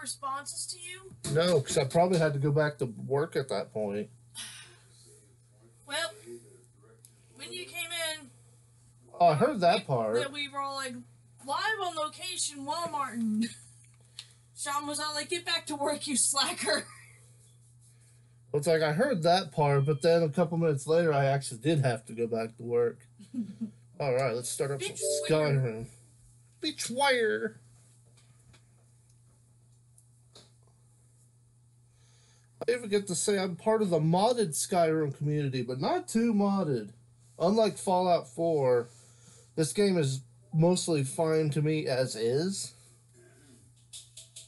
responses to you? No, because I probably had to go back to work at that point. Well, when you came in... Oh, I heard that part. That we were all like, live on location, Walmart, and Sean was all like, get back to work, you slacker. It's like, I heard that part, but then a couple minutes later, I actually did have to go back to work. Alright, let's start up some Skyrim. Beach wire! I even get to say I'm part of the modded Skyrim community, but not too modded. Unlike Fallout 4, this game is mostly fine to me as is.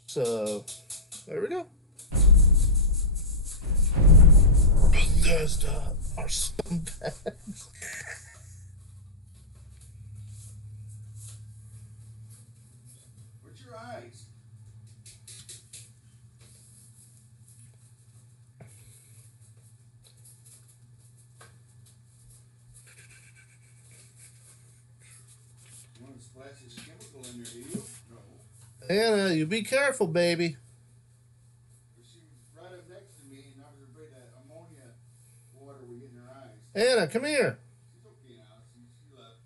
So, there we go. Bethesda are scumbags. What's your eyes? You want to splash this chemical in there, do you? No. Anna, you be careful, baby. She was right up next to me, and I was afraid that ammonia water would get in her eyes. Anna, come here. She's okay now. She left.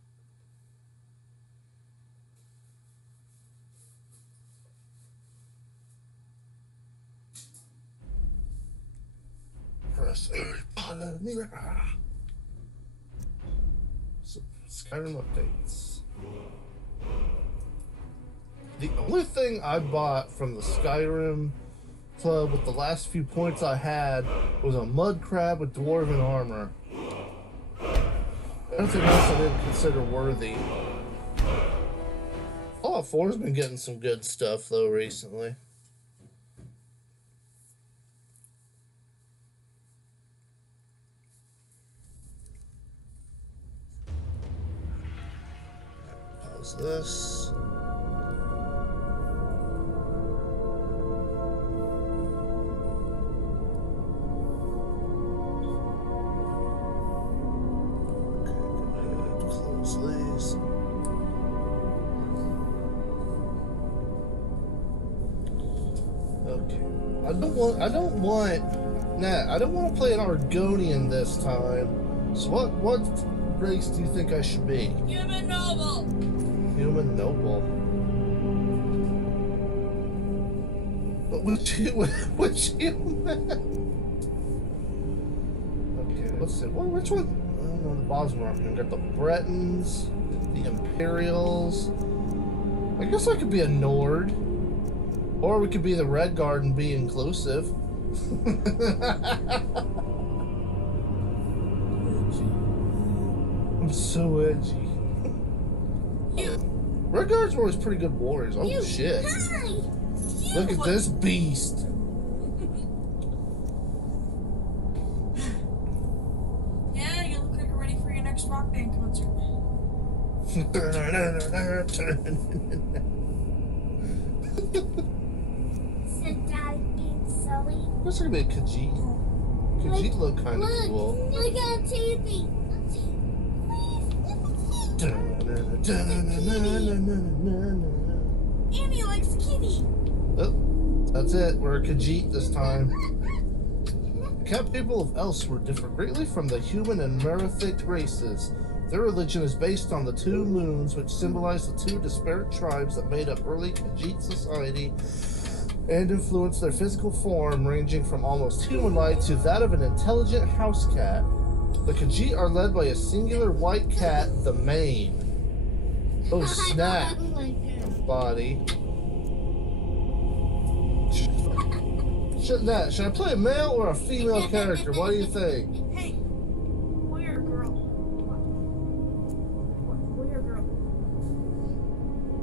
Press A button. So, Skyrim updates. The only thing I bought from the Skyrim club with the last few points I had was a mud crab with dwarven armor. Anything else I didn't consider worthy. Fallout 4's been getting some good stuff though recently. How's this? I don't want to play an Argonian this time. So what race do you think I should be? Human noble. Human noble. But which human? Okay, let's see. Which one? I don't know the bottom one. We got the Bretons, the Imperials. I guess I could be a Nord. Or we could be the Red Guard and be inclusive. I'm so edgy. Red Guards were always pretty good warriors. Oh shit. Look at this beast. Yeah, you look like you're ready for your next rock band concert. What's gonna be a Khajiit? Khajiit look kind of cool. Look at TV. Annie likes kitty. Oh, that's it. We're a Khajiit this time. The camp people of Elsewhere differ greatly from the human and Merithic races. Their religion is based on the two moons, which symbolize the two disparate tribes that made up early Khajiit society and influence their physical form, ranging from almost human-like to that of an intelligent house cat. The Khajiit are led by a singular white cat, the Mane. Oh snap! Body. Should I play a male or a female character? What do you think? Hey, boy or girl? Boy or girl?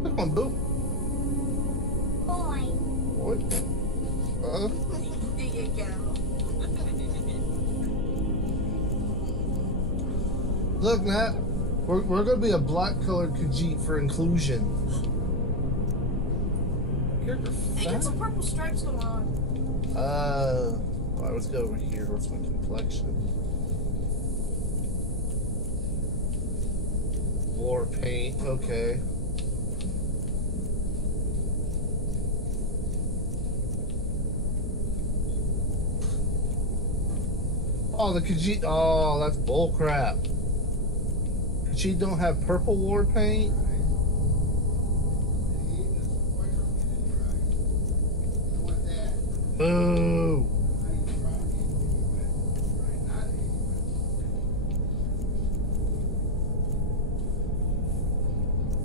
Come on, boo. Boy. What? There you go. Look, Nat. We're gonna be a black-colored Khajiit for inclusion. Hey, get some purple stripes going on. Alright, let's go over here. What's my complexion? War paint, okay. Oh, the Khajiit. Oh, that's bullcrap. Khajiit don't have purple war paint? Boo!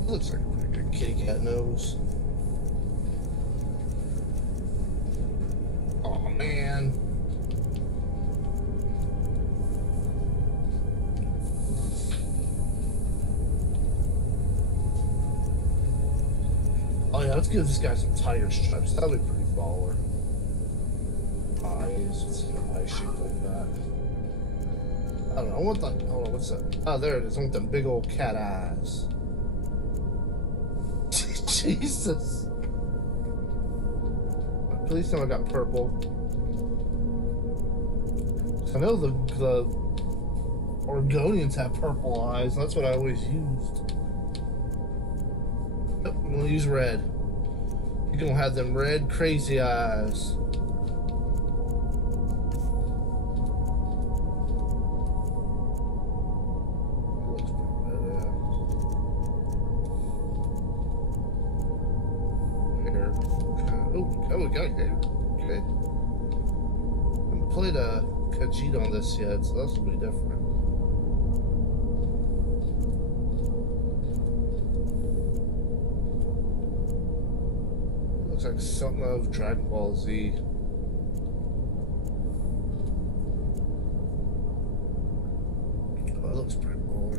Looks like a pretty good kitty cat nose. Oh man. Oh yeah, let's give this guy some tiger stripes. That'll be pretty baller. Eyes, let's get an eye shape like that. I don't know, I want that. Hold on, what's that? Oh, there it is. I want them big old cat eyes. Jesus. Please tell me I got purple. I know the Oregonians have purple eyes. That's what I always used. Nope, I'm gonna use red. You're gonna have them red crazy eyes. Oh, we got it. Okay. I haven't played a Khajiit on this yet, so that's gonna be different. Looks like something out of Dragon Ball Z. Oh, that looks pretty cool.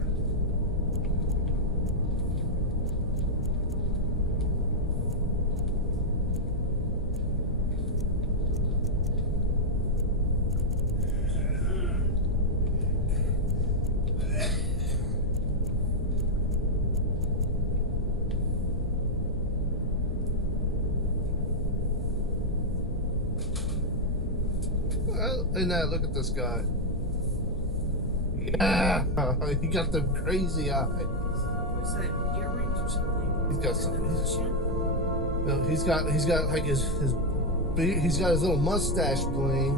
And look at this guy. Yeah, he got the crazy eye. Was that earrings or something? He's got something. No, he's got like his he's got his little mustache bling,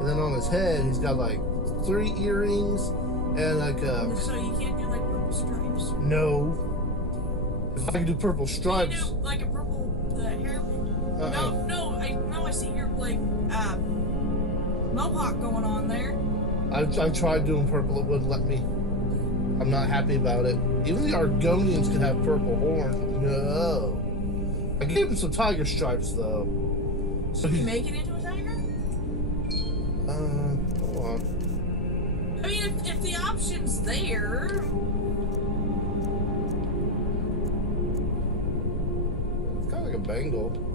and then on his head he's got like 3 earrings and like So you can't do like purple stripes. No. If I can do purple stripes. Can you do like a purple hair? No, I see here like mohawk going on there. I tried doing purple, it wouldn't let me. I'm not happy about it. Even the Argonians can have purple horns. No. I gave him some tiger stripes though. So Can you make it into a tiger? Hold on. I mean, if the option's there. It's kind of like a Bengal.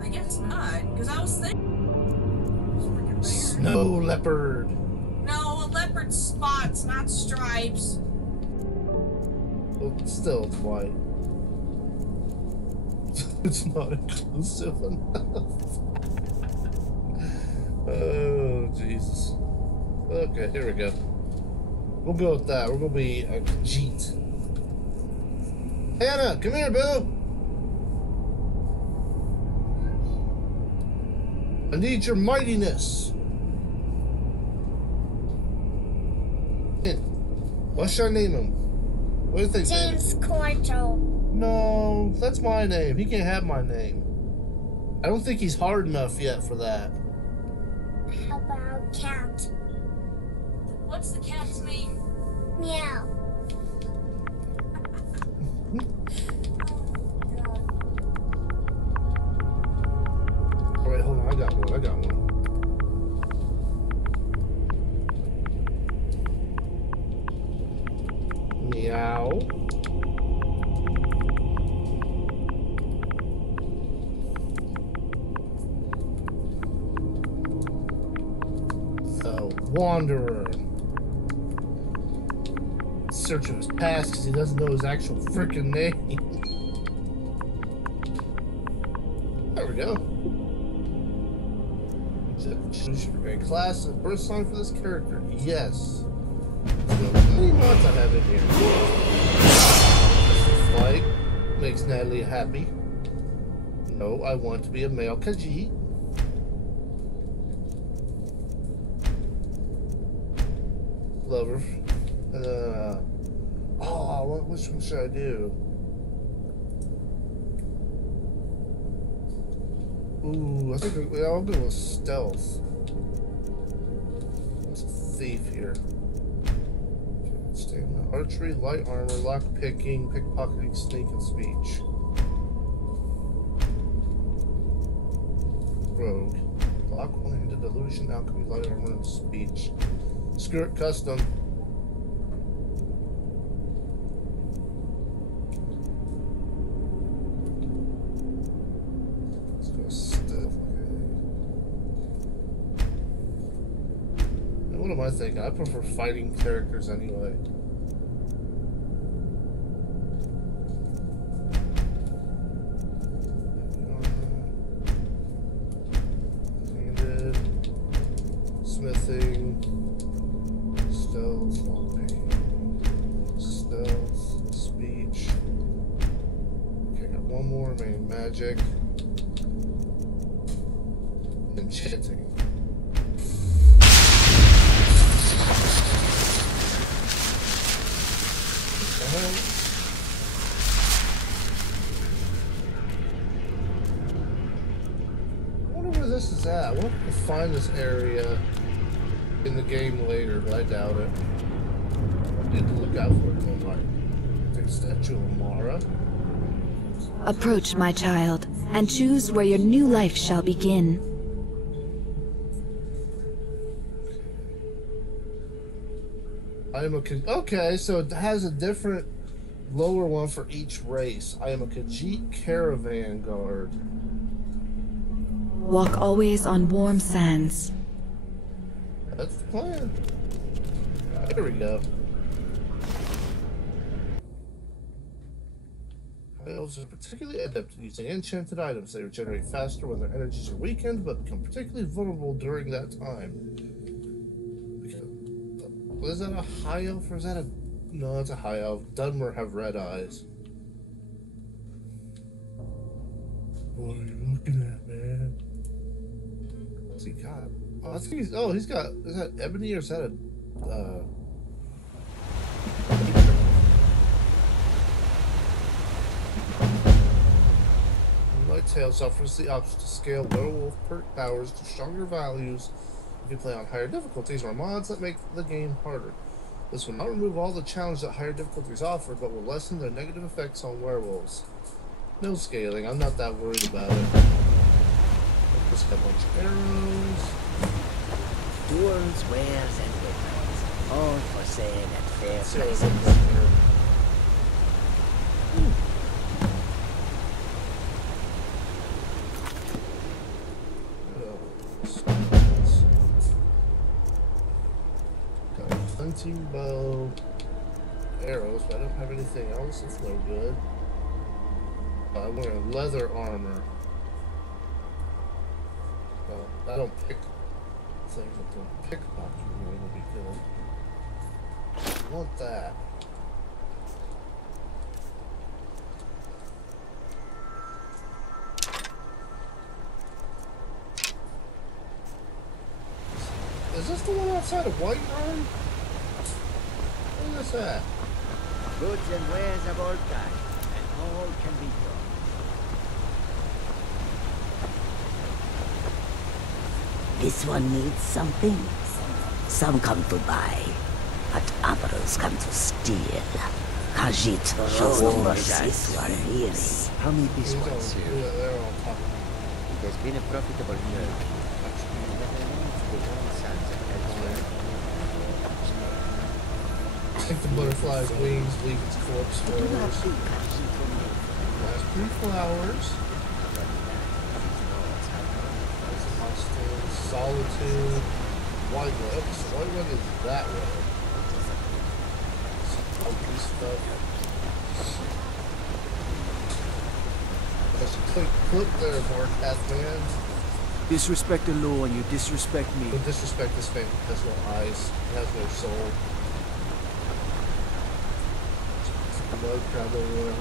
I guess not, because I was thinking. Snow leopard. No, a leopard spots, not stripes. Well, still, it's white. It's not inclusive enough. Oh, Jesus. Okay, here we go. We'll go with that. We're gonna be a Khajiit. Hannah, come here, boo. I need your mightiness. What should I name him? What do you think, James Cordial. No, that's my name. He can't have my name. I don't think he's hard enough yet for that. How about cat? What's the cat's name? Meow. Alright, hold on. I got one. Meow. The Wanderer. Searching his past because he doesn't know his actual freaking name. There we go. Choose your grade class and birth sign for this character. Yes. How many mods I have in here? Flight makes Natalie happy. No, I want to be a male Khajiit. Lover. Which one should I do? Ooh, I think I'll go with stealth. What's a thief here? Stamina, archery, light armor, lock picking, pickpocketing, sneak, and speech. Rogue. Lock, one-handed, illusion, alchemy, light armor, and speech. Screw it, custom. Let's go stealth. And what am I thinking? I prefer fighting characters anyway. Smithing, stealth, lockpicking, stealth, speech. Okay, got one more remaining. Magic, enchanting. I wonder where this is at. I want to find this area in the game later, but I doubt it. I need to look out for it though, like the statue of Mara. Approach, my child, and choose where your new life shall begin. I am a okay, so it has a different lower one for each race. I am a Khajiit caravan guard. Walk always on warm sands. That's the plan. There we go. High elves are particularly adept at using enchanted items. They regenerate faster when their energies are weakened, but become particularly vulnerable during that time. Was that a high elf or is that a... No, it's a high elf. Dunmer have red eyes. What are you looking at, man? What's he got? Oh, I think he's got... Is that ebony or is that a... Lighttails offers the option to scale werewolf perk powers to stronger values if you play on higher difficulties or mods that make the game harder. This will not remove all the challenge that higher difficulties offer, but will lessen their negative effects on werewolves. No scaling, I'm not that worried about it. Just got a bunch of arrows. Tools, wares, and weapons, all for sale at fair prices. Got a hunting bow, arrows, but I don't have anything else. It's no good. I'm wearing leather armor. Well, I don't pick things that don't pickpocket me, it'll be good. I want that. Is this the one outside of Whiterun? Where is this at? Goods and wares of all kinds, and all can be done. This one needs something. Some come to buy, but others come to steal. Khajiit shows the mercy to our ears. How many These these are- ones here? they're all top. It has been a profitable year. Take the butterfly's wings, leave its corpse for others. Raspberry flowers. Hostile, solitude. Whitewood. Okay, so Whitewood is that way. Some ugly stuff. There's a clip there, Mark man. Disrespect the law and you disrespect me. Don't disrespect this man. He has no eyes. He has no soul. Mud crab everywhere.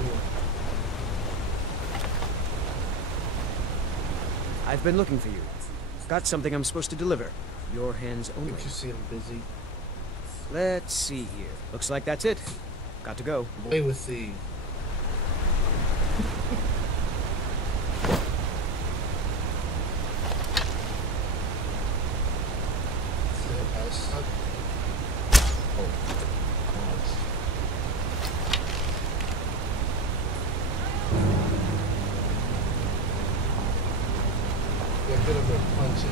I've been looking for you. Got something I'm supposed to deliver. Your hands I only. think you see him busy. Let's see here. Looks like that's it. Got to go. Away with thee. Yeah, get him and punch it.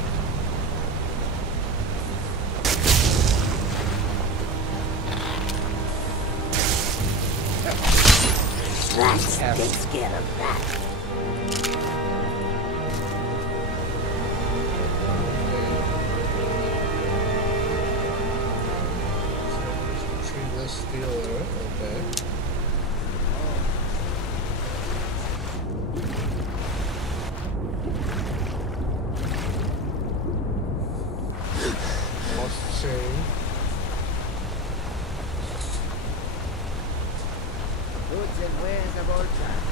Rats get scared of that. Retrieve this steel, okay. Lost the chain. Goods and wares of all time.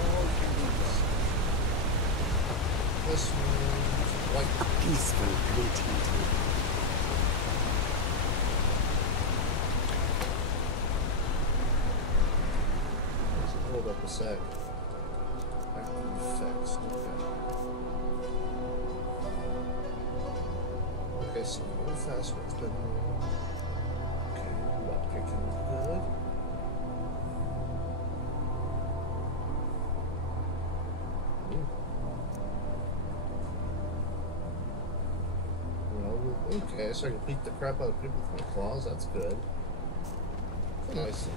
All can be bought. This one, white. A peaceful greeting to you. Hold up a sec. Active effects, okay. Okay, so no fast weapon. Okay, lockpicking is good. Ooh. Well, okay, so I can beat the crap out of people with my claws, that's good. It's a nice thing.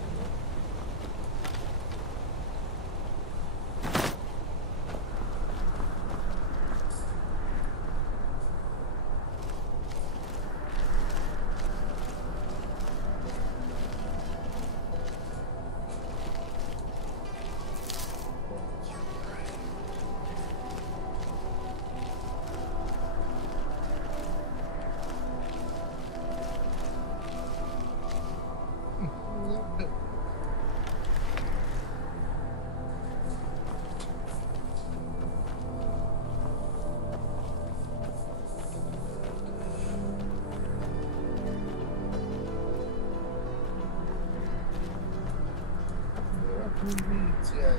Yay.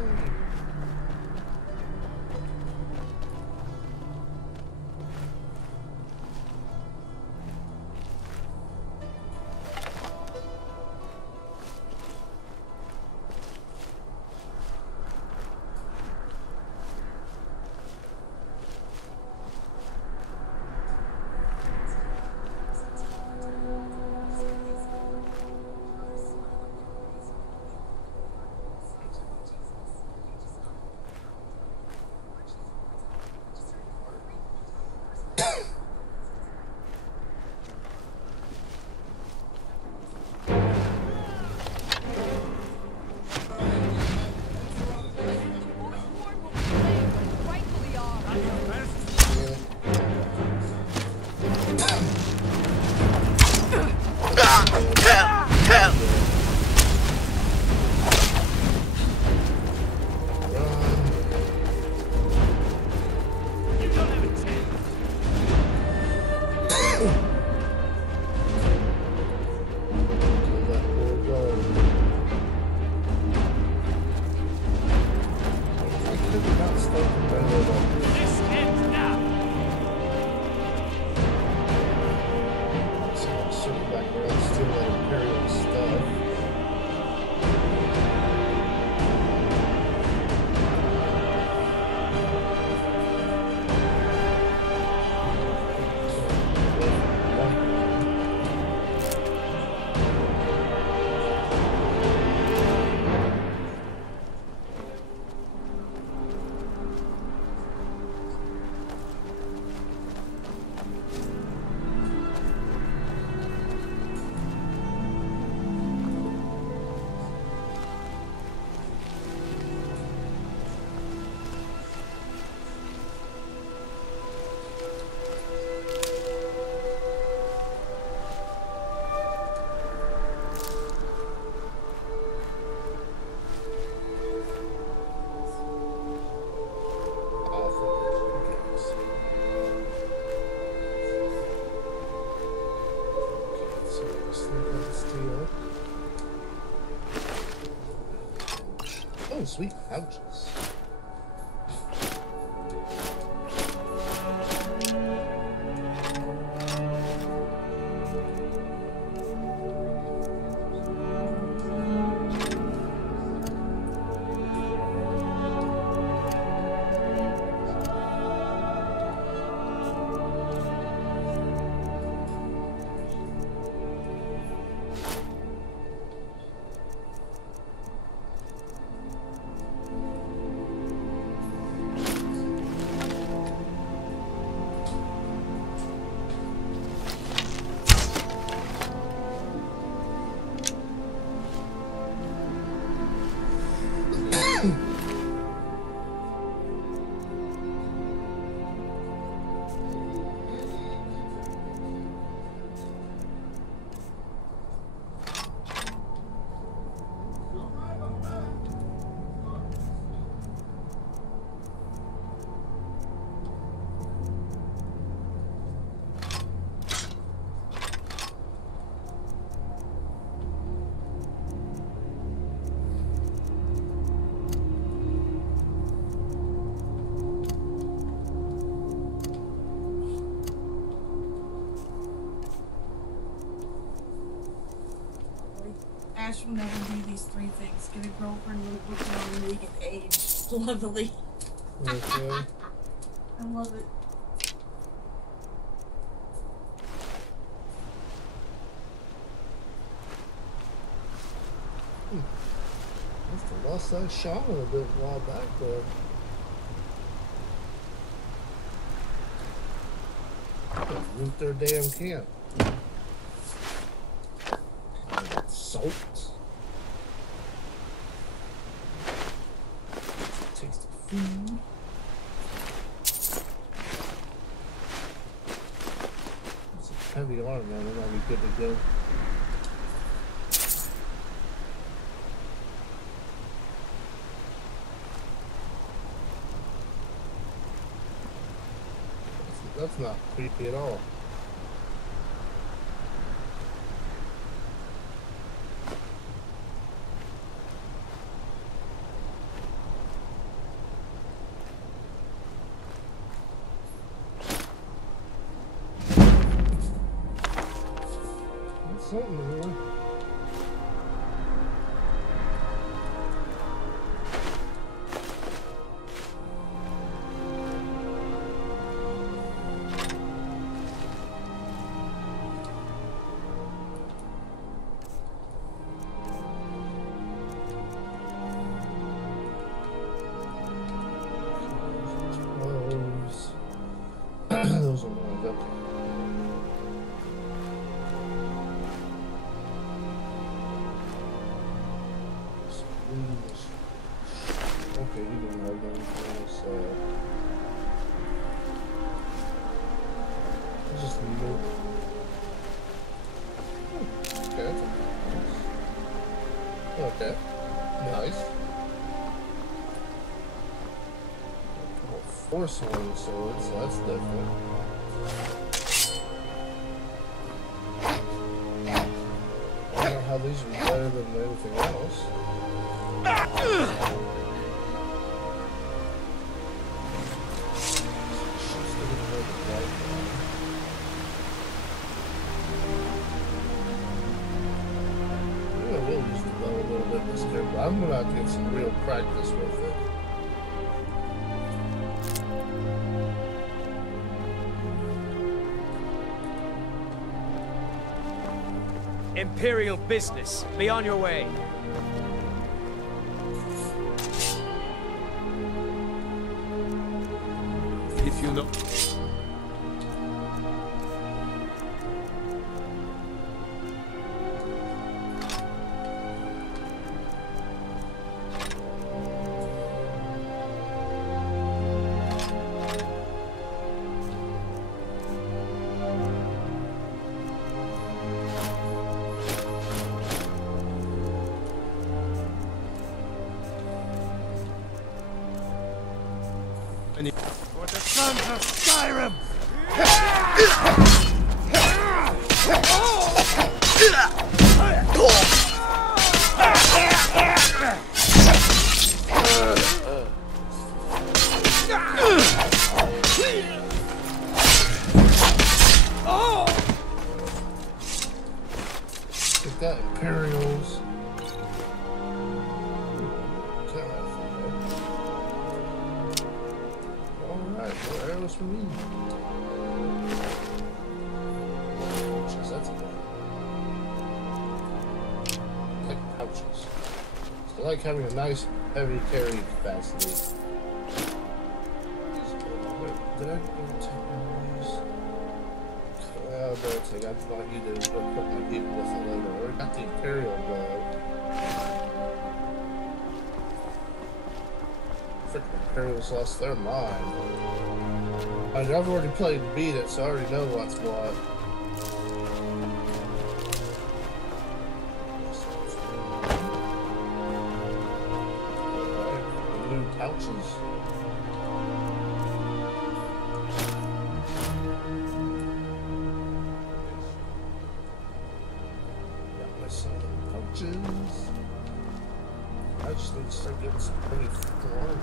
sweet pouches. Ash will never do these three things. Get a girlfriend, look down, and make it age. Lovely. Okay. I love it. Must have lost that shaman a bit a while back there. Loot their damn camp. Salt. Tasty food. Some heavy armor, man. That might be good to go. That's not creepy at all. That's something here. Those are lined up. Okay, you didn't have anything, so it's just neat. Okay. Okay. Nice. Force one sword, so that's different. I don't know how these are better than anything else. I will use the bow a little bit this game, but I'm gonna have to get some real practice with it. Imperial business. Be on your way. If you know. For the sons of Skyrim! Alright, more arrows for me. Pouches, that's good. Like pouches. So I like having a nice heavy carrying capacity. Did I even take one of these? I better take. I thought you did. But put my people with it later. I already got the Imperial bow. Freaking Imperials lost their mind. I've already played and beat it, so I already know what's what. Alright, new pouches. I just need to start getting some pretty armor.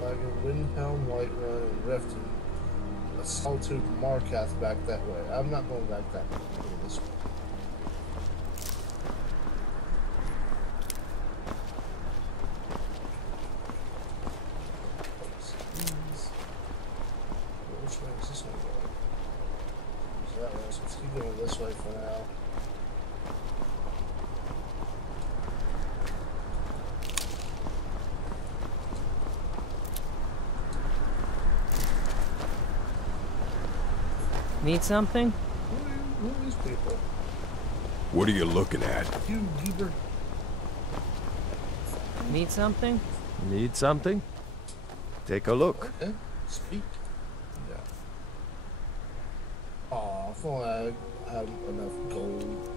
Wagon, Windhelm, Whiterun, and Riften. A Solitude Markath back that way. I'm not going back that way. I'm going this way. Which way is this one going? That way, so let's keep going this way for now. Need something? Who are these people? What are you looking at? You, Geber. Need something? Need something? Take a look. Okay, speak. Yeah. Aw, if only I had enough gold.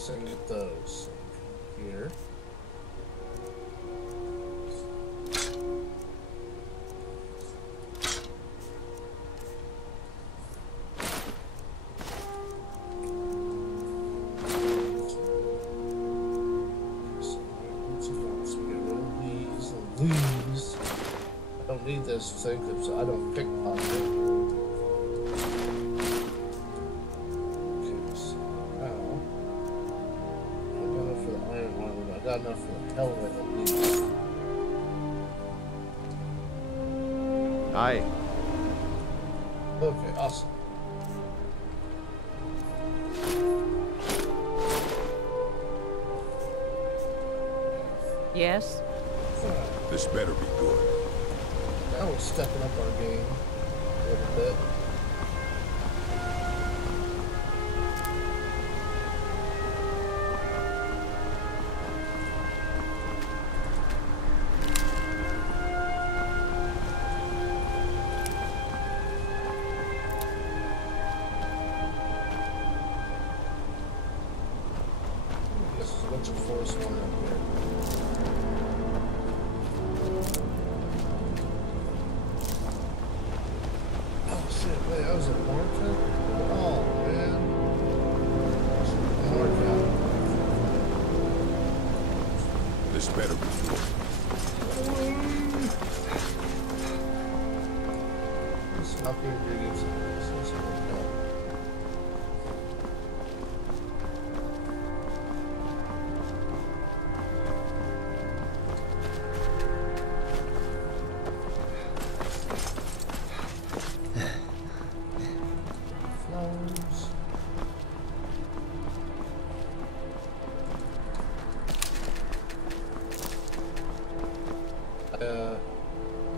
I can get those here. These. I don't need this thing because I don't pickpocket. Got enough for the helmet at least. Aye. Okay, awesome. Yes? This better be good. Now we're stepping up our game a little bit. Bunch of forest one up here. Oh shit, wait, I was in Marka? Oh man. Marka. This better be good. Let's not the ingredients. Let's work out.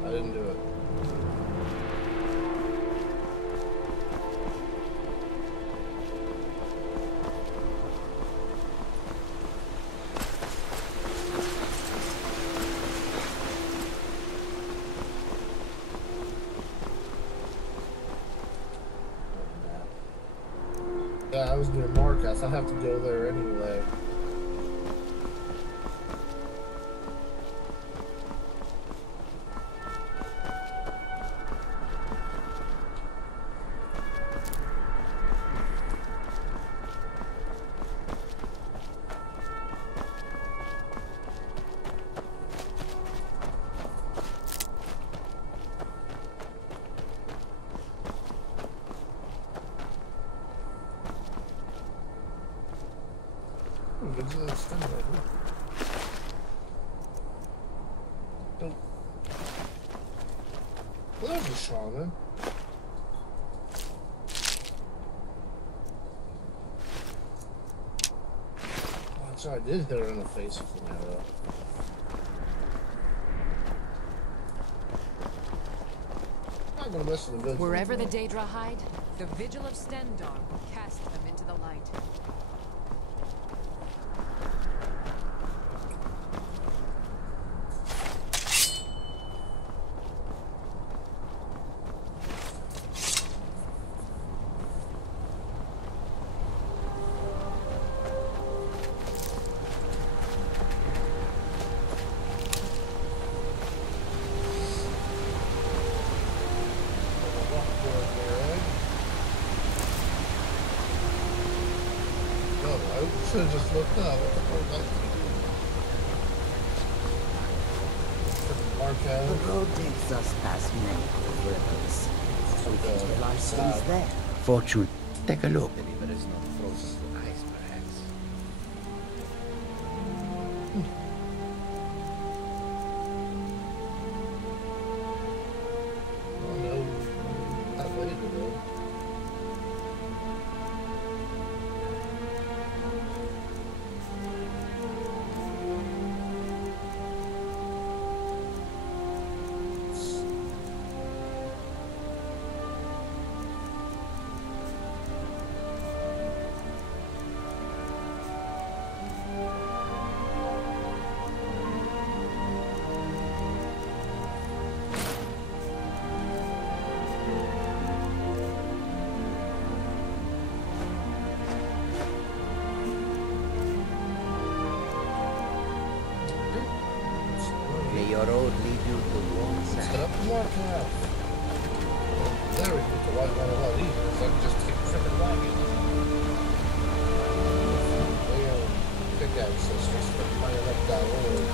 I didn't do it. Yeah, I was near Markath. I have to go there anyway. Where's the stun rifle? Nope. Well, there's a shaman. So I did hit her in the face with an arrow. Not gonna mess with the vigil. Wherever the Daedra hide, the Vigil of Stendarr will cast them into the light. I should have just looked up. What the fuck was that? The road takes us past many cold rivers. We can tell our cities there. Fortune, take a look. But it's not frozen to ice, perhaps. Oh no. That way to go. May your road lead you to warm Set sand. up the mark now. There we get the white one a lot easier, so I can just take a frickin' wagon. Pickaxes just for playing up that road.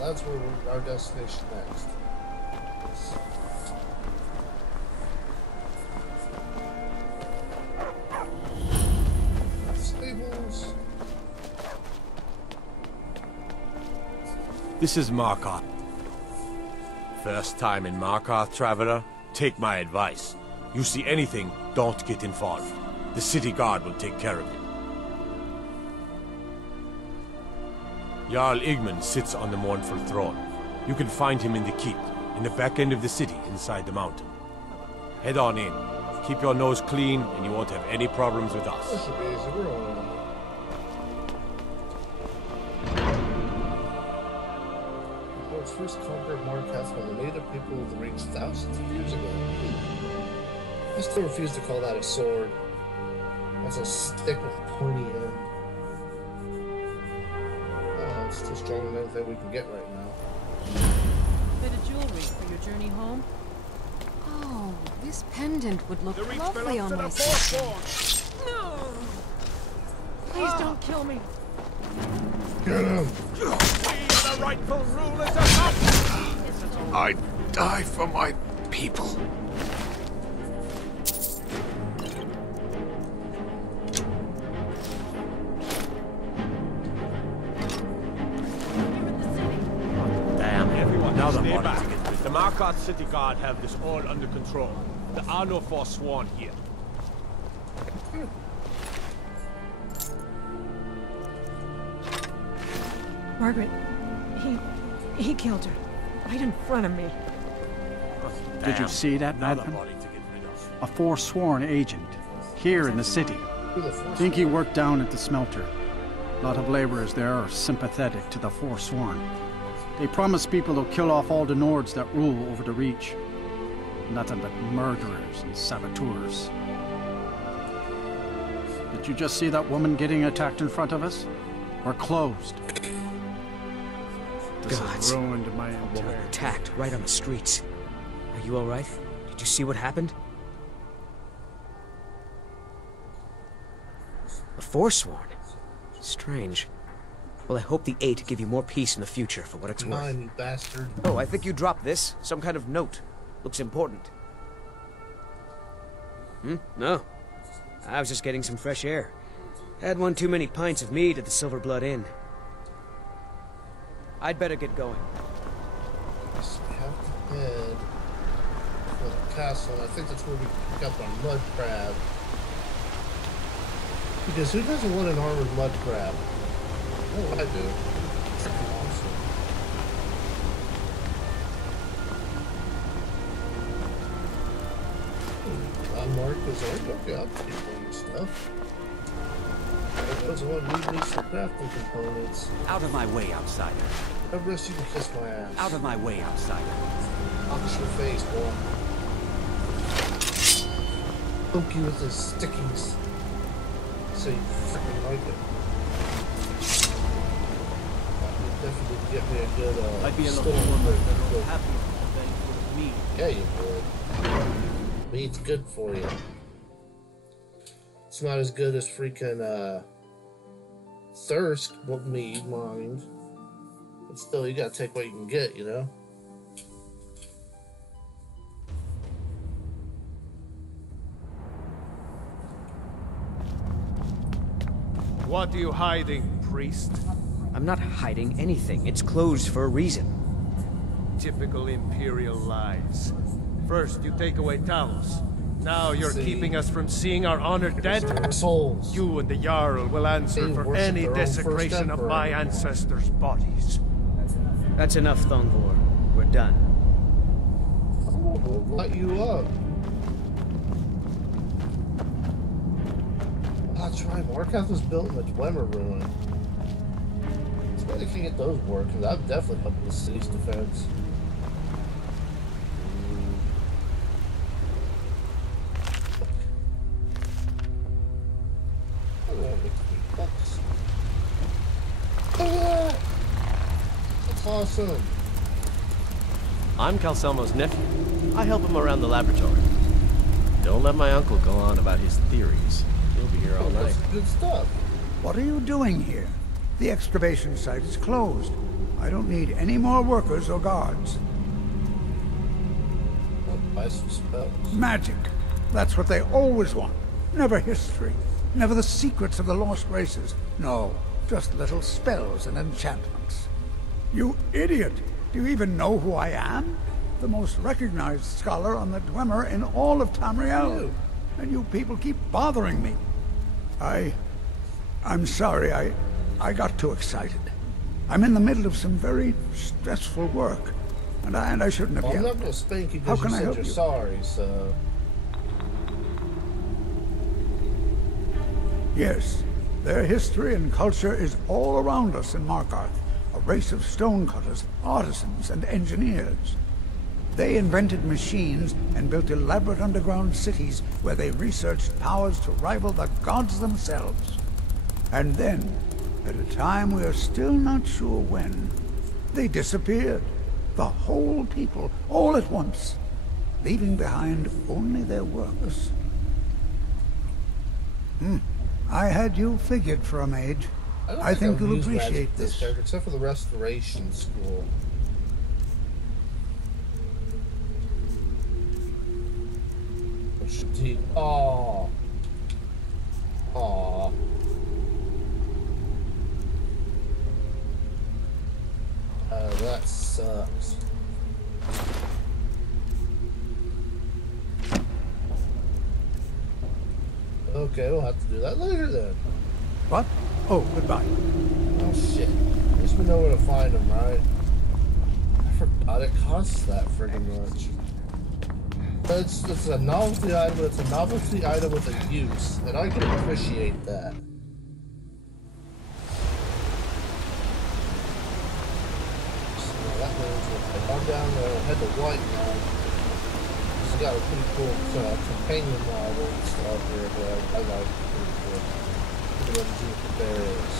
That's where we're our destination next. Stables. This is Markarth. First time in Markarth, traveler? Take my advice. You see anything, don't get involved. The city guard will take care of it. Jarl Igmund sits on the mournful throne. You can find him in the keep, in the back end of the city, inside the mountain. Head on in. Keep your nose clean, and you won't have any problems with us. This should be easy. We're on. The Lord's first conquered Markarth when the native people reached thousands of years ago. I still refuse to call that a sword. That's a stick with a pointy end. It's too strong than anything we can get right now. Bit of jewelry for your journey home? Oh, this pendant would look lovely on my sister. No! Please don't kill me. Get him! We are the rightful rulers of Hut! I die for my people. Now stay back. The Markarth city guard have this all under control. There are no forsworn here. Margaret, he killed her. Right in front of me. Did you see that, madman? A forsworn agent, here in the city. Think he worked down at the smelter. A lot of laborers there are sympathetic to the forsworn. They promise people they'll kill off all the Nords that rule over the Reach. Nothing but murderers and saboteurs. Did you just see that woman getting attacked in front of us? We're closed. This has ruined my entire... A woman attacked right on the streets. Are you alright? Did you see what happened? A Forsworn? Strange. Well, I hope the Eight give you more peace in the future for what it's worth. You bastard. Oh, I think you dropped this. Some kind of note. Looks important. No. I was just getting some fresh air. Had one too many pints of mead at the Silver Blood Inn. I'd better get going. So we have to head for the castle. I think that's where we pick up our mud crab. Because who doesn't want an armored mud crab? Oh, I do. It's awesome. Unmarked is okay, I'll keep on your stuff. That was the one we need for crafting components. Out of my way, outsider. I rest you can kiss my ass. Out of my way, outsider. I'll kiss your face, boy. Poke you with his stickies. So you freaking like it. That would definitely get me a good, I'd be a little more happy than me. Yeah, you would. Meat's good for you. It's not as good as freaking, thirst mead, mind. But still, you gotta take what you can get, you know? What are you hiding, priest? I'm not hiding anything. It's closed for a reason. Typical Imperial lies. First, you take away Talos. Now you're keeping us from seeing our honored dead? Souls. You and the Jarl will answer for any desecration of my ancestors' bodies. That's enough, Thongor. We're done. We'll let you up. That's right, Markarth was built in the Dwemer ruin. It's good they can get those work, because I've definitely helped the city's defense. That's awesome. I'm Calcelmo's nephew. I help him around the laboratory. Don't let my uncle go on about his theories. He'll be here all night. That's good stuff. What are you doing here? The excavation site is closed. I don't need any more workers or guards. I'll buy some spells. Magic. That's what they always want. Never history. Never the secrets of the lost races. No, just little spells and enchantments. You idiot! Do you even know who I am? The most recognized scholar on the Dwemer in all of Tamriel. And you people keep bothering me. I'm sorry, I got too excited. I'm in the middle of some very stressful work, and I shouldn't have I'm yelled. not going to spank you How because can you I said help you're you? sorry, so... Yes, their history and culture is all around us in Markarth, a race of stonecutters, artisans, and engineers. They invented machines and built elaborate underground cities where they researched powers to rival the gods themselves. And then, at a time we are still not sure when, they disappeared. The whole people, all at once, leaving behind only their works. I had you figured for a mage. I think you'll appreciate this. Character, except for the restoration school. Oh. Aw. That sucks. Okay, we'll have to do that later then. What? Oh, goodbye. Oh shit. At least we know where to find them, right? I forgot it costs that friggin' much. It's a novelty item, but it's a novelty item with a use, and I can appreciate that. So that means if I'm down there and head to White now, it's got a pretty cool companion model and stuff here that I like. Pretty cool. them to bears.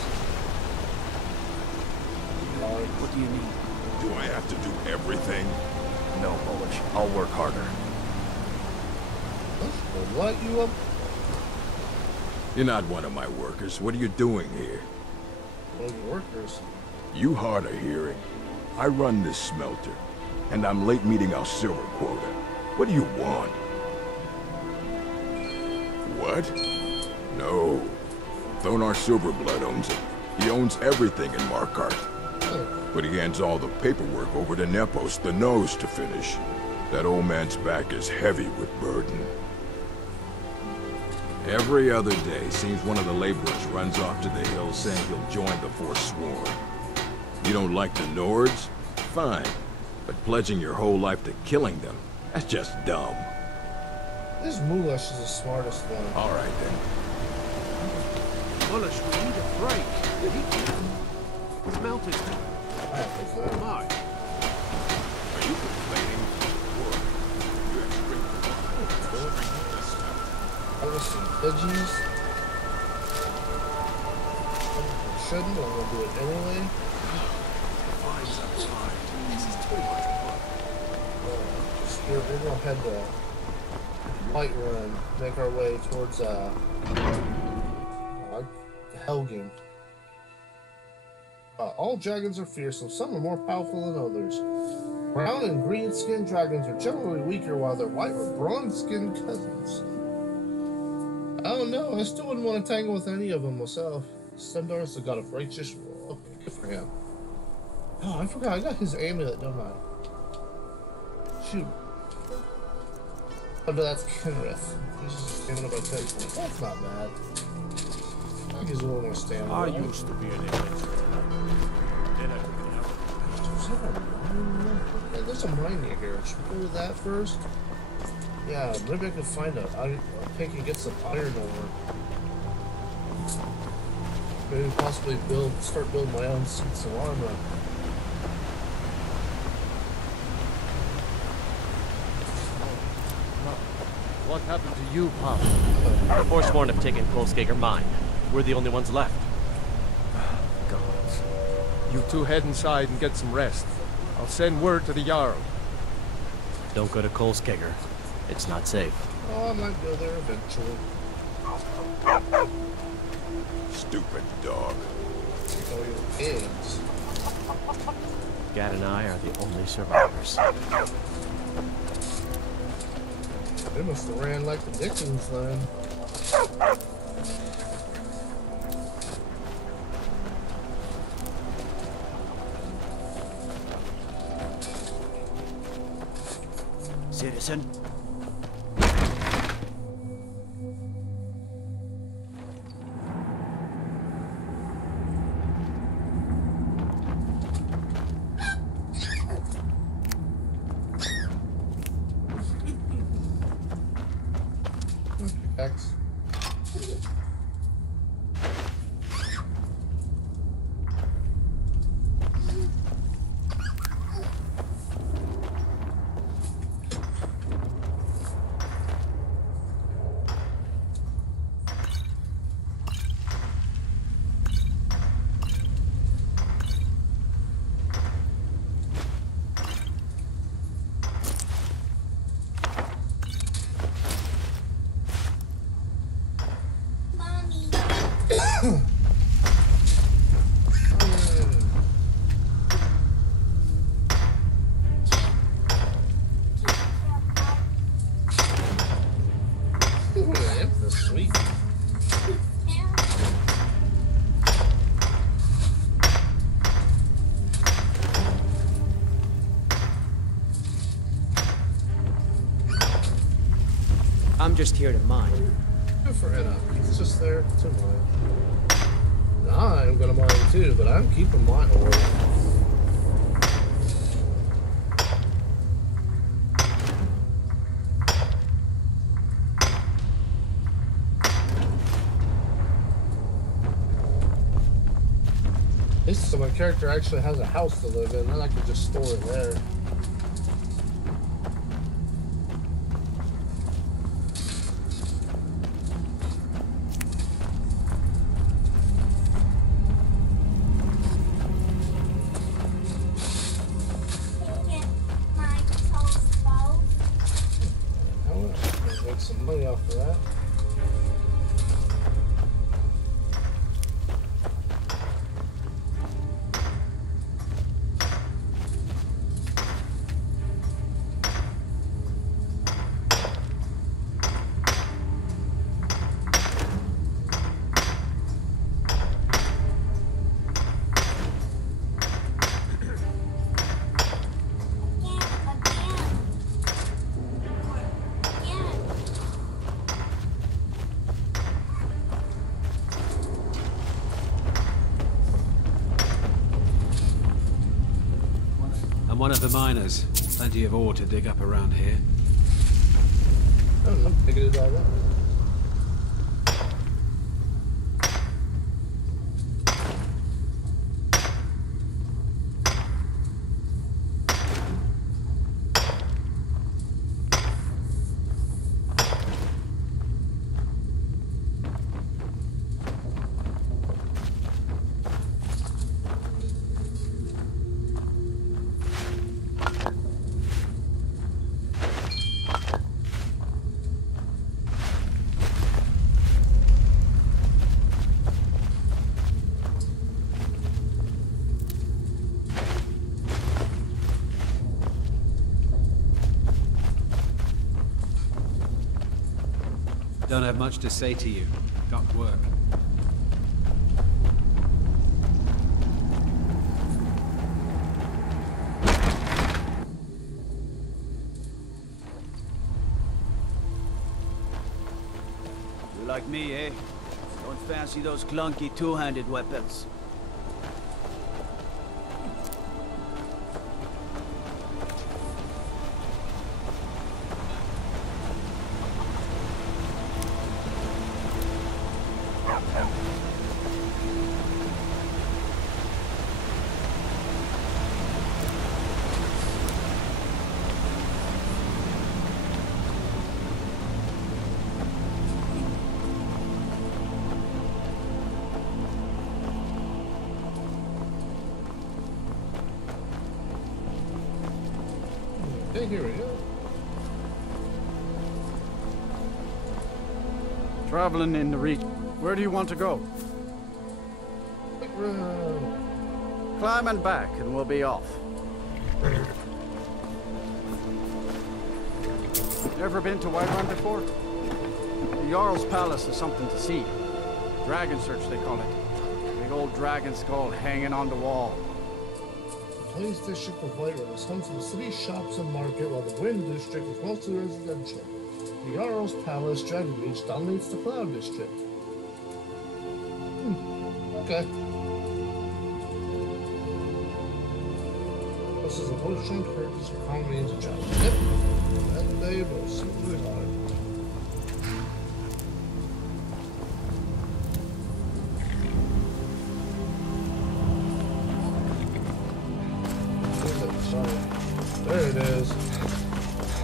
What do you need? Do I have to do everything? No, Polish. I'll work harder. We'll light you up. You're not one of my workers. What are you doing here? One of your workers. You hard of hearing. I run this smelter, and I'm late meeting our silver quota. What do you want? What? No. Thonar Silverblood owns it. He owns everything in Markarth. But he hands all the paperwork over to Nepos, the nose, to finish. That old man's back is heavy with burden. Every other day, seems one of the laborers runs off to the hills saying he'll join the Forsworn. You don't like the Nords? Fine. But pledging your whole life to killing them, that's just dumb. This Mulash is the smartest one. All right, then. Polish, we need a break. The heat smelters. Why? Are you complaining? Or you have Harvest some veggies. I shouldn't, but I'm gonna do it anyway. Fine, outside. This is too much fun. We're gonna head to White Run, make our way towards Helgen. All dragons are fierce, so some are more powerful than others. Brown and green-skinned dragons are generally weaker, while their white or bronze-skinned cousins. I don't know, I still wouldn't want to tangle with any of them myself. Stendar's the god of righteous rule. Okay, good for him. Oh, I forgot, I got his amulet, don't I? Shoot. Oh, no, that's Kenrith. He's just giving up by 10 points. That's not bad. I think he's a little more stamina. I used to be an inventor. Then I took it out. Is that a mine? Yeah, there's a mine near here. Should we go to that first? Yeah, maybe I can find a pick and get some iron ore. Maybe possibly start building my own suits of armor. What happened to you, Pop? The Forsworn have taken Kolskager mine. We're the only ones left. Gods. You two head inside and get some rest. I'll send word to the Jarl. Don't go to Kolskager. It's not safe. Oh, I might go there eventually. Stupid dog. Oh, your kids. Gad and I are the only survivors. They must have ran like the Dickens then. Citizen? X. I'm just here to mine. Good for Anna. He's just there to mine. I'm gonna mine too, but I'm keeping my ore. So my character actually has a house to live in, then I can just store it there. One of the miners. Plenty of ore to dig up around here. I'm picking it all up. Don't have much to say to you. Got work. You like me, eh? Don't fancy those clunky two-handed weapons. Okay, here we go. Traveling in the region. Where do you want to go? Climb and back, and we'll be off. Never been to Whiterun before? The Jarl's Palace is something to see. Dragon Search, they call it. Big old dragon skull hanging on the wall. The Plains District of Whiterun is home to the city, shops, and market, while the Wind District is mostly residential. The Jarl's Palace Dragon Reach dominates the Cloud District. Okay. This is a voice strong characters for common means of travel. Yep. That day will simply hard. Sorry. There it is.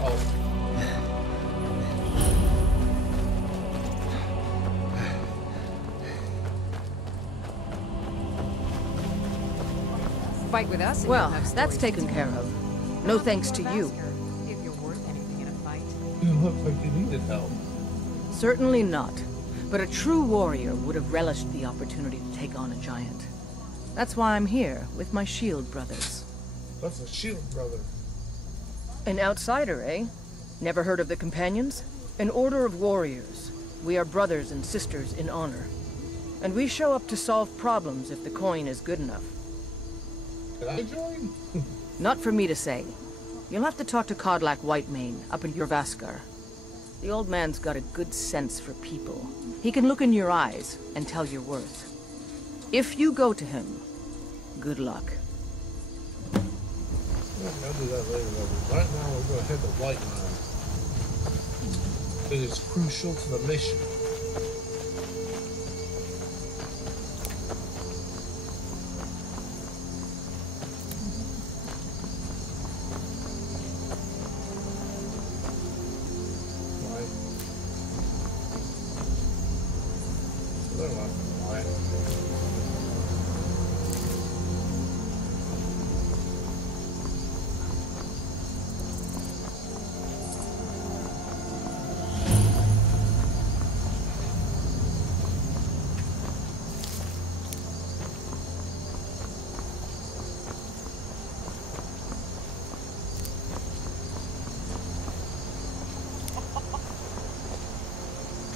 Oh. Fight with us. Well, that's taken care of. No thanks to you. If you're worth anything in a fight. You look like you needed help. Certainly not. But a true warrior would have relished the opportunity to take on a giant. That's why I'm here, with my shield brothers. What's a shield brother? An outsider, eh? Never heard of the Companions? An order of warriors. We are brothers and sisters in honor. And we show up to solve problems if the coin is good enough. Can I join? Not for me to say. You'll have to talk to Kodlak Whitemane up in Jorvaskar. The old man's got a good sense for people. He can look in your eyes and tell your worth. If you go to him, good luck. I'll do that later, though. Right now, we're going to head to Whitemane. It is crucial to the mission.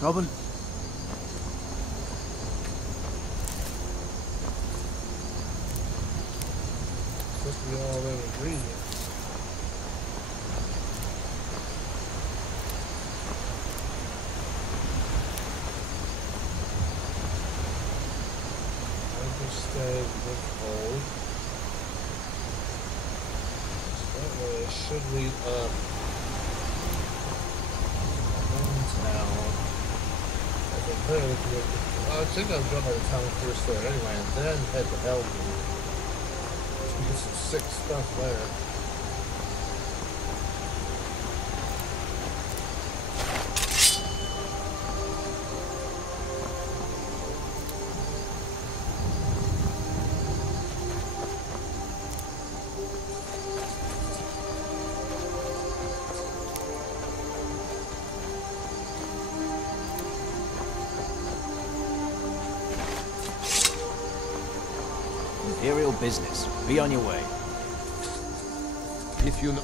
Trouble? Supposed to be all them ingredients. Understand with gold. should lead up town. I think I'll go by the town first there anyway, and then head to Hellwood. Get some sick stuff there. Imperial business. Be on your way. If you know...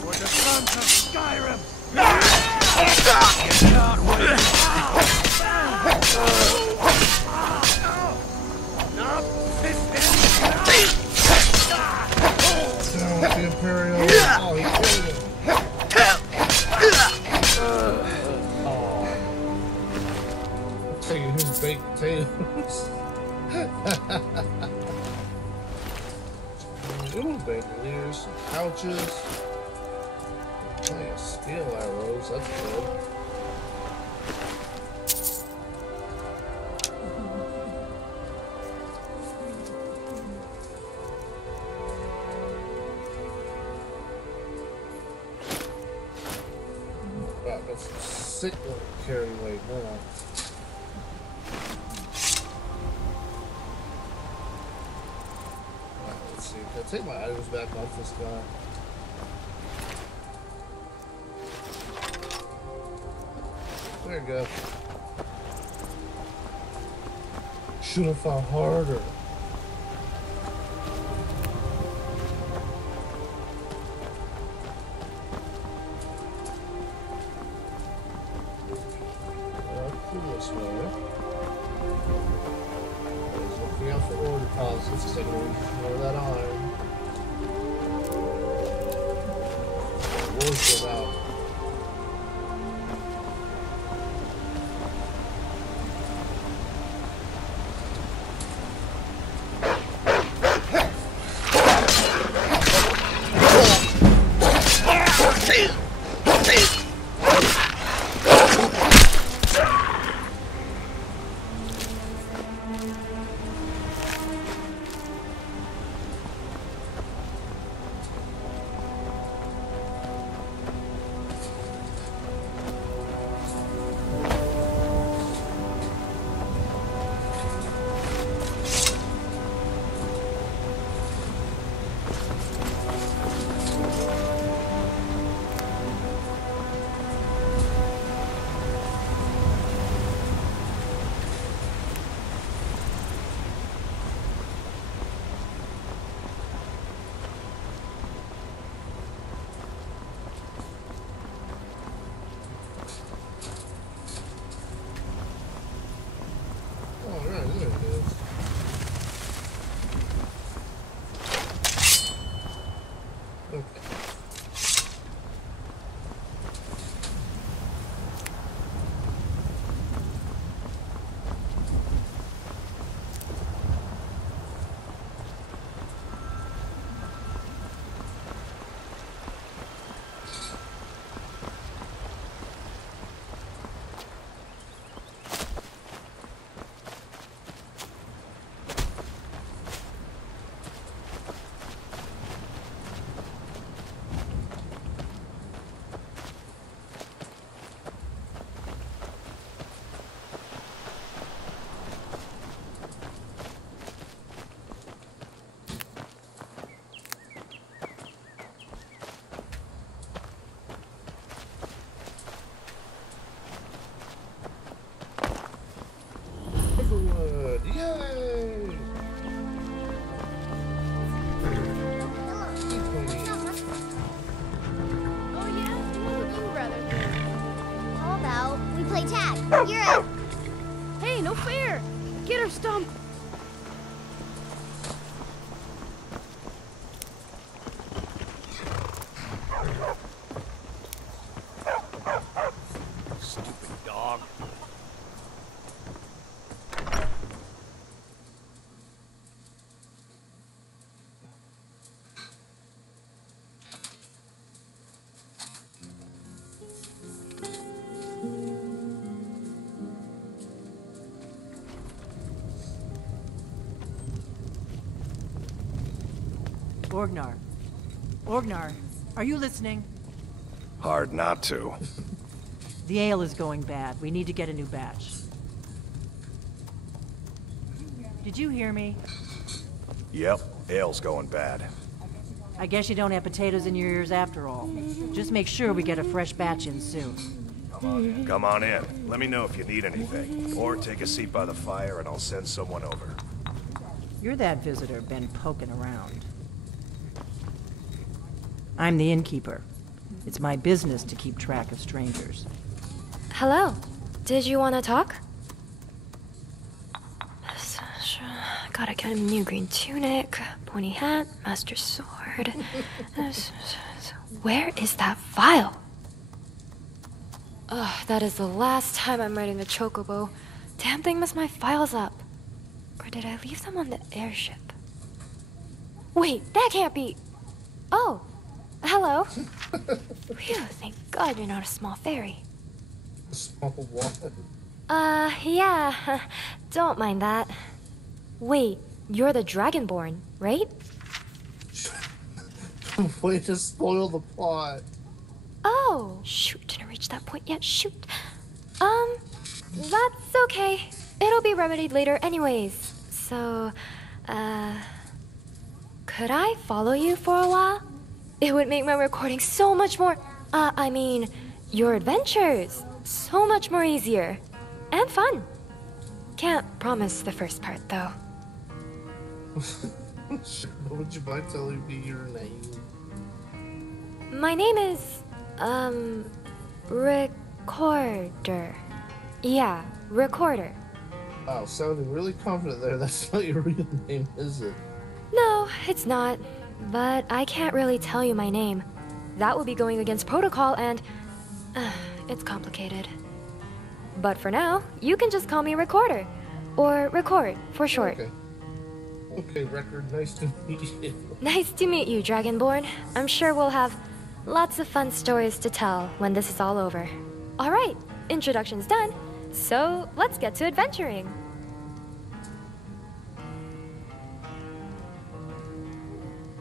For the sons of Skyrim! You can't win! The Imperial. Oh, he killed him. I'm taking his baked potatoes. Ooh, baby, there's some pouches. Plenty of steel arrows, that's good. Wow, that's some sick little carry weight now. Let's see, can I take my items back off this guy? There you go. Should have fought harder. Up through this way. Just looking out for ore deposits because I can ignore that iron. Wolves go out. You're out. Hey, no fair! Get her, Stump! Orgnar. Orgnar, are you listening? Hard not to. The ale is going bad. We need to get a new batch. Did you hear me? Yep, ale's going bad. I guess you don't have potatoes in your ears after all. Just make sure we get a fresh batch in soon. Come on in. Let me know if you need anything. Or take a seat by the fire and I'll send someone over. You're that visitor been poking around. I'm the innkeeper. It's my business to keep track of strangers. Hello. Did you want to talk? Gotta get him a new green tunic, pointy hat, master sword. Where is that file? Ugh, that is the last time I'm riding the chocobo. Damn thing messed my files up. Or did I leave them on the airship? Wait, that can't be... Oh, hello. Phew, thank God you're not a small fairy. Small what? Yeah. Don't mind that. Wait, you're the Dragonborn, right? Way to spoil the plot. Oh, shoot, didn't reach that point yet, shoot. That's okay. It'll be remedied later anyways. So, could I follow you for a while? It would make my recording so much more, I mean, your adventures, so much more easier. And fun. Can't promise the first part, though. Would you mind telling me your name? My name is, Recorder. Yeah, Recorder. Wow, sounding really confident there. That's not your real name, is it? No, it's not. But I can't really tell you my name. That would be going against protocol and... it's complicated. But for now, you can just call me Recorder. Or Record, for short. Okay. Okay, Record, nice to meet you. Nice to meet you, Dragonborn. I'm sure we'll have lots of fun stories to tell when this is all over. Alright, introduction's done. So, let's get to adventuring.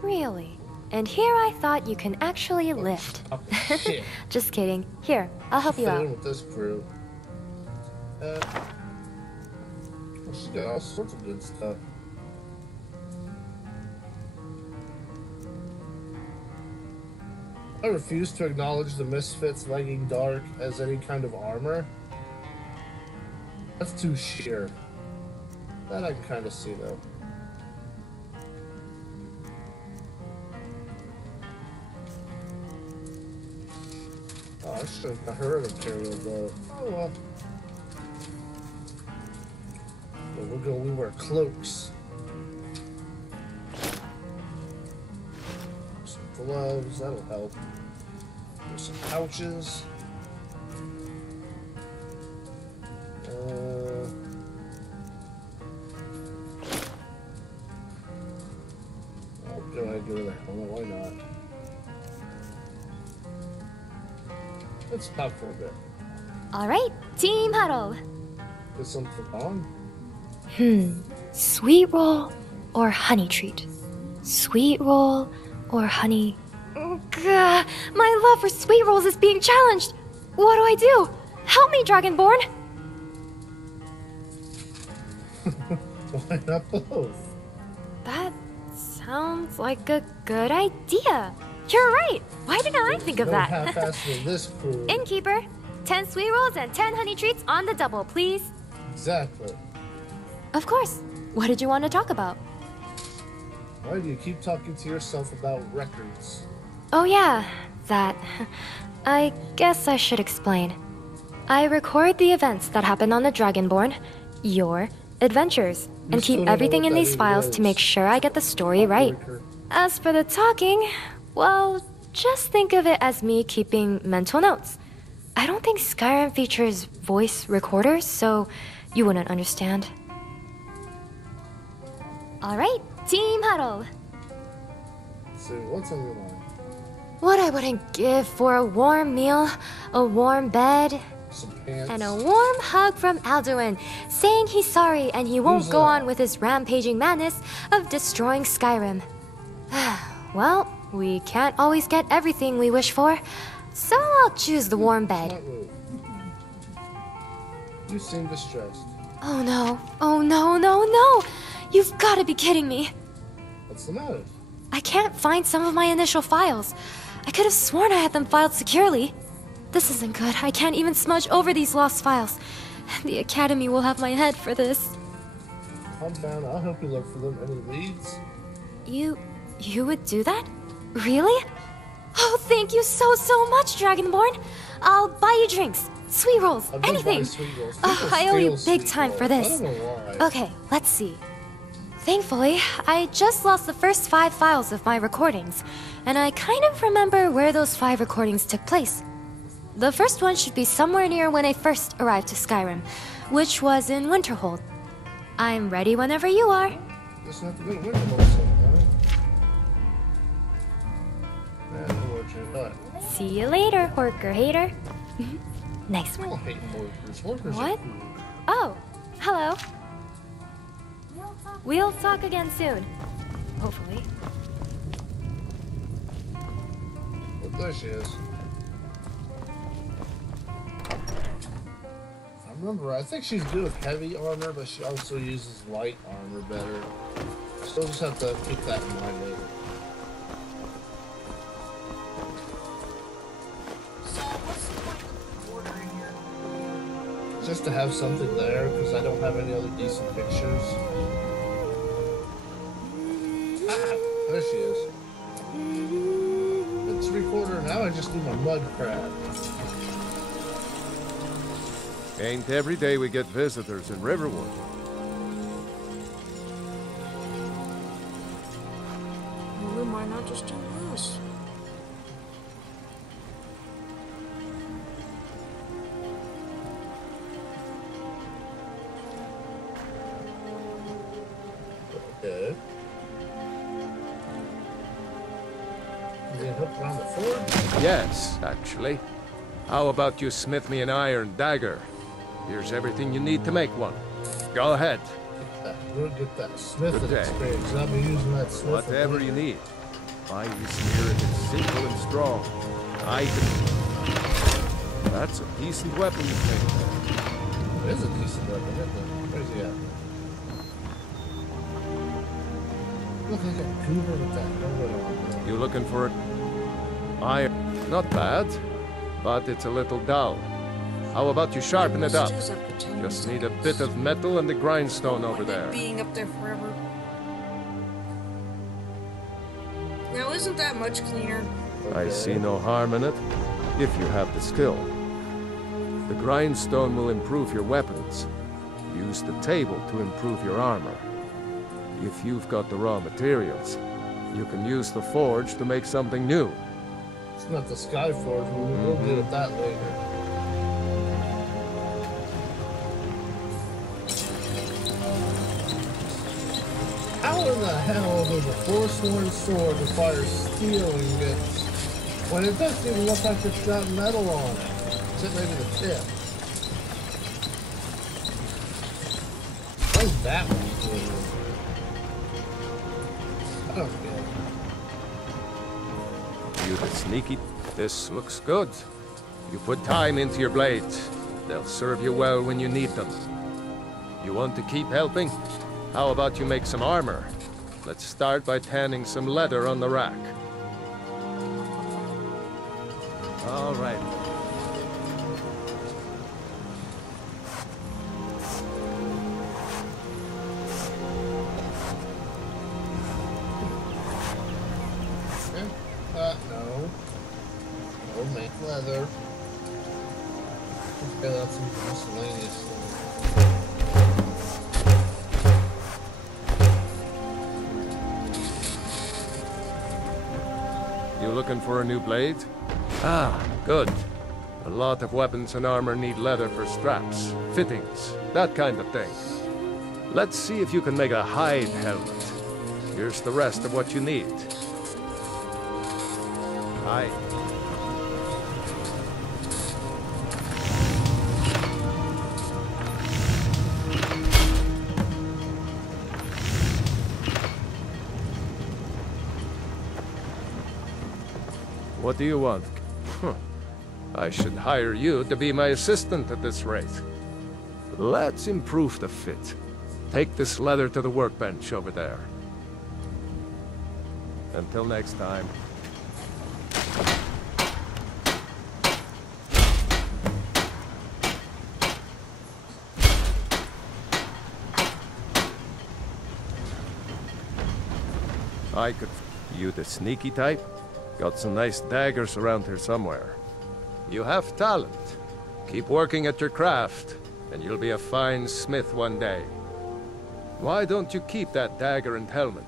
Really? And here I thought you can actually lift. Just kidding. Here, I'll help you Fit out. in with this crew. She's got all sorts of good stuff. I refuse to acknowledge the Misfits' legging dark as any kind of armor. That's too sheer. That I can kind of see, though. Oh, I should have heard of Imperial, though. Oh, well. Well, we wear cloaks. Some gloves, that'll help. There's some pouches. I'll go ahead and go to the helmet, why not? Let's stop for a bit. Alright, team huddle. Is something on? Sweet roll or honey treat? Sweet roll or honey... Gah, my love for sweet rolls is being challenged. What do I do? Help me, Dragonborn. Why not both? That sounds like a good idea. You're right. Why didn't I think of that? half-assing this crew. Innkeeper, 10 sweet rolls and 10 honey treats on the double, please. Exactly. Of course. What did you want to talk about? Why do you keep talking to yourself about records? Oh yeah, that. I guess I should explain. I record the events that happen on the Dragonborn, your adventures, and keep everything in these files to make sure I get the story right. As for the talking, well, just think of it as me keeping mental notes. I don't think Skyrim features voice recorders, so you wouldn't understand. Alright, team huddle. So, what's on your mind? What I wouldn't give for a warm meal, a warm bed, Some pants. and a warm hug from Alduin, saying he's sorry and he won't Who's go that? on with his rampaging madness of destroying Skyrim. Well, we can't always get everything we wish for, so I'll choose the warm bed. You seem distressed. Oh no. Oh no, no, no! You've got to be kidding me. What's the matter? I can't find some of my initial files. I could have sworn I had them filed securely. This isn't good. I can't even smudge over these lost files. The Academy will have my head for this. Calm down. I'll help you look for them. Any leads? You would do that? Really? Oh, thank you so much, Dragonborn. I'll buy you drinks, sweet rolls, anything. I owe you big time for this. I don't know why. Okay, let's see. Thankfully, I just lost the first 5 files of my recordings, and I kind of remember where those 5 recordings took place. The first one should be somewhere near when I first arrived to Skyrim, which was in Winterhold. I'm ready whenever you are. Just have to go to Winterhold sometime. See you later, Horker hater. Nice one. I don't hate Horkers. Horkers What? are cool. Oh, hello. We'll talk again soon. Hopefully. Well, there she is. I remember, I think she's good with heavy armor, but she also uses light armor better. So we'll just have to keep that in mind later. So, what's the point of ordering here? Just to have something there, because I don't have any other decent pictures. Ah, there she is. It's 3/4 now, I just do my mud crab. Ain't every day we get visitors in Riverwood. Well, we might not just do this. Okay. Is it hooked around the forge? Yes, actually. How about you smith me an iron dagger? Here's everything you need to make one. Go ahead. We'll get that smithing Good day. experience. I'll be using that smithing. Whatever you need. My spirit is simple and strong. I can... That's a decent weapon you made there. It is a decent weapon, isn't it? Where's he at? Look like a goober with that helmet on. You looking for it? Iron. Not bad, but it's a little dull. How about you sharpen it up? Just need a bit of metal and the grindstone over there. Being up there forever. Now, isn't that much cleaner? I see no harm in it, if you have the skill. The grindstone will improve your weapons. Use the table to improve your armor. If you've got the raw materials, you can use the forge to make something new. It's not the Sky Forge, but we'll deal with that later. How in the hell does a forsworn sword require steel ingots when it doesn't even look like it's got metal on it? Except maybe the tip. What's that one doing? I don't get it. You the sneaky. This looks good. You put time into your blades. They'll serve you well when you need them. You want to keep helping? How about you make some armor? Let's start by tanning some leather on the rack. All right. No. No, make leather. Let's get out some miscellaneous stuff. You looking for a new blade? Ah, good. A lot of weapons and armor need leather for straps, fittings, that kind of thing. Let's see if you can make a hide helmet. Here's the rest of what you need. Hide. What do you want? I should hire you to be my assistant at this rate. Let's improve the fit. Take this leather to the workbench over there. Until next time. I could... You the sneaky type? Got some nice daggers around here somewhere. You have talent. Keep working at your craft, and you'll be a fine smith one day. Why don't you keep that dagger and helmet?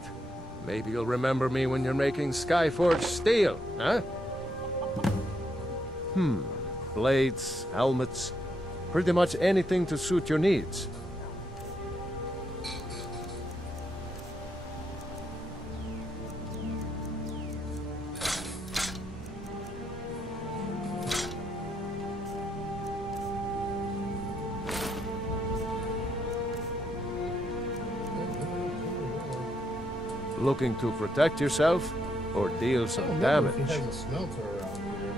Maybe you'll remember me when you're making Skyforged steel, huh? Blades, helmets, pretty much anything to suit your needs. Looking to protect yourself or deal some damage? If he has a smelter around here.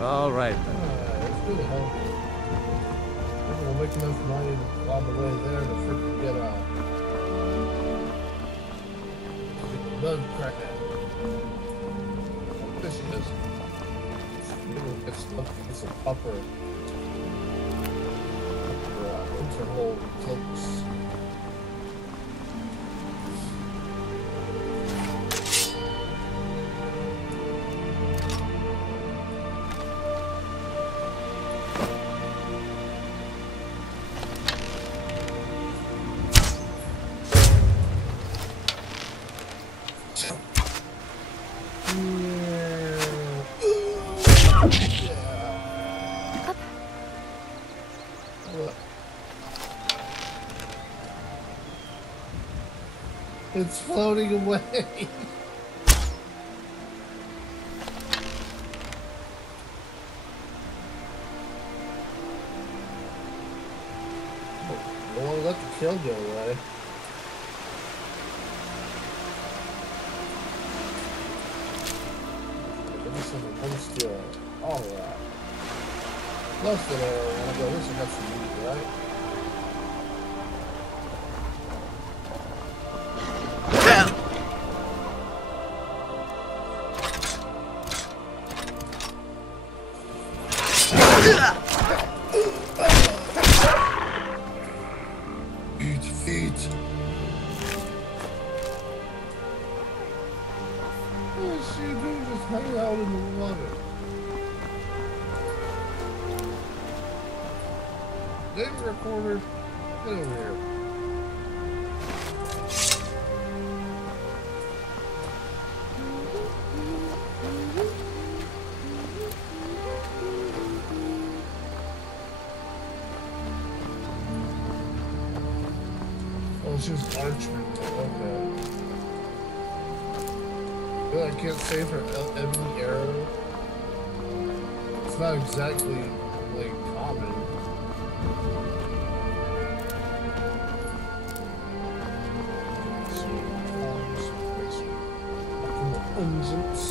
All right, then. It's really healthy. We'll make enough money on the way there to freaking get a blood crackhead. This is. It's a upper interval cloaks. It's floating away. Don't want to let the kill go away. Alright. Close to there, I want to go. At least I got some meat, right? Eat feet. What is she doing? Just hang out in the water. Data recorder, get over here. Oh, she's archery. Okay. But I can't save her ebony arrow. It's not exactly like common. Engines.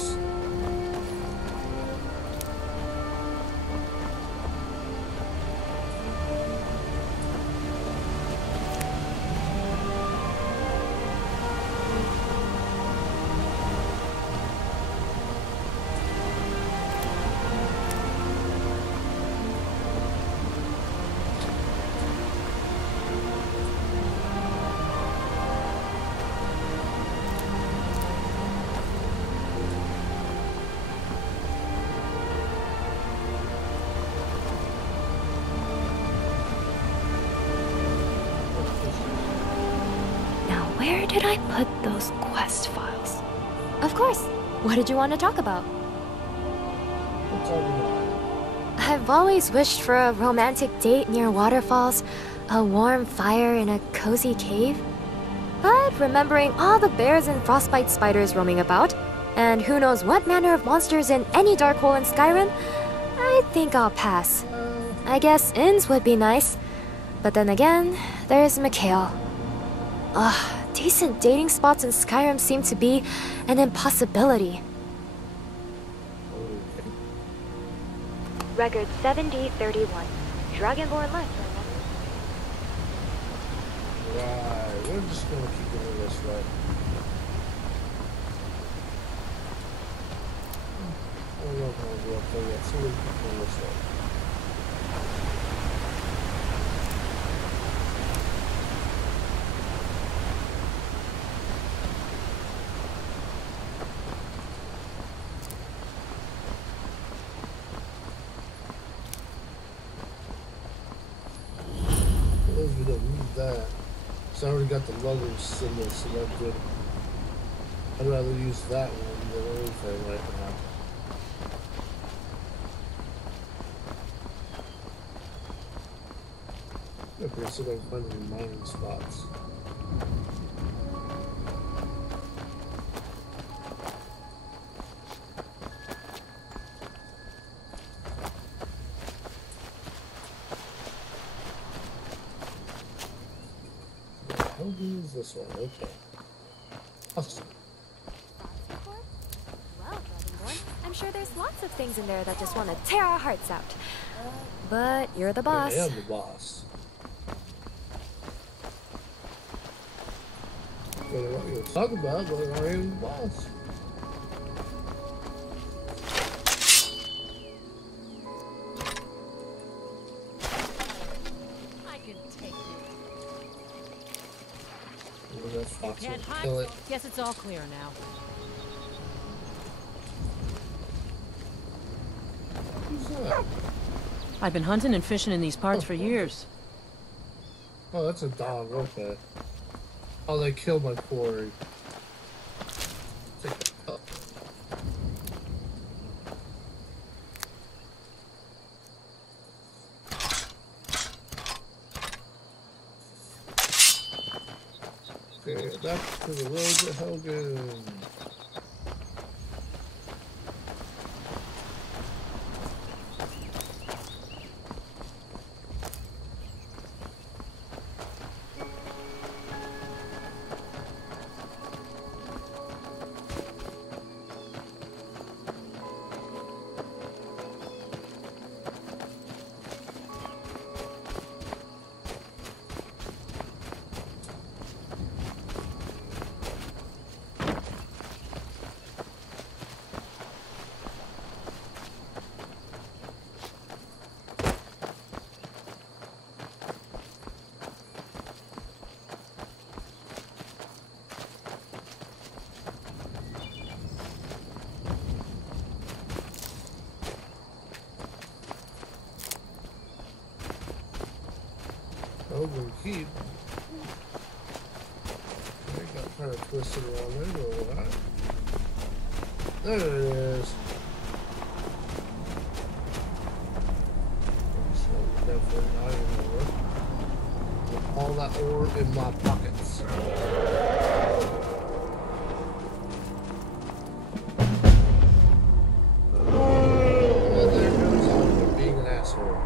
where did I put those quest files? Of course. What did you want to talk about? I've always wished for a romantic date near waterfalls, a warm fire in a cozy cave. But remembering all the bears and frostbite spiders roaming about, and who knows what manner of monsters in any dark hole in Skyrim, I think I'll pass. I guess inns would be nice, but then again, there's Mikhail. Ugh, decent dating spots in Skyrim seem to be an impossibility. Record 7D31. Dragonborn left. Right, we're just gonna keep doing this way. I don't know if I'm gonna go up there yet, so we'll keep doing this way. We don't need that. So I already got the logo symbol selected. I'd rather use that one than anything right now. Okay, so I can find any mining spots. This one, okay. Awesome. Well, Dragonborn, I'm sure there's lots of things in there that just want to tear our hearts out. But you're the boss. I am the boss. What do you want me to talk about, but I am the boss. Can't hide. Guess it's all clear now. Who's that? I've been hunting and fishing in these parts for years. Oh, that's a dog, okay. Oh, they killed my quarry. Take that up. Okay, back to the road to Helgen. Helgen Keep. I got kind of twisted around there, but alright. There it is. So definitely not even over. With all that ore in my pockets. And there goes Oliver being an asshole.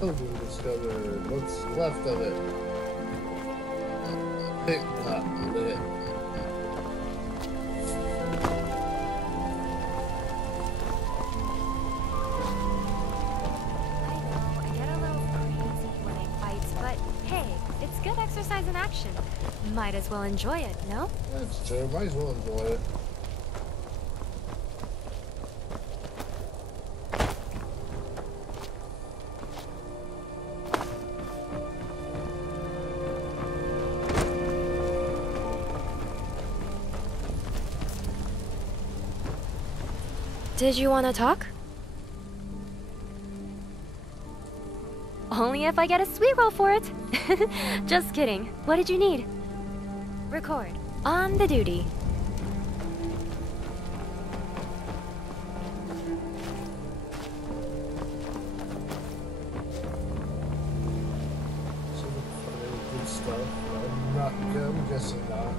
Oh, we discovered what's left of it. Pick up lit. I get a little crazy when I fight, but hey, it's good. exercise in action. Might as well enjoy it, no? That's true. Might as well enjoy it. Did you want to talk? Only if I get a sweet roll for it. Just kidding. What did you need? Record. On the duty. Good stuff. I'm guessing not.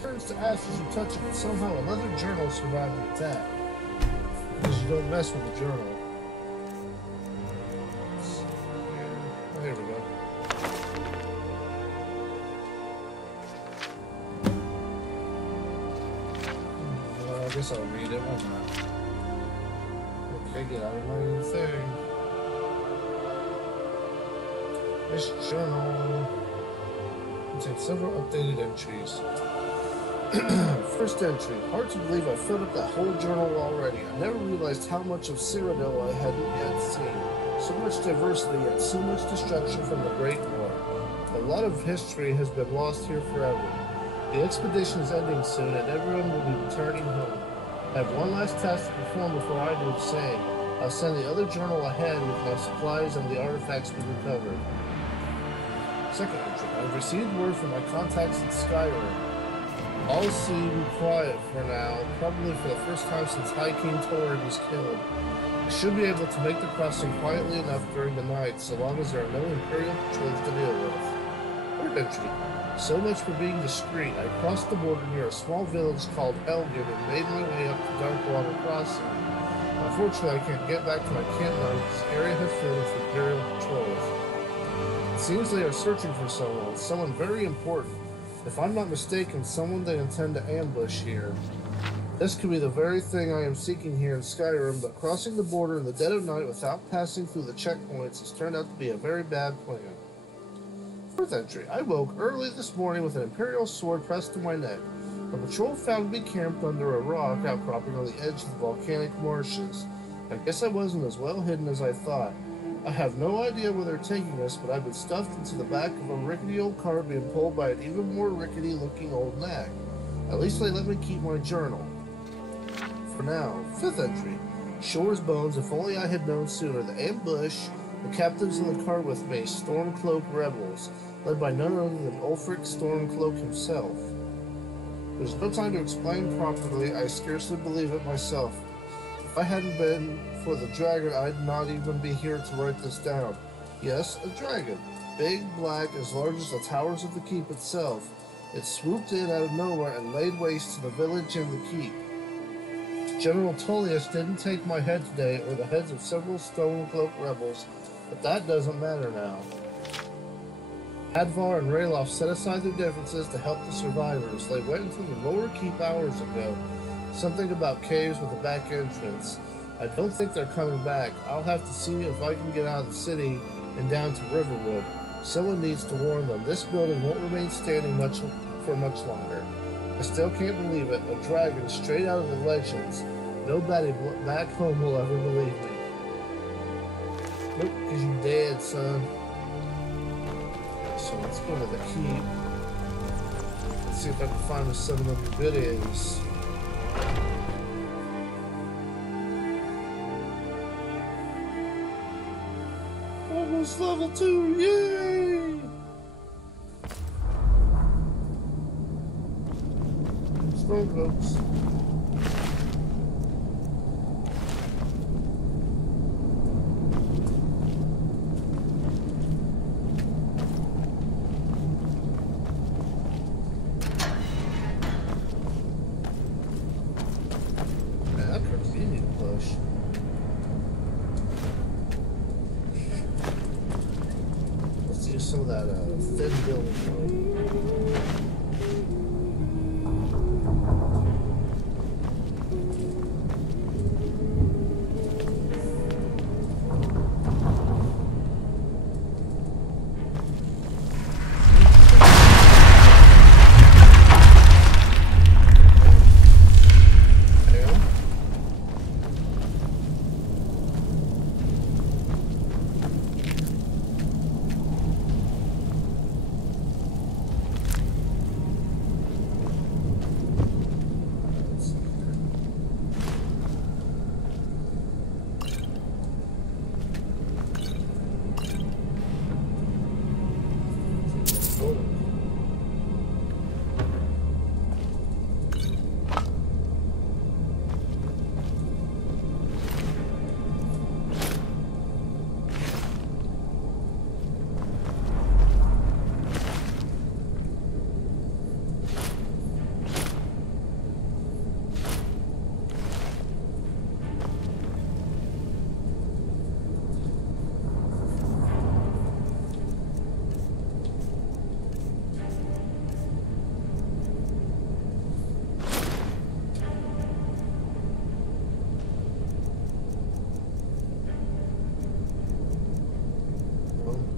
Turns to ash as you touch it, but somehow another journal survived the attack. Because you don't mess with the journal. Oh, here we go. Well, I guess I'll read it. Why not? Okay, get out of my thing. This journal contains several updated entries. First entry. Hard to believe I filled up that whole journal already. I never realized how much of Cyrodiil I hadn't yet seen. So much diversity, yet so much destruction from the Great War. A lot of history has been lost here forever. The expedition is ending soon, and everyone will be returning home. I have one last task to perform before I do the same. I'll send the other journal ahead with my supplies and the artifacts we recovered. Second entry. I've received word from my contacts in Skyrim. All seem quiet for now, probably for the first time since High King Torrid was killed. I should be able to make the crossing quietly enough during the night, so long as there are no Imperial patrols to deal with. Third entry. So much for being discreet. I crossed the border near a small village called Elgin and made my way up to Darkwater Crossing. Unfortunately, I can't get back to my camp now because the area has filled with Imperial patrols. It seems they are searching for someone very important. If I'm not mistaken, someone they intend to ambush here. This could be the very thing I am seeking here in Skyrim, but crossing the border in the dead of night without passing through the checkpoints has turned out to be a very bad plan. Fourth entry. I woke early this morning with an Imperial sword pressed to my neck. A patrol found me camped under a rock outcropping on the edge of the volcanic marshes. I guess I wasn't as well hidden as I thought. I have no idea where they're taking us, but I've been stuffed into the back of a rickety old car being pulled by an even more rickety-looking old nag. At least they let me keep my journal. For now. Fifth entry. Sure as bones, if only I had known sooner. The ambush, the captives in the car with me, Stormcloak rebels, led by none other than Ulfric Stormcloak himself. There's no time to explain properly, I scarcely believe it myself. If I hadn't been for the dragon, I'd not even be here to write this down. Yes, a dragon. Big, black, as large as the towers of the keep itself. It swooped in out of nowhere and laid waste to the village and the keep. General Tullius didn't take my head today, or the heads of several Stormcloak rebels, but that doesn't matter now. Hadvar and Ralof set aside their differences to help the survivors. They went into the lower keep hours ago. Something about caves with a back entrance. I don't think they're coming back. I'll have to see if I can get out of the city and down to Riverwood. Someone needs to warn them. This building won't remain standing for much longer. I still can't believe it. A dragon straight out of the legends. Nobody back home will ever believe me. Nope, because you're dead, son. So let's go to the keep. Let's see if I can find where some of them good is. Almost level 2, yay! Stormcloaks. Some of that thin building.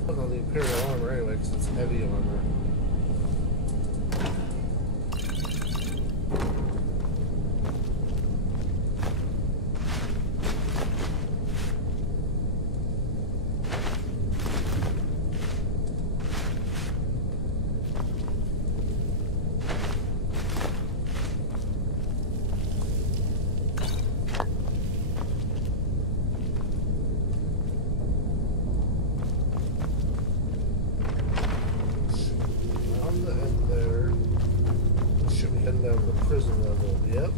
On the Imperial armor anyway, because it's heavy armor. Down to the prison level, yep.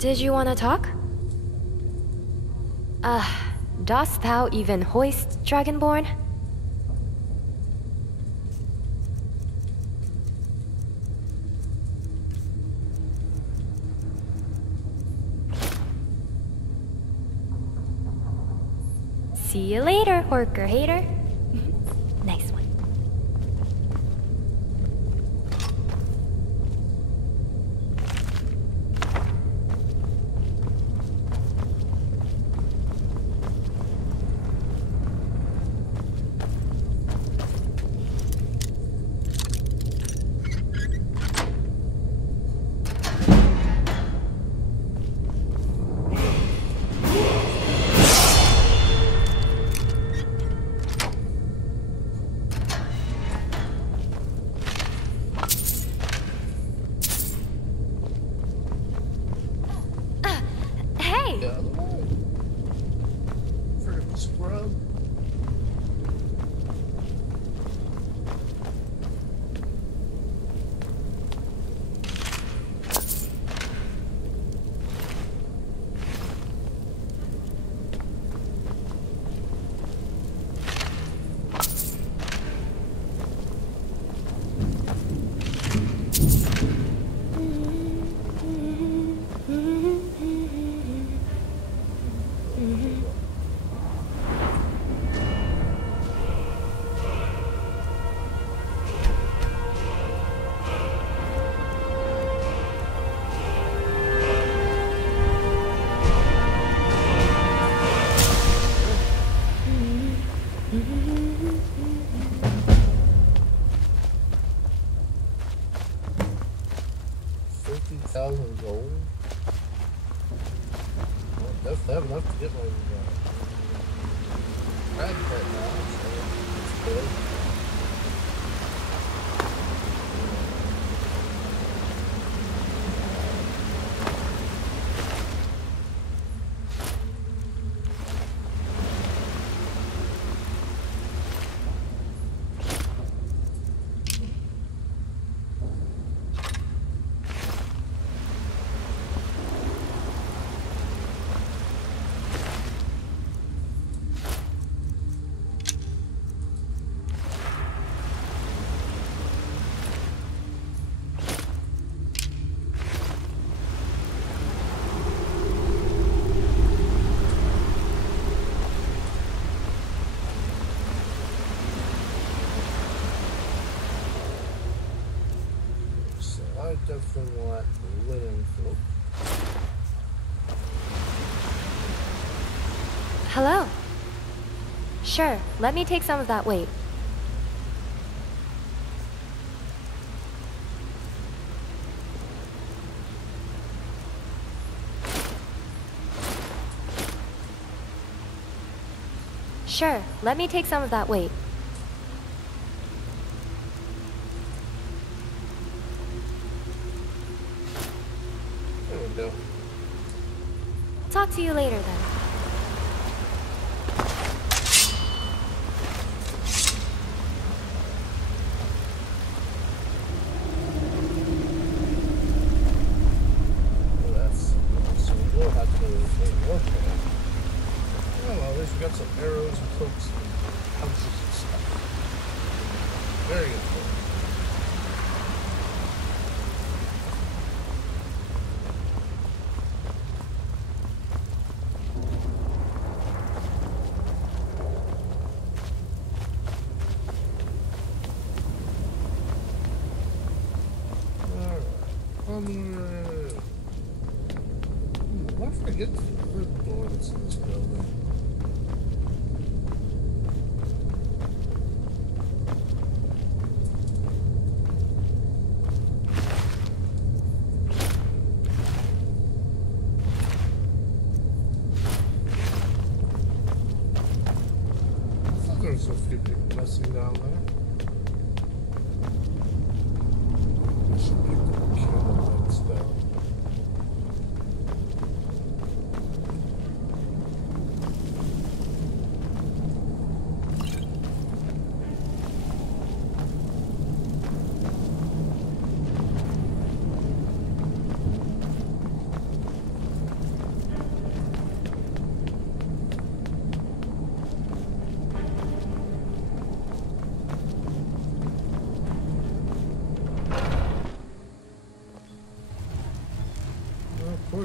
Did you want to talk? Dost thou even hoist, Dragonborn? See you later, Horker hater. Nice one. Gold. Well, definitely have enough to get my crab pet now, so that's good. I definitely want linen folk. Hello. Sure, let me take some of that weight. Sure, let me take some of that weight. There we go. Talk to you later then. So we will have to go to the thing. Okay. Oh, well, at least we got some arrows and cloaks and houses and stuff. Very important. Why forget the door that's in this building? I thought there was a few people messing down there. I should pick the candlelights down.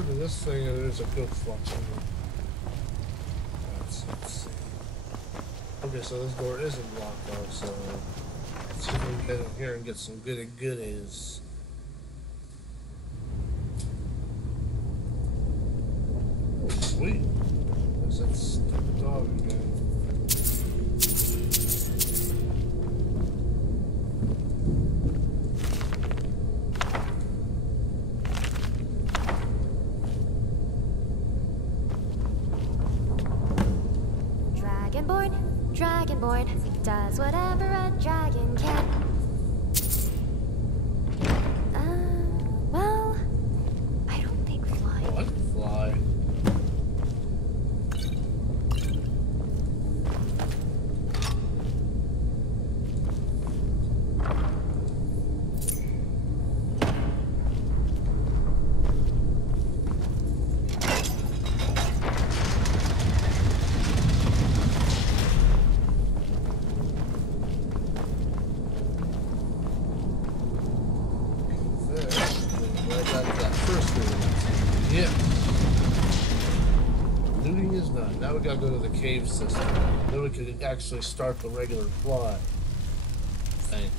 to this thing and there's a ghost watching me. Let's see. Okay, so this door isn't locked up, so let's see if we can get in here and get some goodies. Oh, sweet. There's that stupid dog again. Dragonborn does whatever a dragon can. Well, I don't think flying. Oh, I can fly. Now we gotta go to the cave system. Then we could actually start the regular plot. Thing.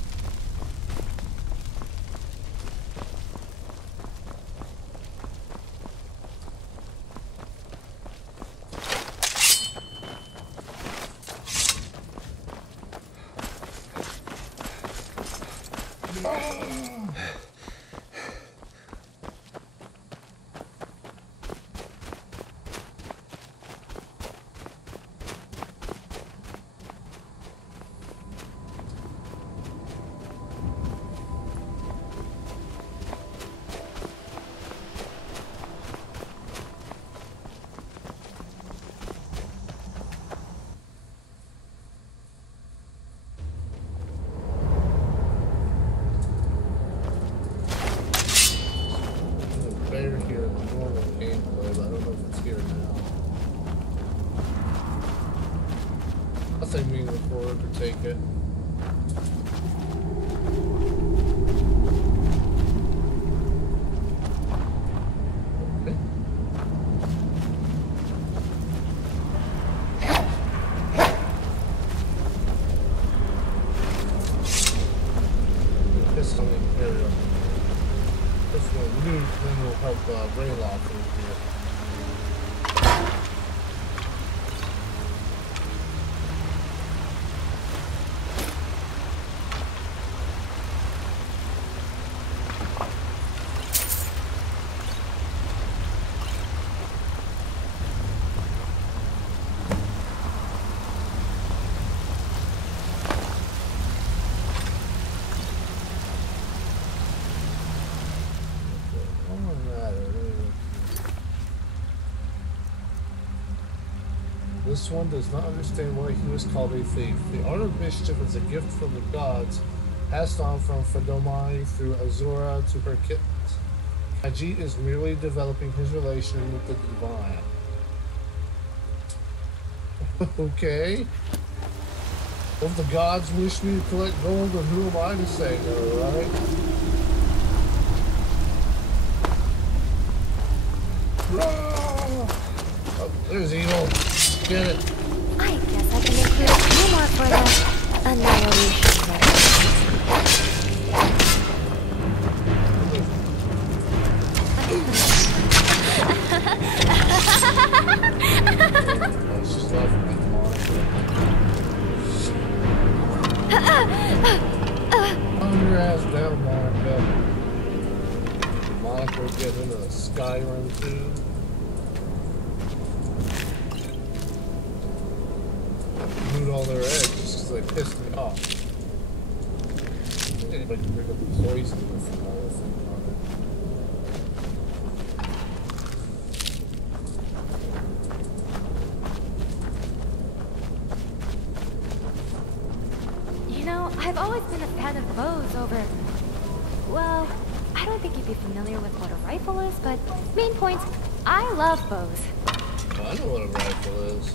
Take it. This one area. This one new thing will help Raylock over here. This one does not understand why he was called a thief. The art of mischief is a gift from the gods, passed on from Fedomai through Azura to her kittens. Khajiit is merely developing his relation with the divine. Okay. If the gods wish me to collect gold, then who am I to say no, right? Oh, there's evil. Get it. I guess I can include a few more for the annihilation On your ass down, Monica. Monica will get into the Skyrim too. All their eggs just because they pissed me off. I think anybody can bring up poison with them all thing on You know, I've always been a fan of bows over... Well, I don't think you'd be familiar with what a rifle is, but main point, I love bows. Well, I know what a rifle is.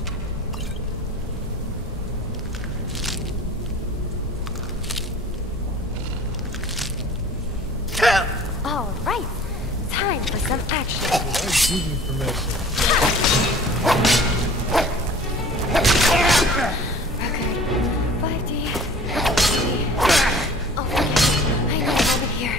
All right, time for some action. Give me permission. Okay. 5D. 5D. Oh, forget it. I know I'm over here.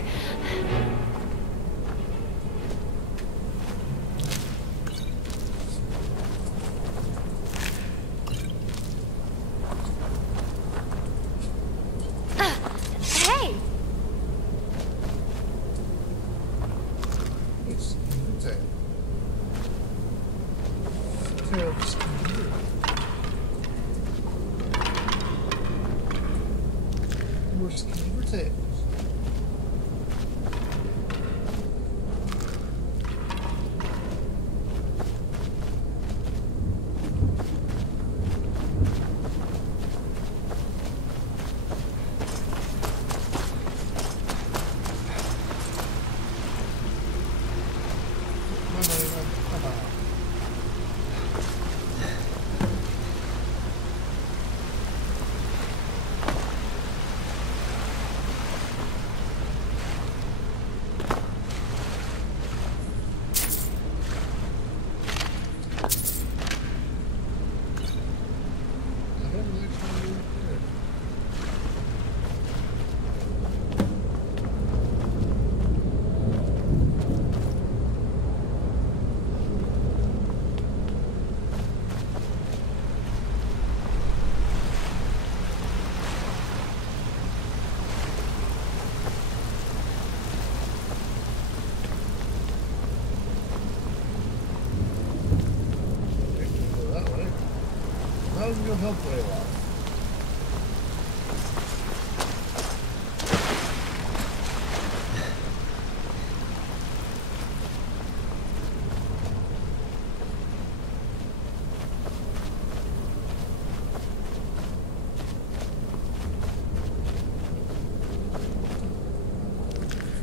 Hey! It's the tails. More skeever tails. How's it gonna help way off?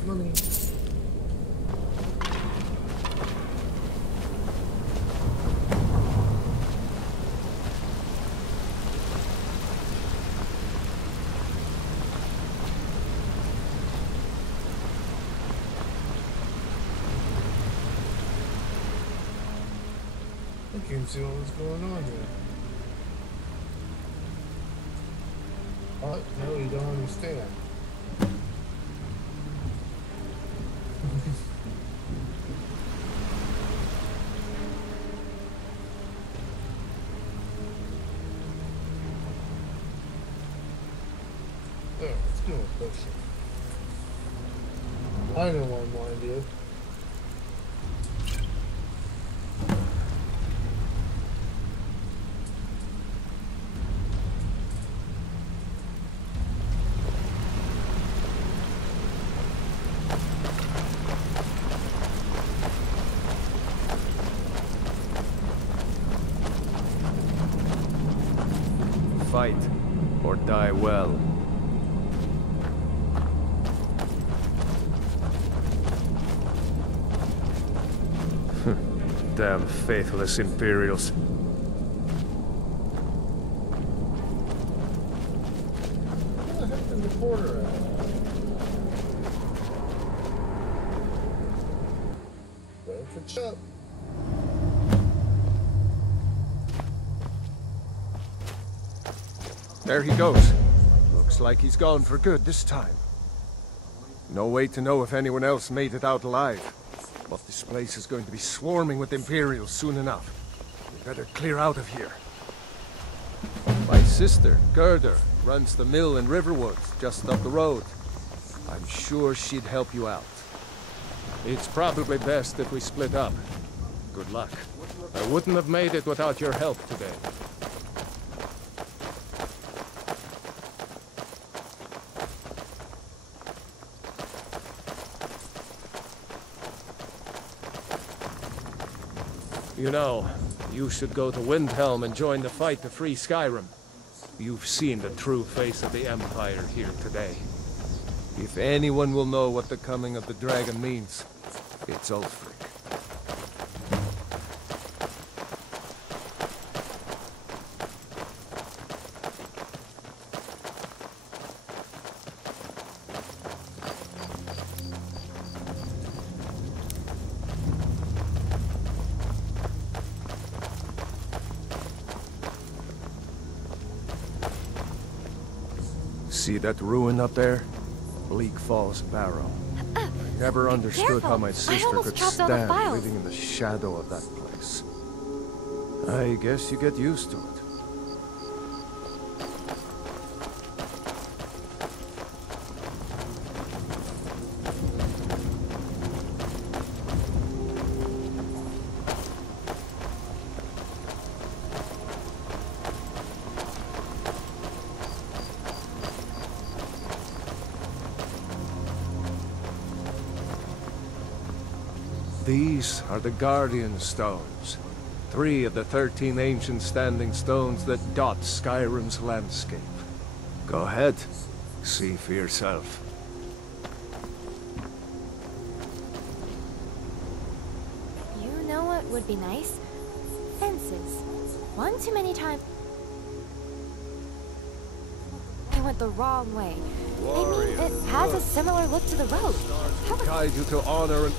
Money. I can't see what was going on here. What? No, you don't understand. There, let's do a potion. I don't want to mind you. Fight, or die well. Damn faithless Imperials. Where the heck is the reporter at? Better catch up. There he goes. Looks like he's gone for good this time. No way to know if anyone else made it out alive. But this place is going to be swarming with Imperials soon enough. We better clear out of here. My sister, Gerda, runs the mill in Riverwood, just up the road. I'm sure she'd help you out. It's probably best if we split up. Good luck. I wouldn't have made it without your help today. You know, you should go to Windhelm and join the fight to free Skyrim. You've seen the true face of the Empire here today. If anyone will know what the coming of the dragon means, it's Ulfric. See that ruin up there? Bleak Falls Barrow. I never understood how my sister could stand living in the shadow of that place. I guess you get used to it. These are the Guardian Stones. 3 of the 13 ancient standing stones that dot Skyrim's landscape. Go ahead, see for yourself. You know what would be nice? Fences. One too many times. I went the wrong way. I mean, it has a similar look to the road. Guide you to honor and...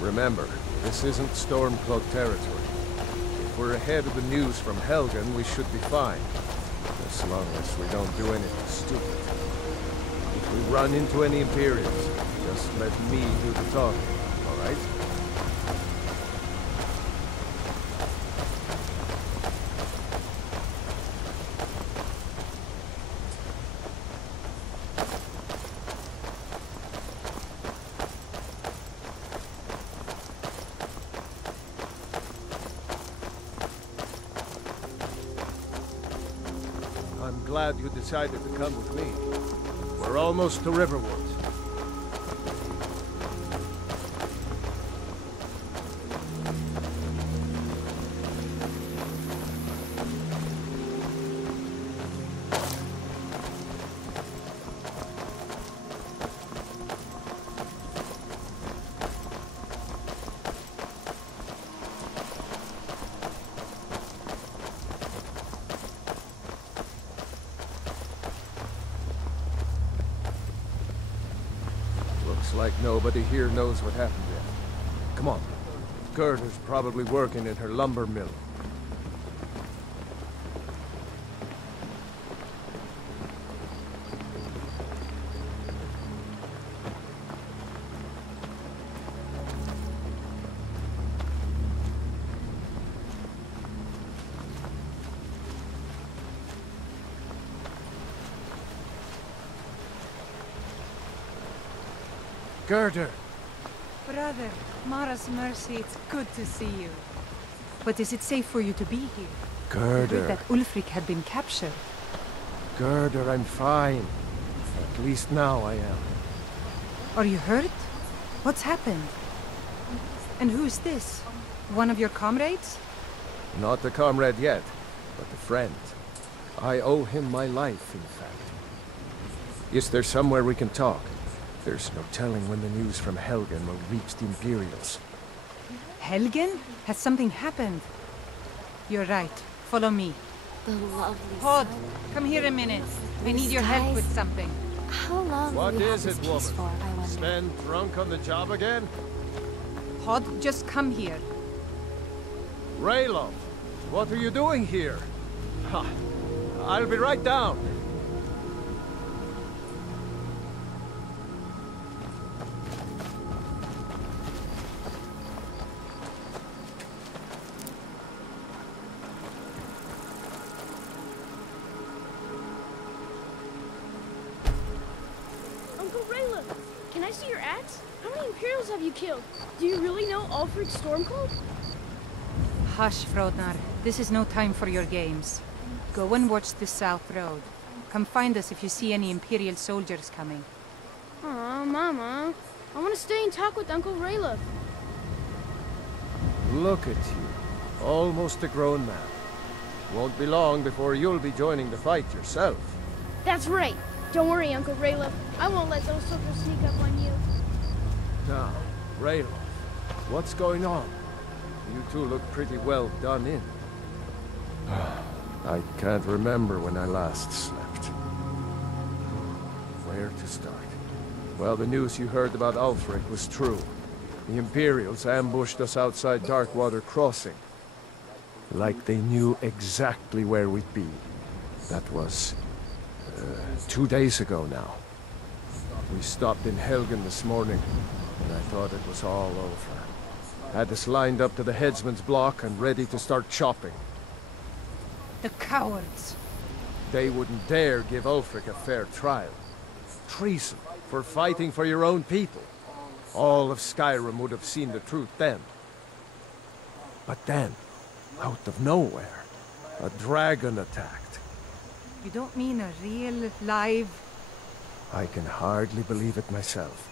Remember, this isn't Stormcloak territory. If we're ahead of the news from Helgen, we should be fine. As long as we don't do anything stupid. If we run into any Imperials, just let me do the talking, alright? I'm glad you decided to come with me. We're almost to Riverwood. Looks like nobody here knows what happened yet. Come on. Gerda's probably working in her lumber mill. Gerda! Brother, Mara's mercy, it's good to see you. But is it safe for you to be here? Gerda. I heard that Ulfric had been captured. Gerda, I'm fine. At least now I am. Are you hurt? What's happened? And who is this? One of your comrades? Not a comrade yet, but a friend. I owe him my life, in fact. Is there somewhere we can talk? There's no telling when the news from Helgen will reach the Imperials. Helgen? Has something happened? You're right. Follow me. The lovely Hod, sun. come here a minute. I need your Skies. help with something. How long What will we have is this it, peace woman? for, I wonder? Sven drunk on the job again? Hod, just come here. Rayloff, what are you doing here? Ha! I'll be right down. Uncle Rayla, can I see your axe? How many Imperials have you killed? Do you really know Ulfric Stormcold? Hush, Frodnar. This is no time for your games. Go and watch the South Road. Come find us if you see any Imperial soldiers coming. Aw, Mama. I want to stay and talk with Uncle Rayla. Look at you. Almost a grown man. Won't be long before you'll be joining the fight yourself. That's right. Don't worry, Uncle Rayla. I won't let those soldiers sneak up on you. Now, Rayloff, what's going on? You two look pretty well done in. I can't remember when I last slept. Where to start? Well, the news you heard about Ulfric was true. The Imperials ambushed us outside Darkwater Crossing. Like they knew exactly where we'd be. That was 2 days ago now. We stopped in Helgen this morning, and I thought it was all over. Had us lined up to the headsman's block and ready to start chopping. The cowards. They wouldn't dare give Ulfric a fair trial. Treason for fighting for your own people. All of Skyrim would have seen the truth then. But then, out of nowhere, a dragon attacked. You don't mean a real, live... I can hardly believe it myself.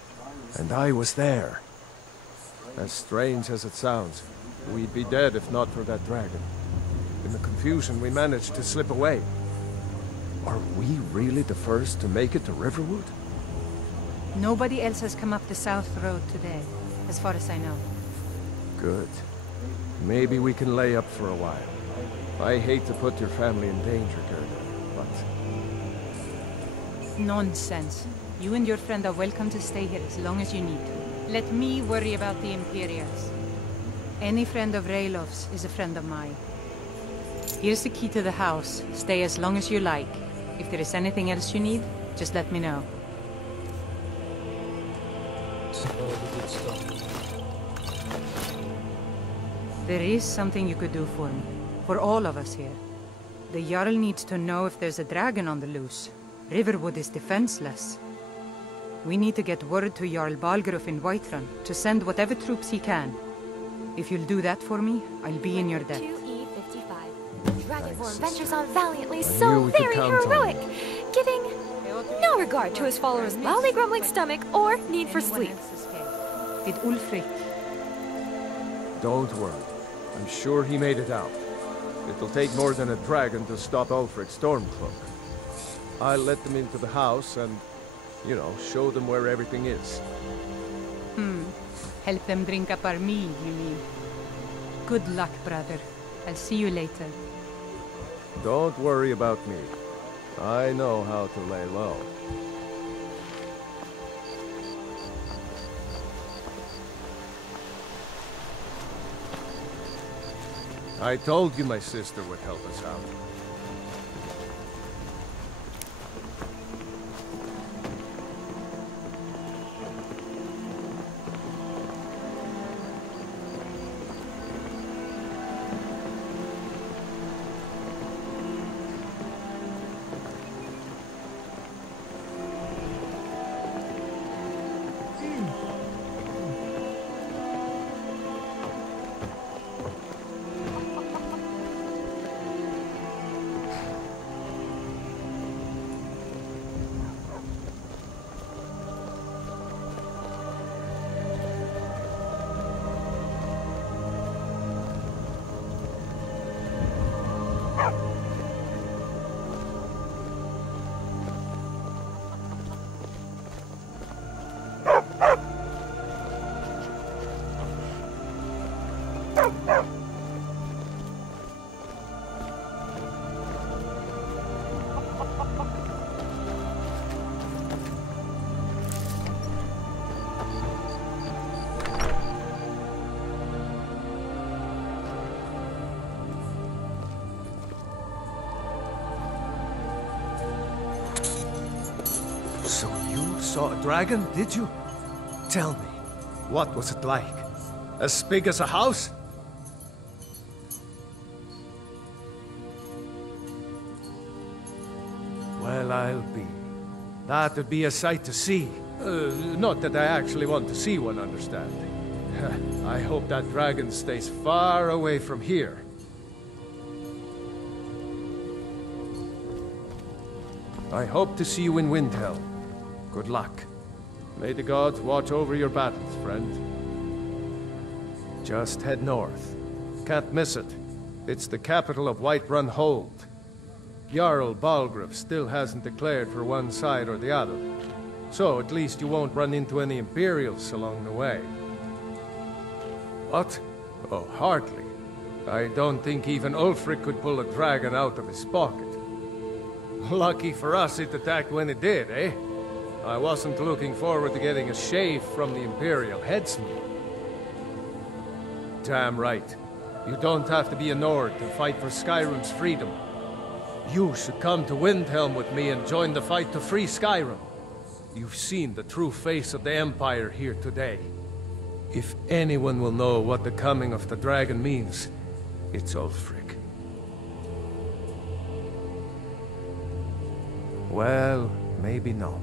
And I was there. As strange as it sounds, we'd be dead if not for that dragon. In the confusion, we managed to slip away. Are we really the first to make it to Riverwood? Nobody else has come up the South Road today, as far as I know. Good. Maybe we can lay up for a while. I hate to put your family in danger, Gerda, but... Nonsense. You and your friend are welcome to stay here as long as you need to. Let me worry about the Imperials. Any friend of Rayloff's is a friend of mine. Here's the key to the house. Stay as long as you like. If there is anything else you need, just let me know. There is something you could do for me. For all of us here. The Jarl needs to know if there's a dragon on the loose. Riverwood is defenseless. We need to get word to Jarl Balgruuf in Whiterun to send whatever troops he can. If you'll do that for me, I'll be in your debt. 2E55. Dragonborn ventures on valiantly, knew so we could very count on heroic, giving no regard to his followers' loudly grumbling stomach or need for sleep. Did Ulfric? Don't worry. I'm sure he made it out. It'll take more than a dragon to stop Ulfric Stormcloak. I'll let them into the house and, you know, show them where everything is. Help them drink up our mead, you mean? Good luck, brother. I'll see you later. Don't worry about me. I know how to lay low. I told you my sister would help us out. saw a dragon, did you? Tell me, what was it like? As big as a house? Well, I'll be. That'd be a sight to see. Not that I actually want to see one, understand. I hope that dragon stays far away from here. I hope to see you in Windhelm. Good luck. May the gods watch over your battles, friend. Just head north. Can't miss it. It's the capital of Whiterun Hold. Jarl Balgruuf still hasn't declared for one side or the other. So at least you won't run into any Imperials along the way. What? Oh, hardly. I don't think even Ulfric could pull a dragon out of his pocket. Lucky for us it attacked when it did, eh? I wasn't looking forward to getting a shave from the Imperial headsman. Damn right. You don't have to be a Nord to fight for Skyrim's freedom. You should come to Windhelm with me and join the fight to free Skyrim. You've seen the true face of the Empire here today. If anyone will know what the coming of the dragon means, it's Ulfric. Well, maybe not.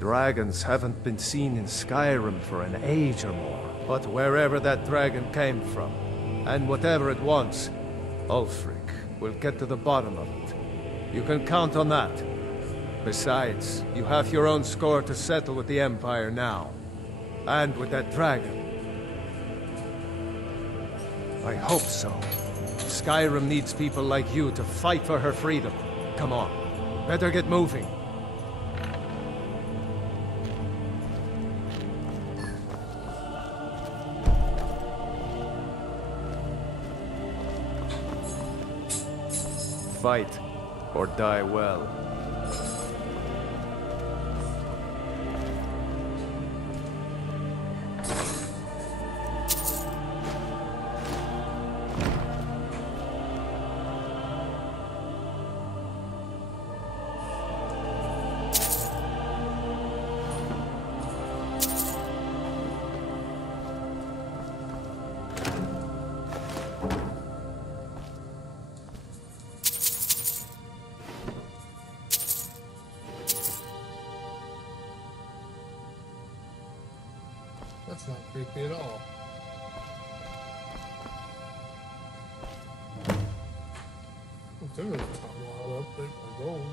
Dragons haven't been seen in Skyrim for an age or more. But wherever that dragon came from, and whatever it wants, Ulfric will get to the bottom of it. You can count on that. Besides, you have your own score to settle with the Empire now. And with that dragon. I hope so. Skyrim needs people like you to fight for her freedom. Come on. Better get moving. Fight, or die well. That's not creepy at all. They're really top wild up, big my gold.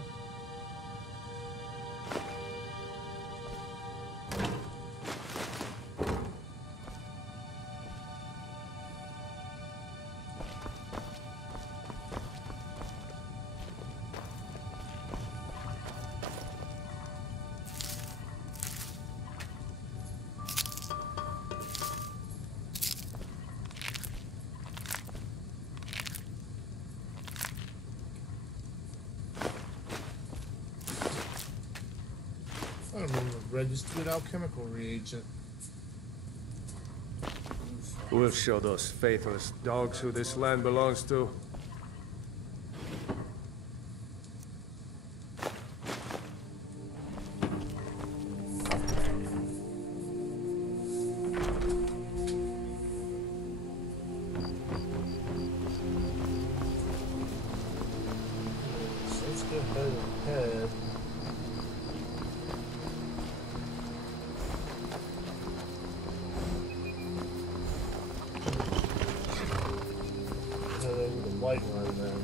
I don't remember registered alchemical reagent. We'll show those faithless dogs who this land belongs to. So let's go ahead. White one then.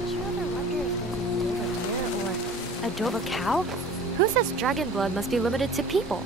Did you ever wonder if there's a Dova deer or a Dova cow? Who says dragon blood must be limited to people?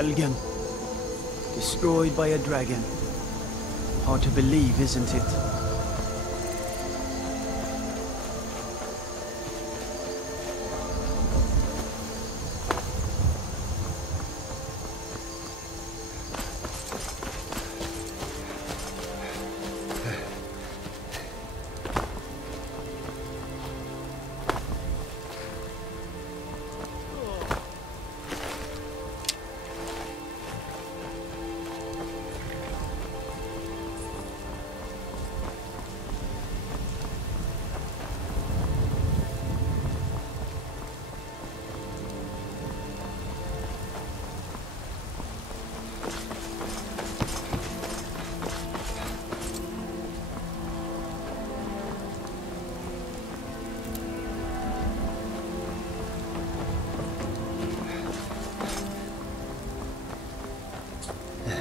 Helgen. Destroyed by a dragon. Hard to believe, isn't it?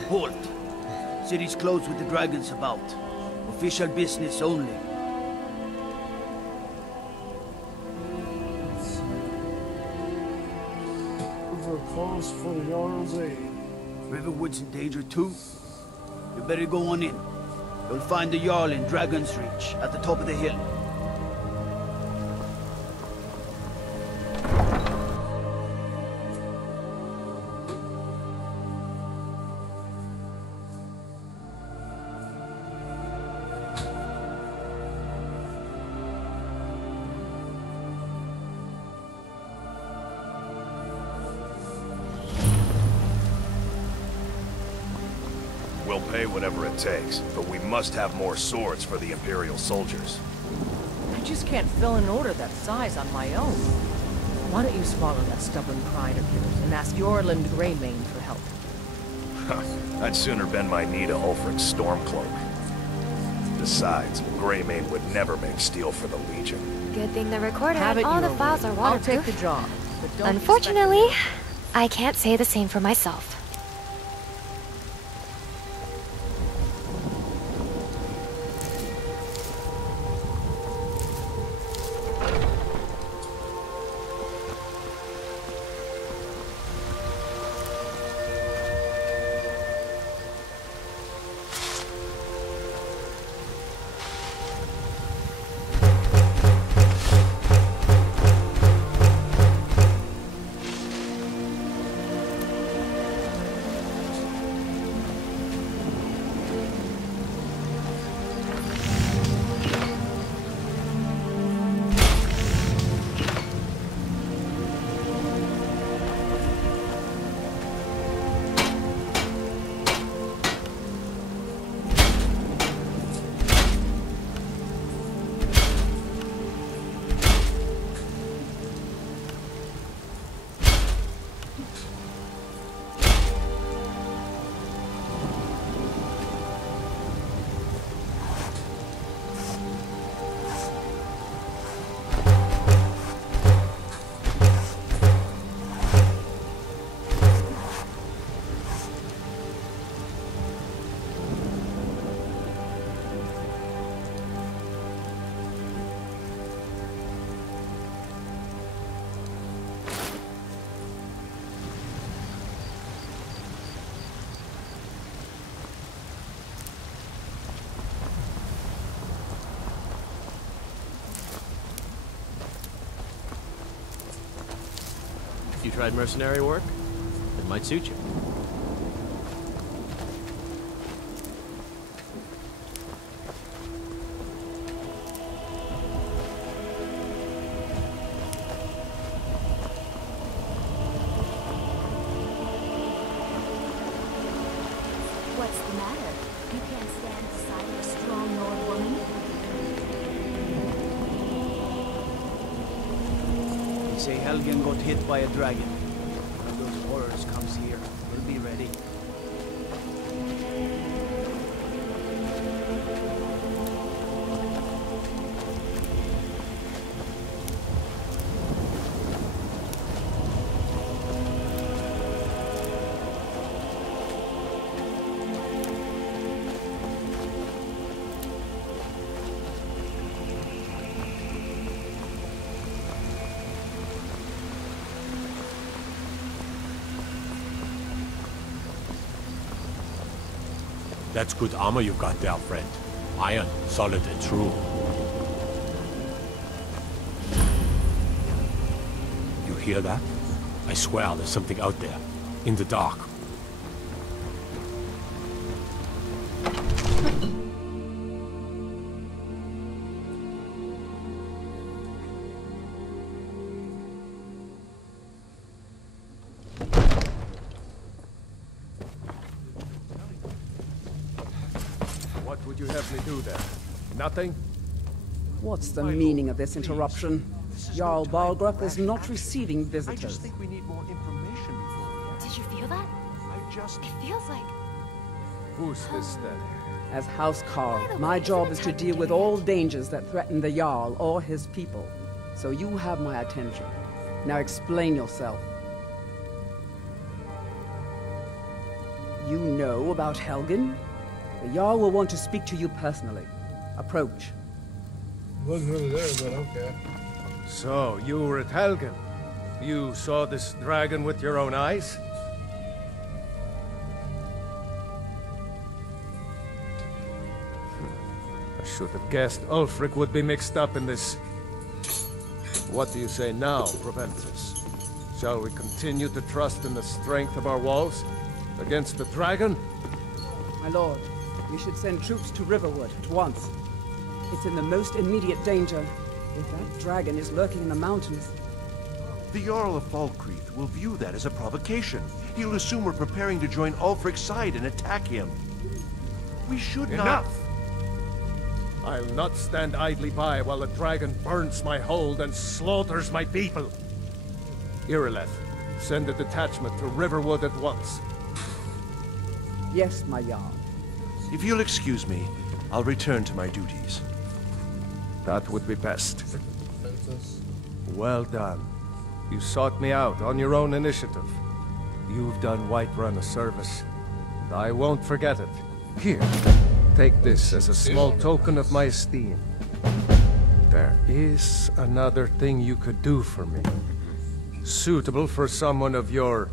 Halt! City's closed with the dragons about. Official business only. For a cause for the Jarl's aid. Riverwood's in danger too. You better go on in. You'll find the Jarl in Dragon's Reach, at the top of the hill. We'll pay whatever it takes, but we must have more swords for the Imperial soldiers. I just can't fill an order that size on my own. Why don't you swallow that stubborn pride of yours and ask Yorland Greymane for help? I'd sooner bend my knee to Ulfric's Stormcloak. Besides, Greymane would never make steel for the Legion. Good thing the recorder Have and it all the your files way. are I'll waterproof. take the job, but don't Unfortunately, I can't say the same for myself. You tried mercenary work? It might suit you. What's the matter? You can't stand the sight of a strong Nord woman? They say Helgen got hit by a dragon. One of those horrors comes here. We'll be ready. That's good armor you've got there, friend. Iron, solid and true. You hear that? I swear there's something out there. In the dark. What would you have me do there? Nothing? What's the meaning of this interruption? Jarl Balgrup is not receiving visitors. I just think we need more information before we... Did you feel that? It feels like... Who's this then? As House Carl, my job is to deal with all dangers that threaten the Jarl or his people. So you have my attention. Now explain yourself. You know about Helgen? The Jarl will want to speak to you personally. Approach. Wasn't really there, but okay. So, you were at Helgen. You saw this dragon with your own eyes? I should have guessed Ulfric would be mixed up in this. What do you say now, Proventus? Shall we continue to trust in the strength of our walls against the dragon? My lord, we should send troops to Riverwood at once. It's in the most immediate danger. If that dragon is lurking in the mountains... The Jarl of Falkreath will view that as a provocation. He'll assume we're preparing to join Ulfric's side and attack him. We should not... Enough! I'll not stand idly by while the dragon burns my hold and slaughters my people. Irileth, send a detachment to Riverwood at once. Yes, my Jarl. If you'll excuse me, I'll return to my duties. That would be best. Well done. You sought me out on your own initiative. You've done Whiterun a service, and I won't forget it. Here, take this as a small token of my esteem. There is another thing you could do for me. Suitable for someone of your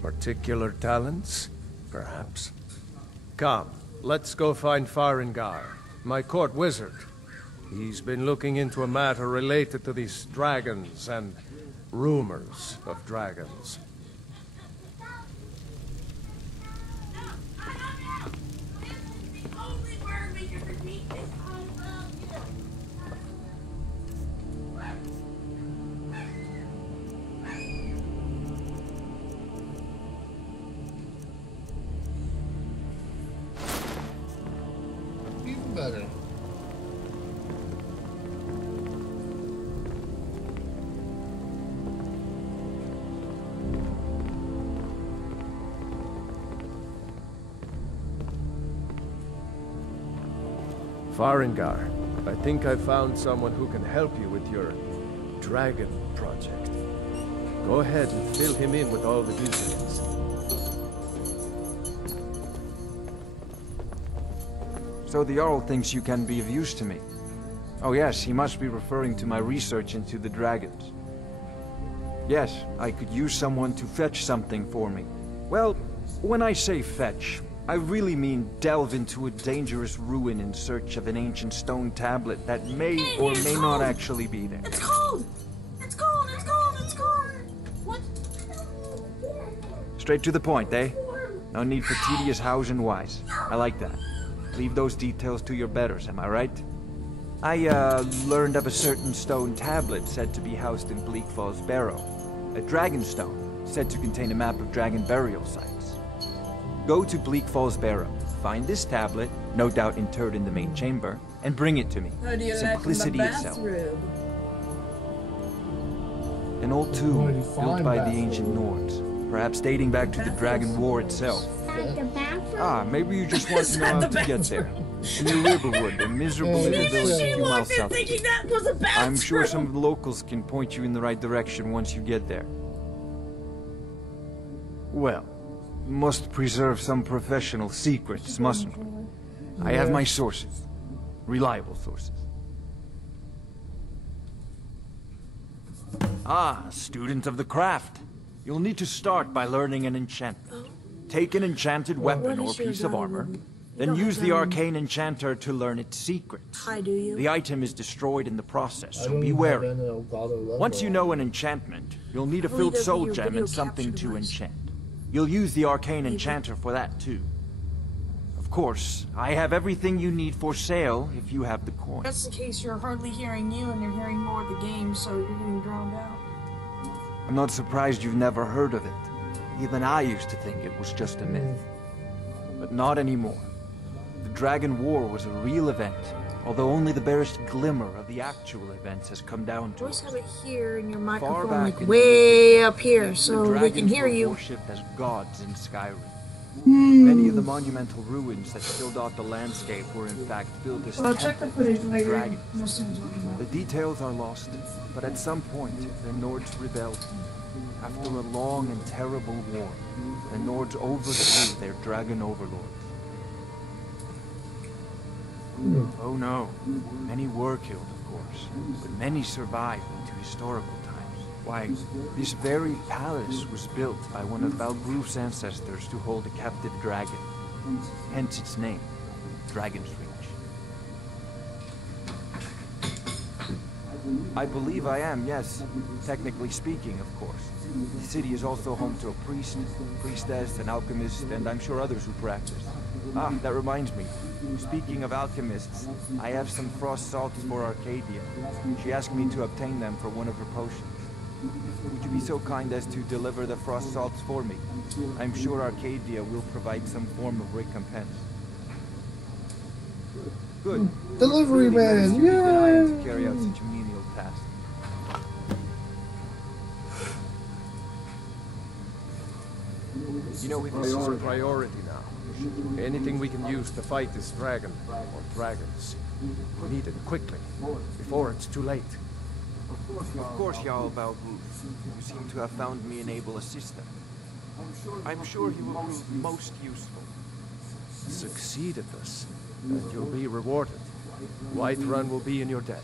particular talents, perhaps. Come, let's go find Farengar, my court wizard. He's been looking into a matter related to these dragons and rumors of dragons. Even better. Farengar, I think I found someone who can help you with your dragon project. Go ahead and fill him in with all the details. So the Jarl thinks you can be of use to me. Oh yes, he must be referring to my research into the dragons. Yes, I could use someone to fetch something for me. Well, when I say fetch, I really mean delve into a dangerous ruin in search of an ancient stone tablet that may or may not actually be there. It's cold! It's cold! It's cold! It's cold! What? Straight to the point, eh? No need for tedious hows and whys. I like that. Leave those details to your betters, am I right? I, learned of a certain stone tablet said to be housed in Bleak Falls Barrow. A dragon stone, said to contain a map of dragon burial sites. Go to Bleak Falls Barrow, find this tablet, no doubt interred in the main chamber, and bring it to me. Simplicity itself. An old tomb built by the ancient Nords, perhaps dating back to the Dragon War itself. Ah, maybe you just want to know how to get there. Near Riverwood, a miserable little village a few miles south. I'm sure some of the locals can point you in the right direction once you get there. Well, must preserve some professional secrets, mustn't we? I have my sources. Reliable sources. Ah, student of the craft. You'll need to start by learning an enchantment. Take an enchanted weapon or piece of armor, Then use the arcane enchanter to learn its secrets. Hi, do you? The item is destroyed in the process, I so don't be have wary. any Elgato level. Once you know an enchantment, you'll need a filled soul gem and something to enchant. You'll use the arcane enchanter for that too. Of course, I have everything you need for sale if you have the coin. That's the case. You're hardly hearing you, and they're hearing more of the game, so you're getting drowned out. I'm not surprised you've never heard of it. Even I used to think it was just a myth. But not anymore. The Dragon War was a real event, although only the barest glimmer of the actual events has come down to us. Always have it here in your Far microphone, back like in way up here, the so they can dragons hear were you. worshipped as gods in Skyrim. Many of the monumental ruins that still dot the landscape were in fact built as Well, check the footage later. dragons. The details are lost, but at some point, the Nords rebelled. After a long and terrible war, the Nords overthrew their dragon overlords. Oh no, many were killed, of course, but many survived into historical times. Why, this very palace was built by one of Balgruf's ancestors to hold a captive dragon. Hence its name, Dragon's Reach. I believe I am, yes. Technically speaking, of course. The city is also home to a priest, priestess, an alchemist, and I'm sure others who practice. Ah, that reminds me. Speaking of alchemists, I have some frost salts for Arcadia. She asked me to obtain them for one of her potions. Would you be so kind as to deliver the frost salts for me? I'm sure Arcadia will provide some form of recompense. Good. Delivery man, yeah! To yay! carry out such a menial task. You know, this is a priority now. Anything we can use to fight this dragon, or dragons, we need it quickly, before it's too late. Of course, Jarl Balgruf. You seem to have found me an able assistant. I'm sure he will prove most useful. Succeed at this, and you'll be rewarded. Whiterun will be in your debt.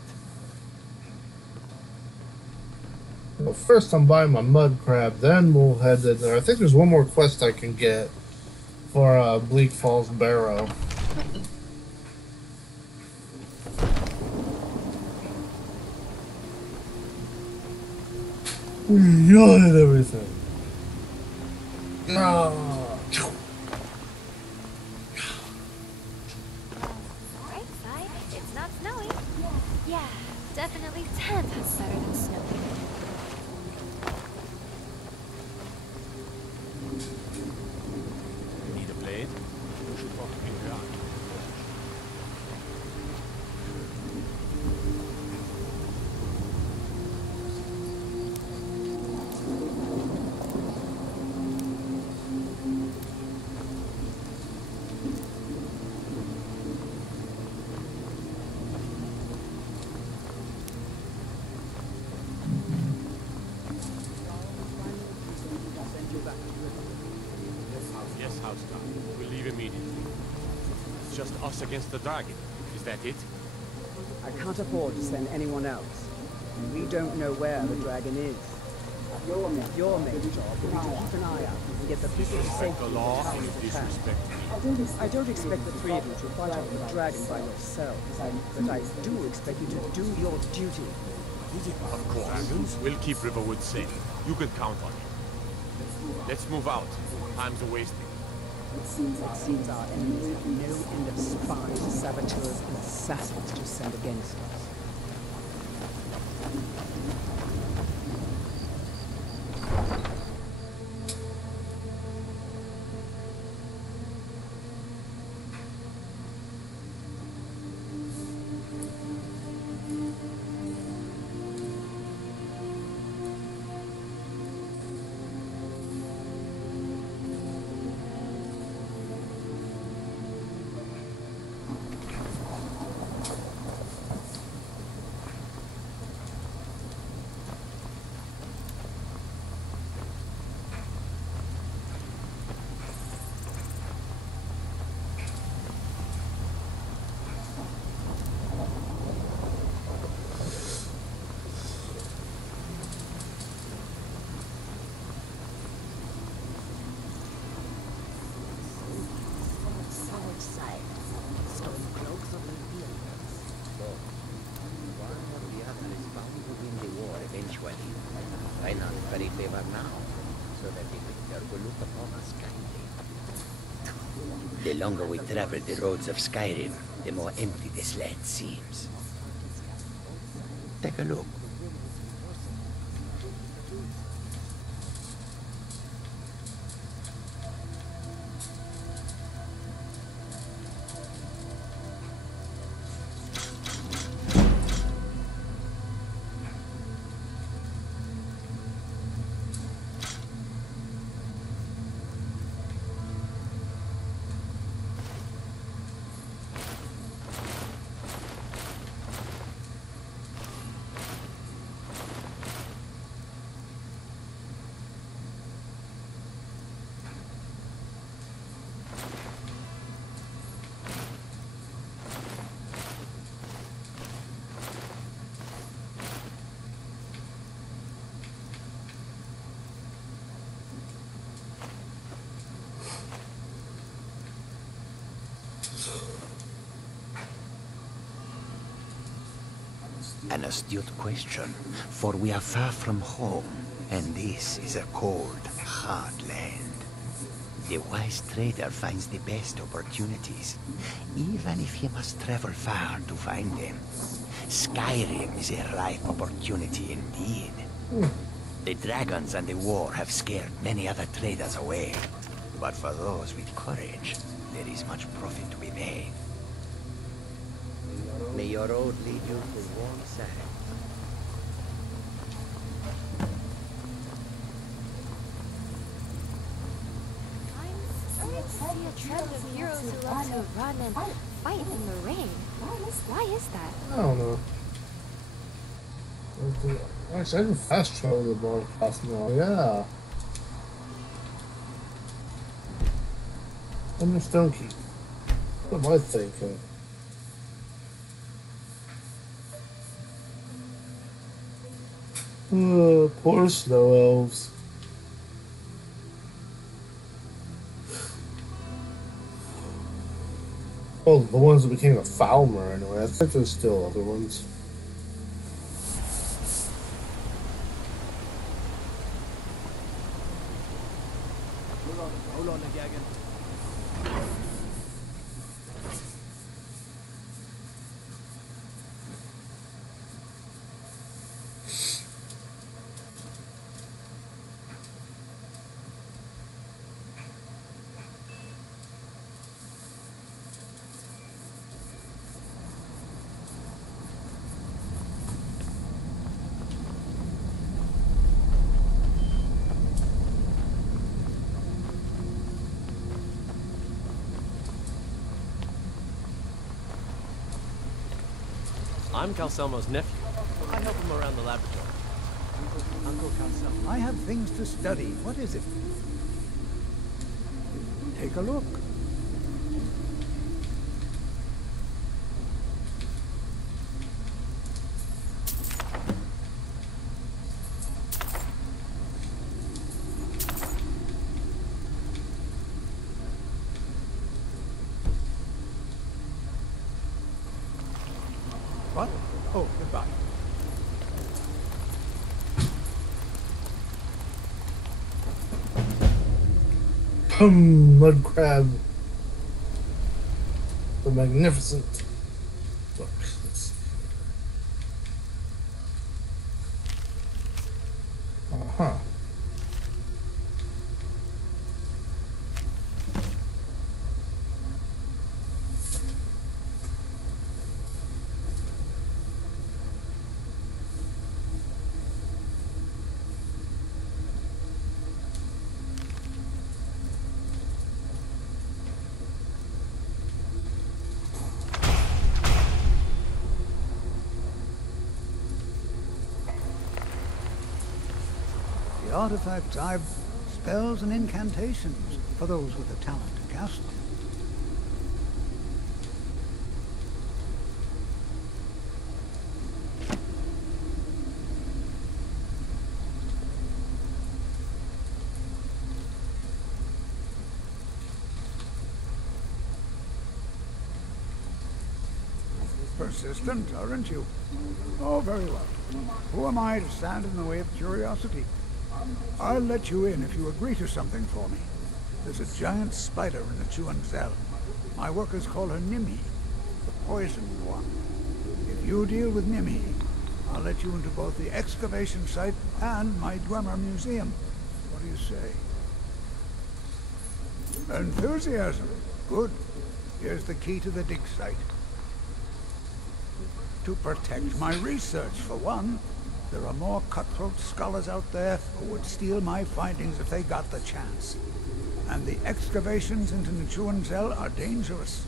Well, first I'm buying my mud crab, then we'll head in there. I think there's one more quest I can get for Bleak Falls Barrow. Y'all hit everything. No. Right side, it's not snowing. Yeah, definitely 10 times better than snowing. Need a blade? You should talk to Adrian. Yes, Houseguard. We'll leave immediately. It's just us against the dragon. Is that it? I can't afford to send anyone else. We don't know where the dragon is. Your main job will be to keep an eye out and get the people to Respect safety the law and without attack. disrespect me. I don't expect the three of you to fight off the dragon by yourselves, but I do expect you to do your duty. Of course. We'll keep Riverwood safe. You can count on it. Let's move out. Time's a-wasting. It seems our enemies have no end of spies, saboteurs, and assassins to send against us. favor now, so that the victor will look upon us kindly. The longer we travel the roads of Skyrim, the more empty this land seems. Take a look. An astute question, for we are far from home, and this is a cold, hard land. The wise trader finds the best opportunities, even if he must travel far to find them. Skyrim is a ripe opportunity indeed. The dragons and the war have scared many other traders away, but for those with courage, there is much profit to be made. May your road lead you to warm sand. I see a trend of heroes who love to run and fight in the rain. Why is that? I don't know. Actually, I can fast travel the bar fast now. Yeah. I'm Stone Key. What am I thinking? Poor snow elves. Oh, the ones that became a Falmer anyway. I think there's still other ones. Hold on, Gagan. I'm Calcelmo's nephew. I help him around the laboratory. Uncle Calcelmo. I have things to study. What is it? Take a look. What? Oh, goodbye. Mud crab. The magnificent. Look, let's see. Uh-huh. The artifacts I've spells and incantations for those with the talent to cast them. Persistent, aren't you? Oh, very well. Who am I to stand in the way of curiosity? I'll let you in if you agree to something for me. There's a giant spider in the Chuanzel. My workers call her Nimi, the poisoned one. If you deal with Nimi, I'll let you into both the excavation site and my Dwemer museum. What do you say? Enthusiasm. Good. Here's the key to the dig site. To protect my research, for one. There are more cutthroat scholars out there who would steal my findings if they got the chance. And the excavations into Nichuanzel are dangerous.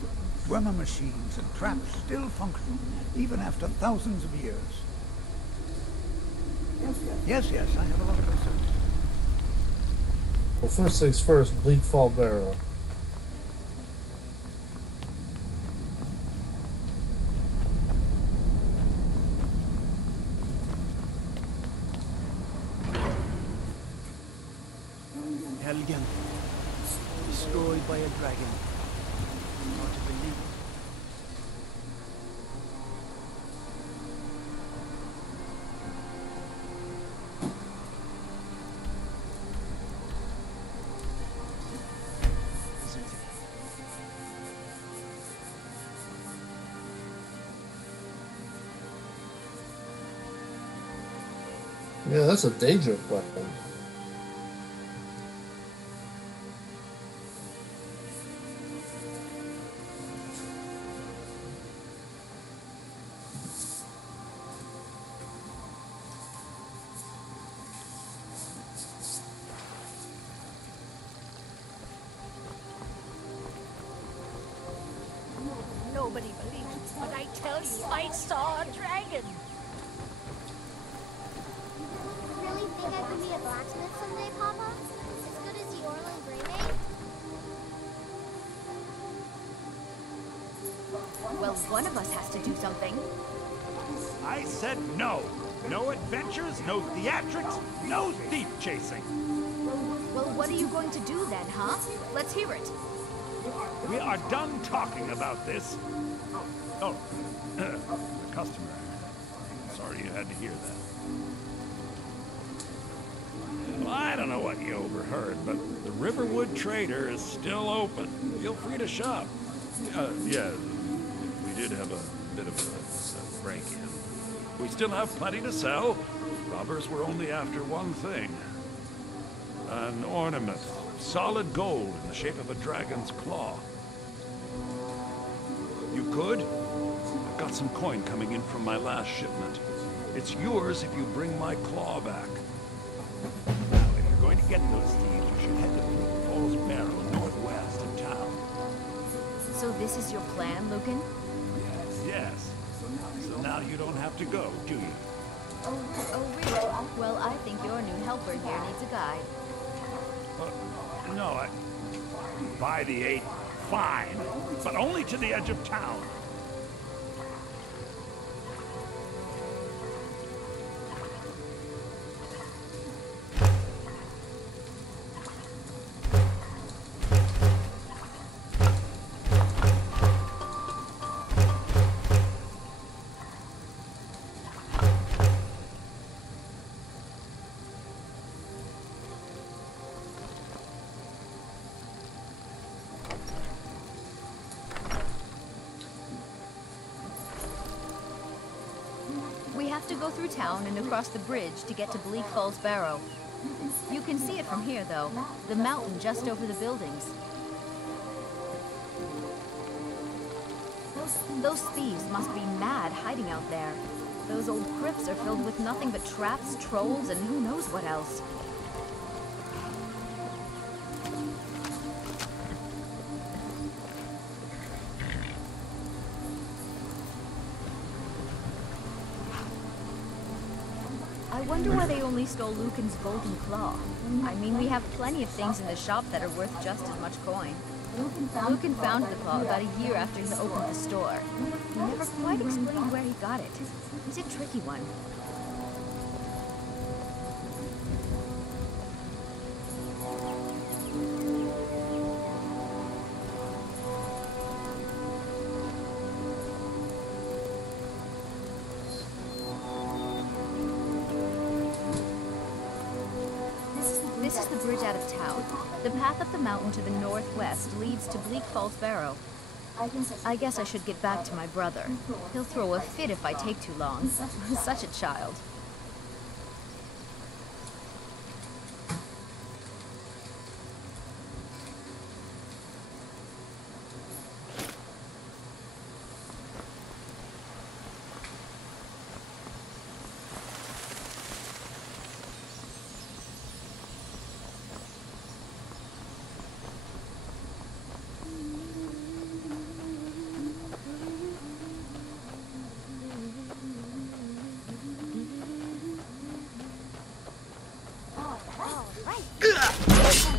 Dwemer machines and traps still function, even after thousands of years. Yes, I have a lot of research. Well, first things first, Bleak Fall Barrow. Helgen. Destroyed by a dragon. Hard to believe. Yeah, that's a dangerous weapon. Nobody believes, but I tell you, I saw a dragon. You really think I could be a blacksmith someday, Papa? As good as Yorl and Greymane? Well, one of us has to do something. I said no. No adventures, no theatrics, no thief chasing. Well, what are you going to do then, huh? Let's hear it. We are done talking about this. Oh, the customer. Sorry you had to hear that. Well, I don't know what you overheard, but the Riverwood Trader is still open. Feel free to shop. Yeah, we did have a bit of a break-in. We still have plenty to sell. Robbers were only after one thing. An ornament. Solid gold in the shape of a dragon's claw. You could? I've got some coin coming in from my last shipment. It's yours if you bring my claw back. Now, if you're going to get those thieves, you should head to Bleak Falls Barrow, northwest of town. So this is your plan, Lucan? Yes. So now you don't have to go, do you? Oh, really? Well, I think your new helper here needs a guide. No, by the 8, fine, but only to the edge of town. We have to go through town and across the bridge to get to Bleak Falls Barrow. You can see it from here, though. The mountain just over the buildings. Those thieves must be mad hiding out there. Those old crypts are filled with nothing but traps, trolls, and who knows what else. I wonder why they only stole Lucan's golden claw. I mean, we have plenty of things in the shop that are worth just as much coin. Lucan found the claw about a year after he opened the store. He never quite explained where he got it. He's a tricky one. This is the bridge out of town. The path up the mountain to the northwest leads to Bleak Falls Barrow. I guess I should get back to my brother. He'll throw a fit if I take too long. Such a child.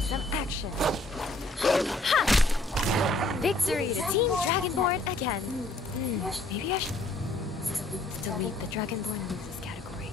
Some action. Ha! Victory to Team Dragonborn again. Maybe I should delete the Dragonborn loses category.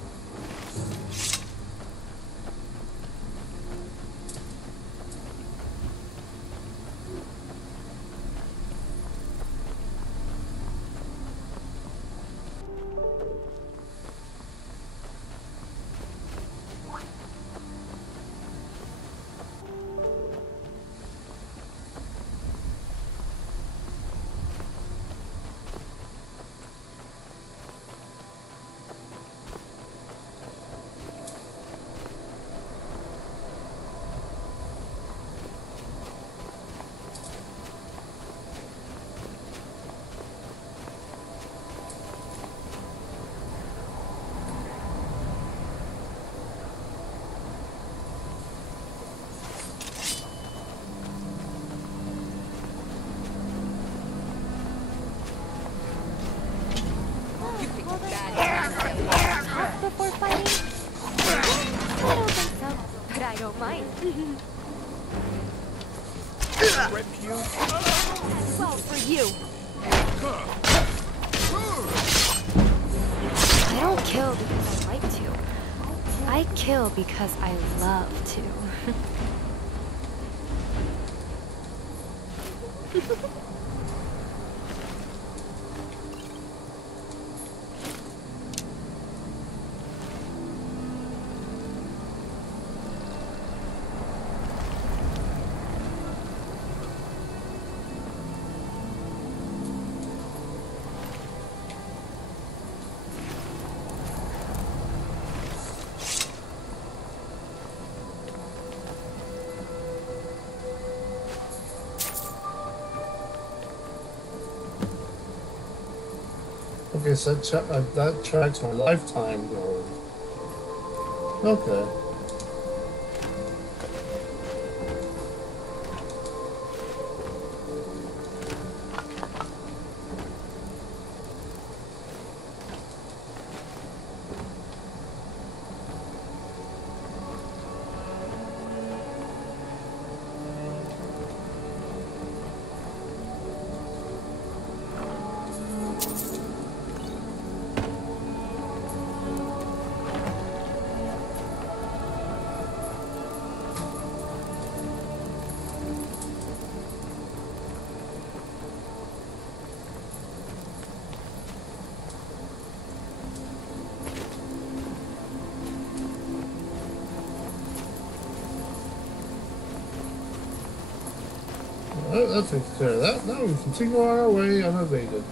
Before fighting? I don't think so, but I don't mind. Well, for you. I don't kill because I like to. I kill because I love to. Okay, so that tracks my lifetime goal. Okay. That takes care of that. Now we continue on our way unabated.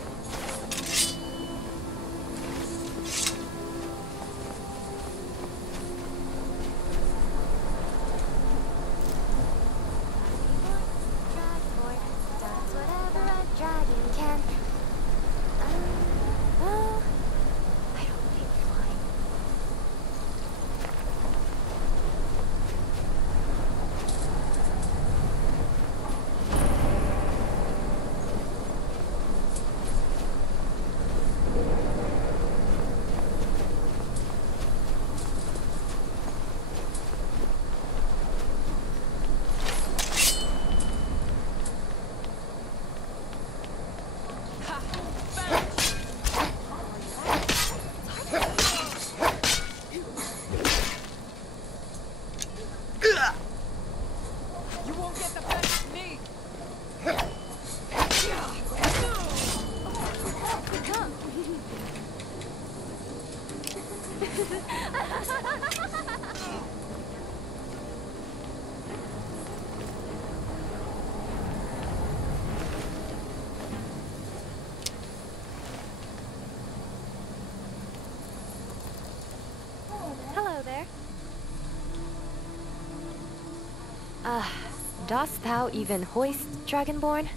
Dost thou even hoist, Dragonborn?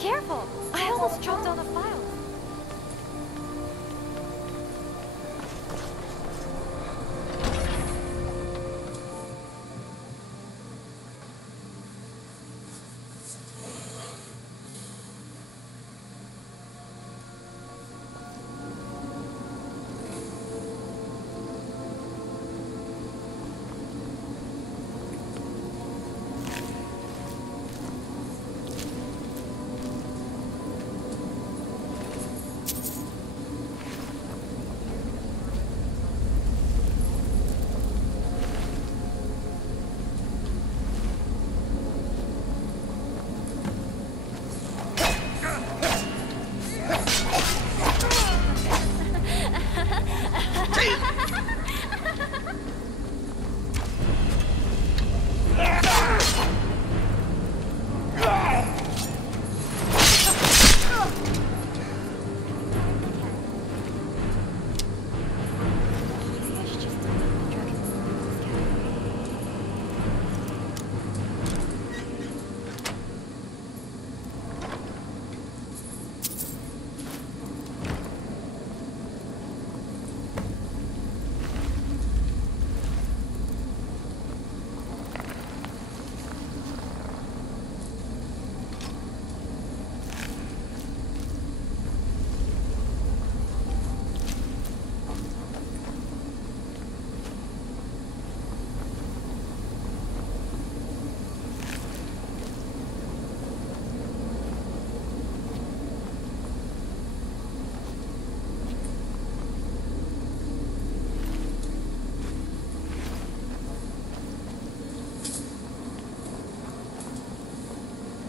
Careful! I almost dropped all the files.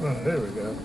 Oh, there we go.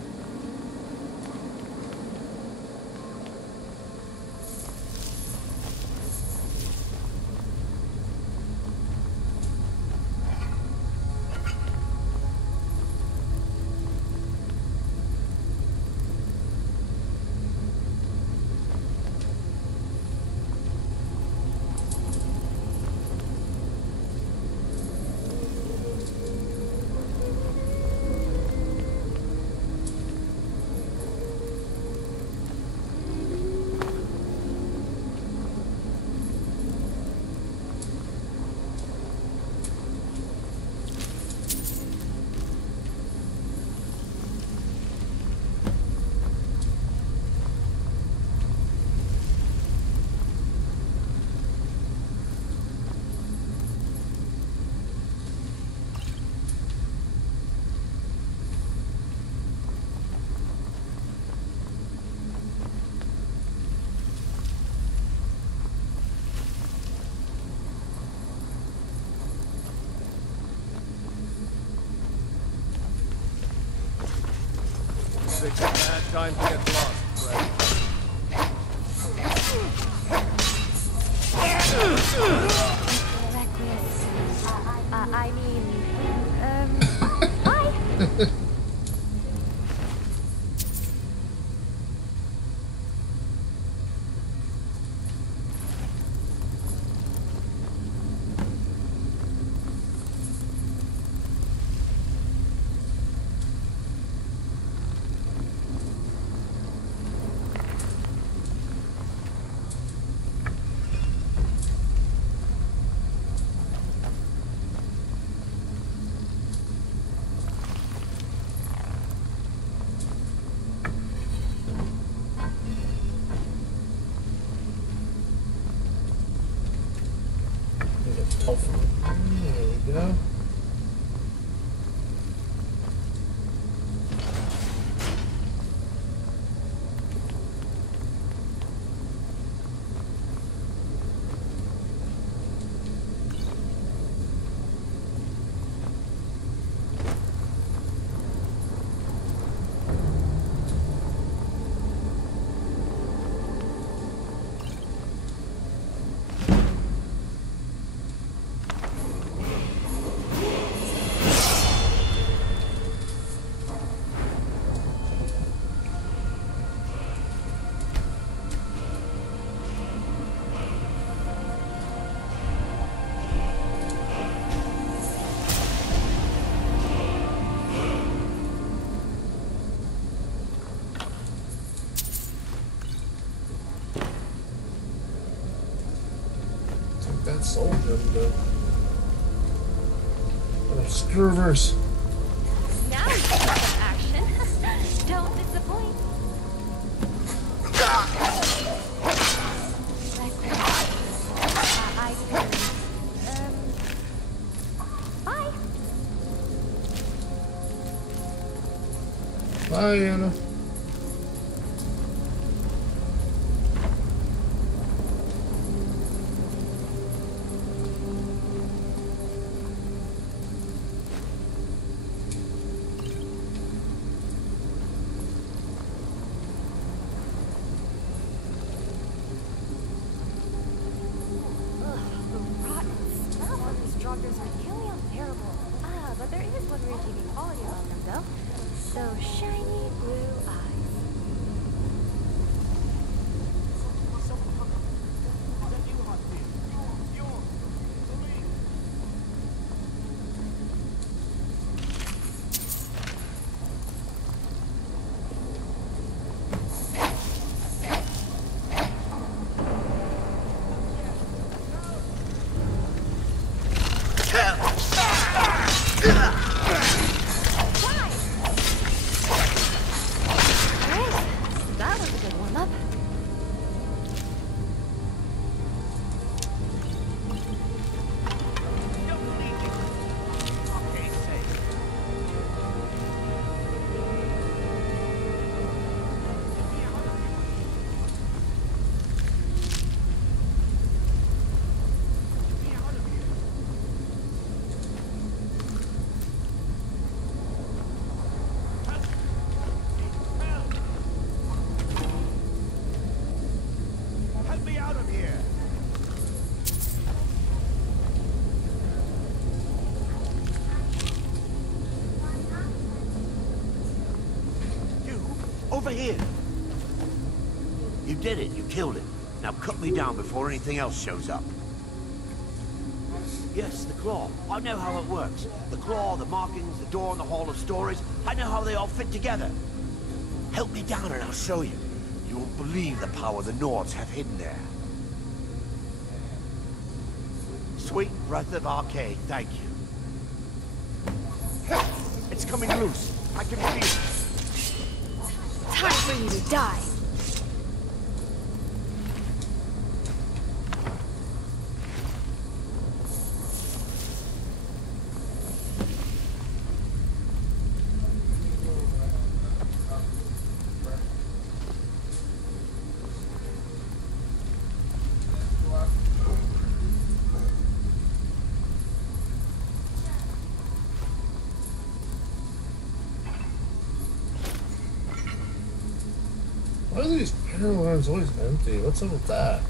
It's a bad time to get lost, right? I mean, bye. There we go. Screwers. Now you get some action. Don't disappoint. I can... bye. Bye, Anna. But there is one redeeming quality about them, though. So shiny blue eyes. Over here. You did it. You killed it. Now cut me down before anything else shows up. Yes, the claw. I know how it works. The claw, the markings, the door in the Hall of Stories. I know how they all fit together. Help me down and I'll show you. You won't believe the power the Nords have hidden there. Sweet breath of Arcade, thank you. It's coming loose. I can feel it. Time for you to die. Why are these airlines always empty? What's up with that?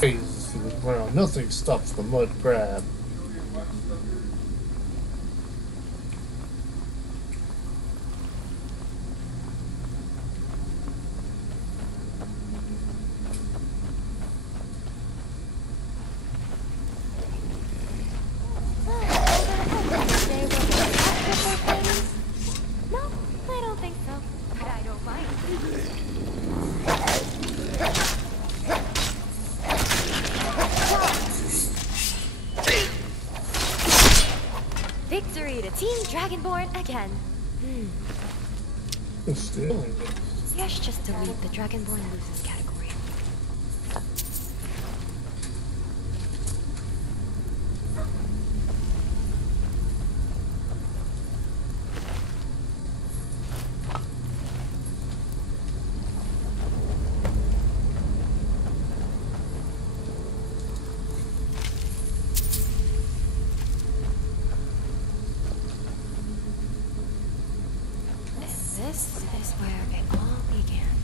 Phases to the ground. Nothing stops the mud crab. Victory to Team Dragonborn again. Yes, just delete the Dragonborn loses category. This is where it all began.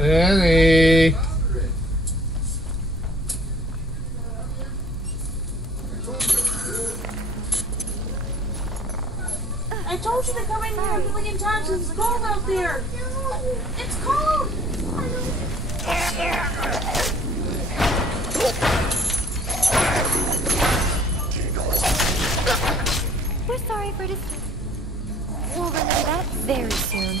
Annie! I told you to come in here a million times. It's cold out there. It's cold. sorry for this. We'll run into that very soon.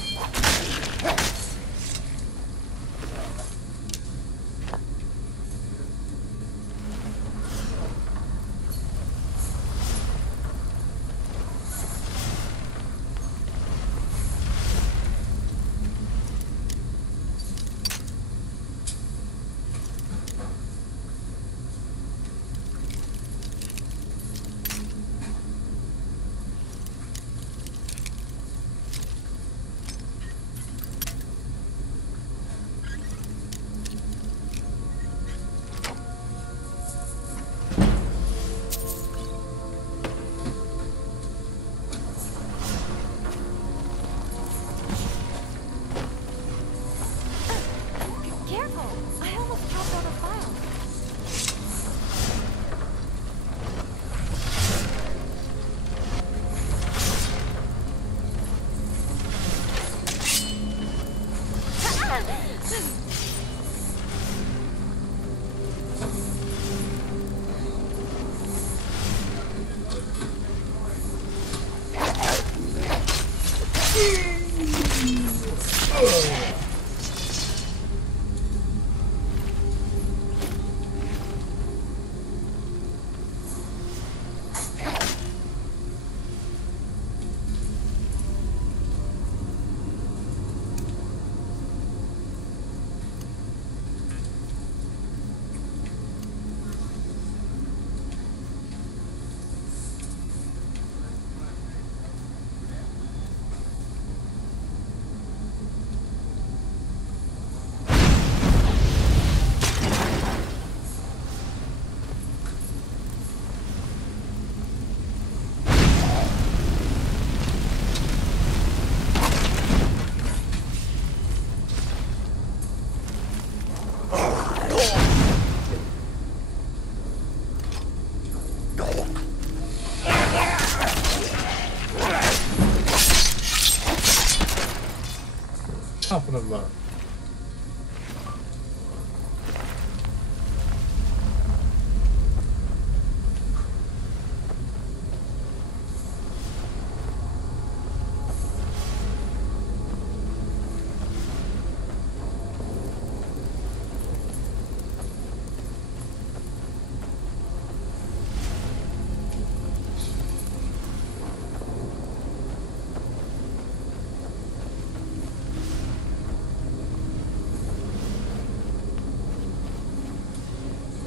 Chopping them up.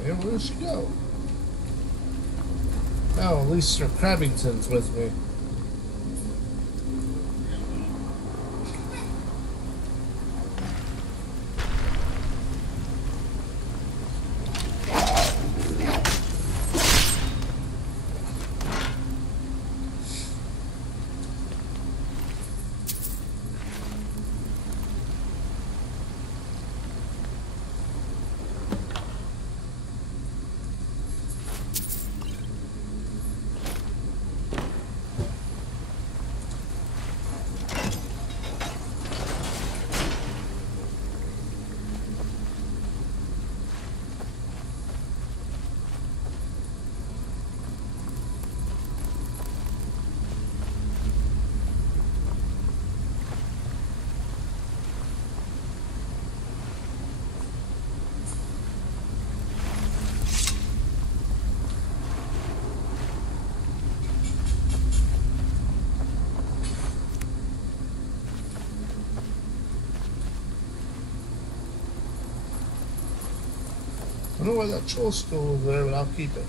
Where did she go? Oh, at least Sir Crabbington's with me. I don't know why that troll skull is there, but I'll keep it.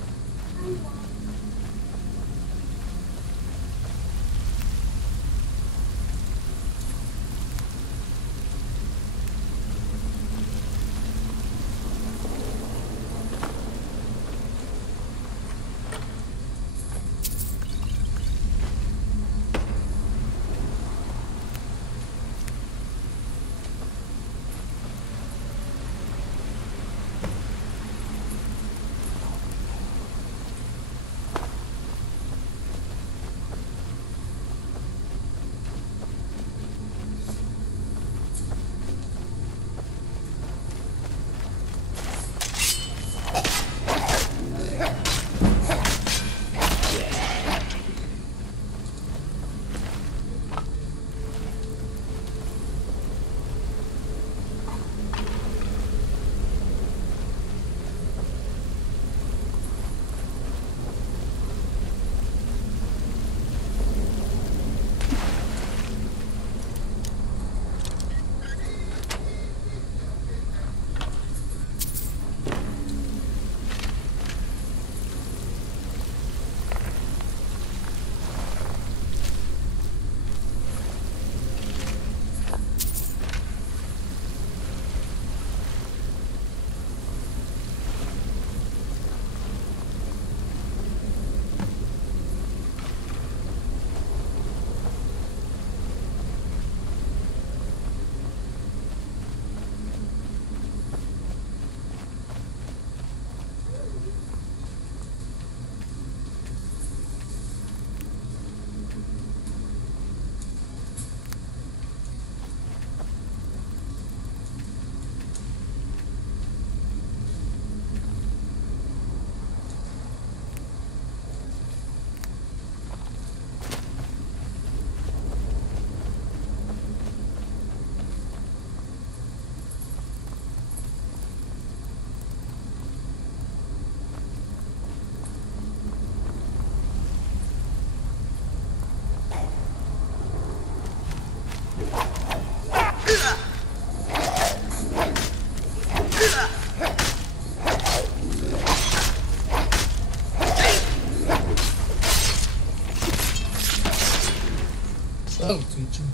That'll teach him.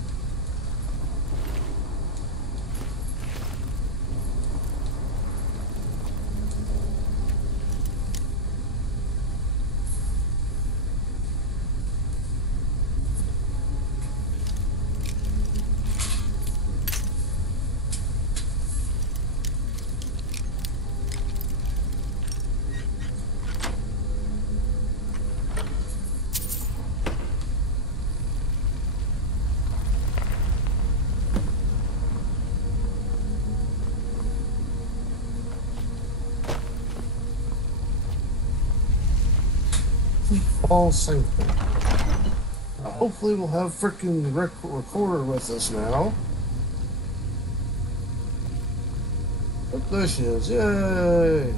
All Sanctum. Hopefully we'll have freaking recorder with us now. But there she is, yay!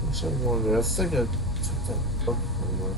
What's that one there? I think I took that book from her.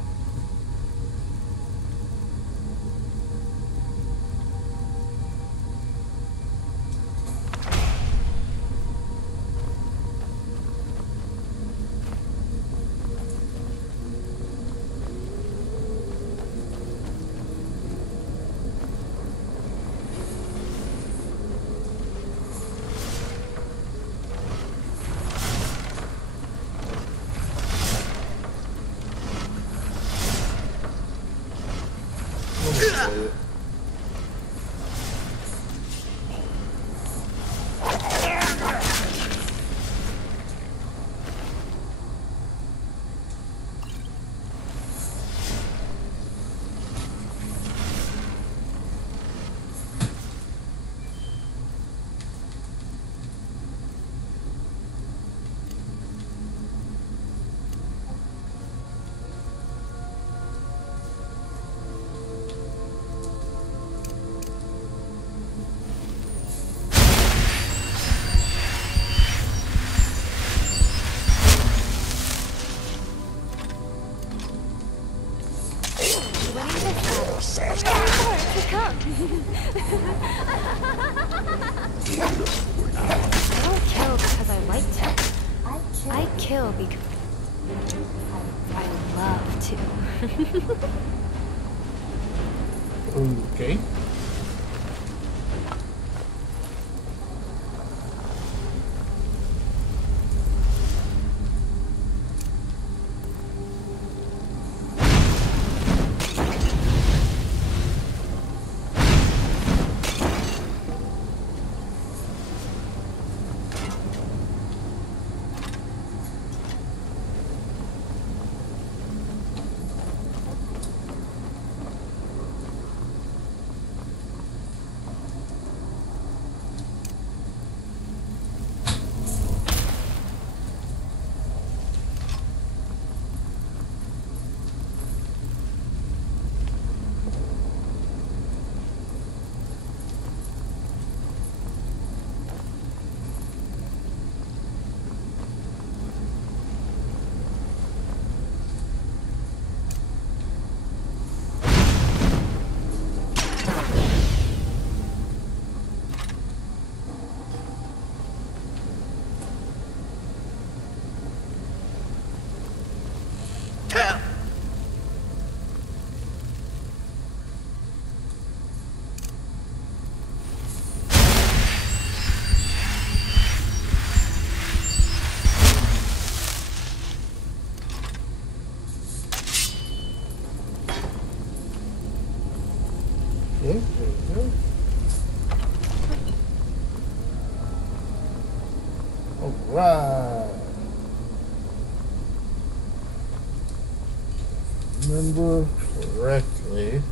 I don't kill because I like to. I kill because I love to. Okay. Alright. Remember correctly.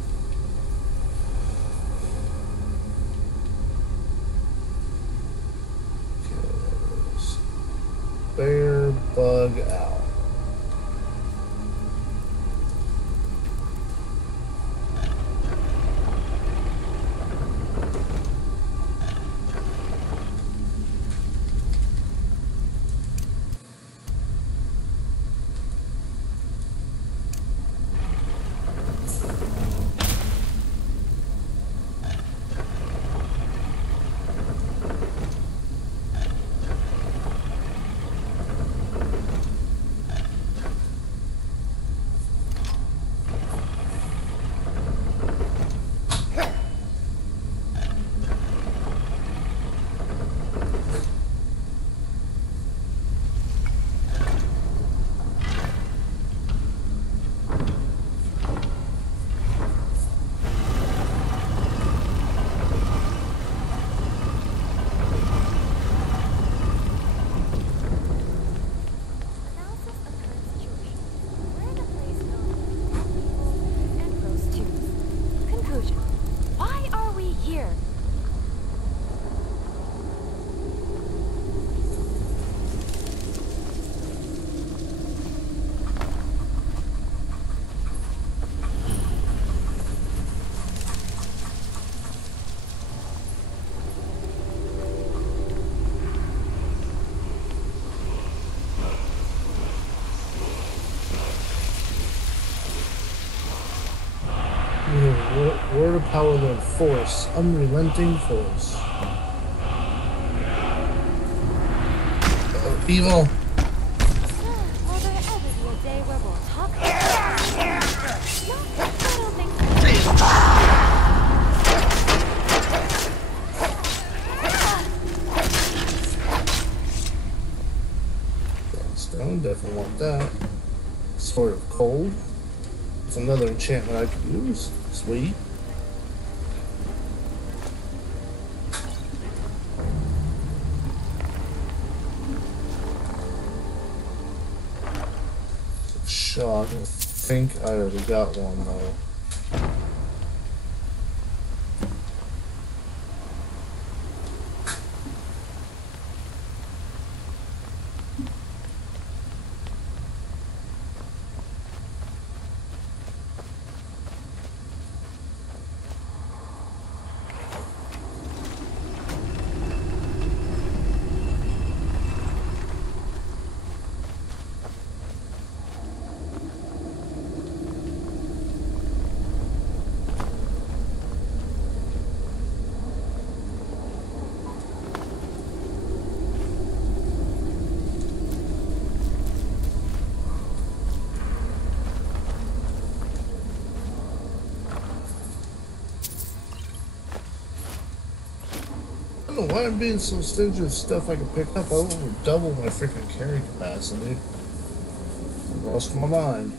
Bear bug out. Word of power, Lord. Force. Unrelenting force. Evil. Will there ever be a day where we'll talk? No, I don't think Stone, definitely want that. Sword of Cold. It's another enchantment I could use. Sweet. Shot. I think I already got one though. I don't know why I'm being so stingy with stuff I can pick up. I over double my freaking carry capacity. I lost my mind.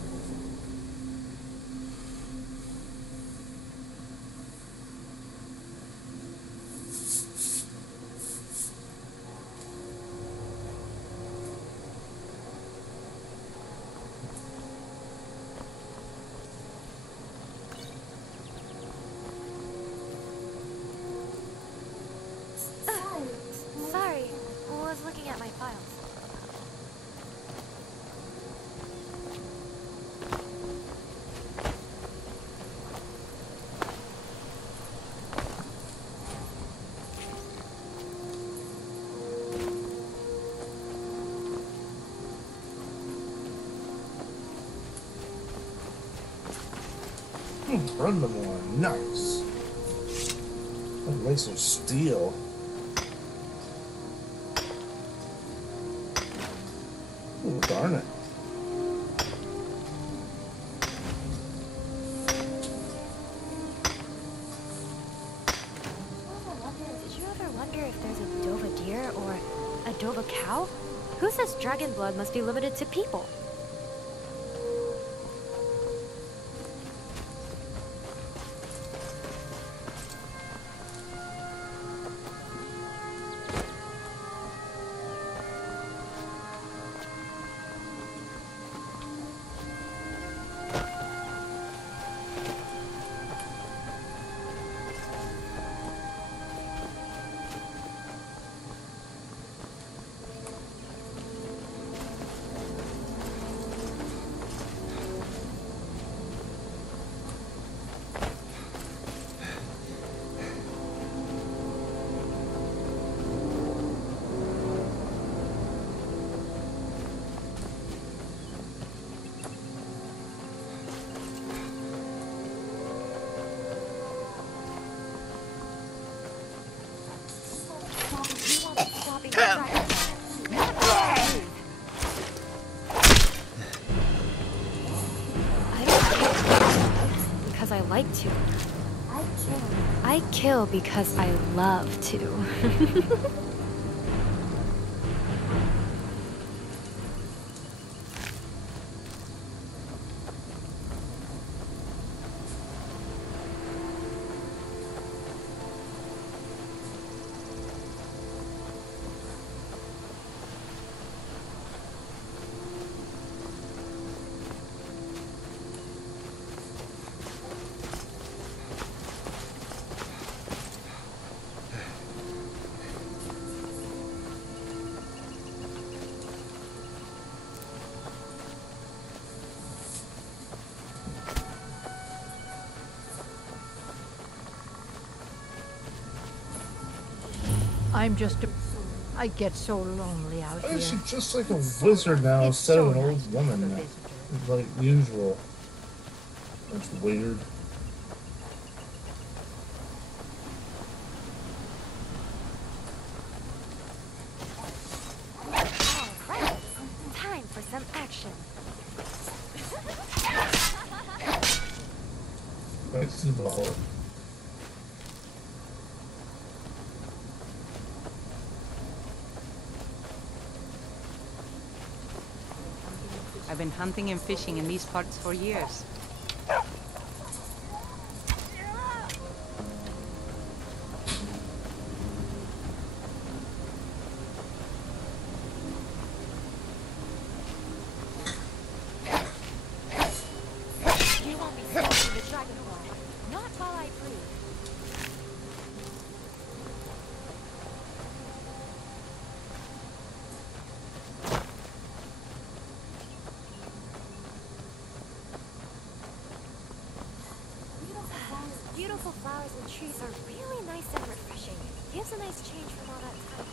Sorry, I was looking at my files. Run them more. Nice. That makes some steel. Oh, darn it. Did you ever wonder if there's a Dova deer or a Dova cow? Who says dragon blood must be limited to people? Because I like to. I kill because I love to. I get so lonely out Why here. is she just like a wizard now instead of an old woman now? Like usual. That's weird. Back to the hole. I've been hunting and fishing in these parts for years. You won't be smoking the dragon horn. Not while I breathe. Beautiful flowers and trees are really nice and refreshing. Gives a nice change from all that time.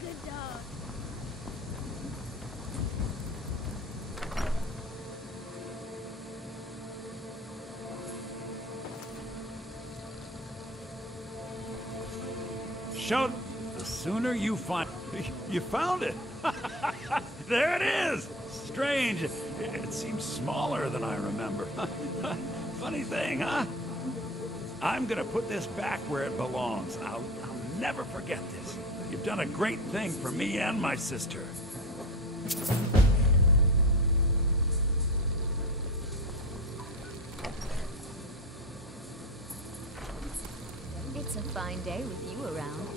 Good dog. Shout, the sooner you find... You found it! There it is! Strange. It seems smaller than I remember. Funny thing, huh? I'm gonna put this back where it belongs. I'll never forget this. You've done a great thing for me and my sister. It's a fine day with you around.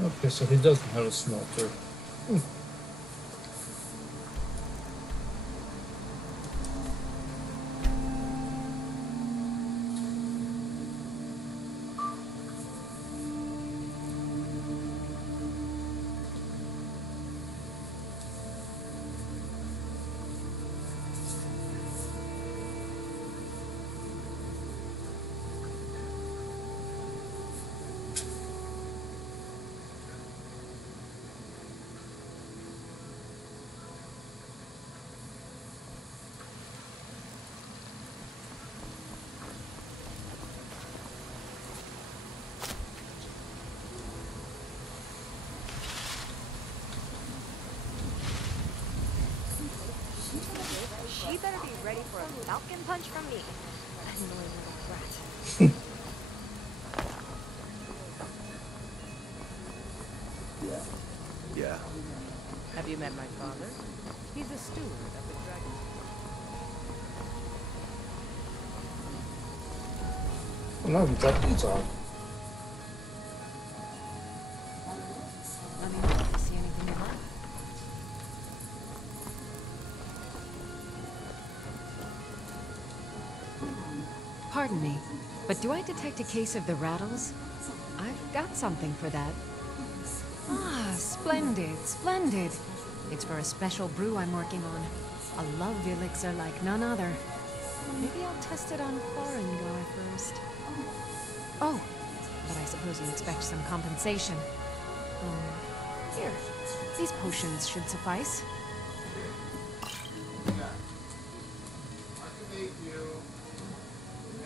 Okay, so he doesn't have a smelter. She better be ready for a falcon punch from me. Annoying little brat. Yeah. Have you met my father? He's a steward of the dragon. No, you got pizza. Let me know if you see anything you like. Pardon me, but do I detect a case of the rattles? I've got something for that. Ah, splendid, splendid. It's for a special brew I'm working on. A love elixir like none other. Maybe I'll test it on Farengar first. Oh, but I suppose you expect some compensation. Here, these potions should suffice.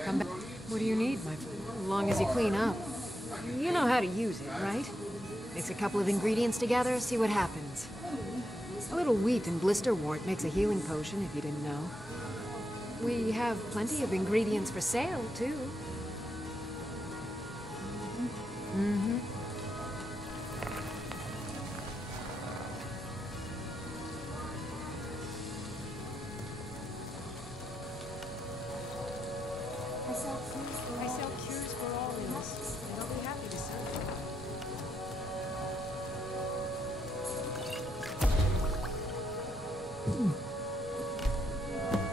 Come back. What do you need, my friend? As long as you clean up. You know how to use it, right? Mix a couple of ingredients together, see what happens. A little wheat and blisterwort makes a healing potion, if you didn't know. We have plenty of ingredients for sale, too. Mm-hmm. I sell cures for all ills, and I'll be happy to serve you.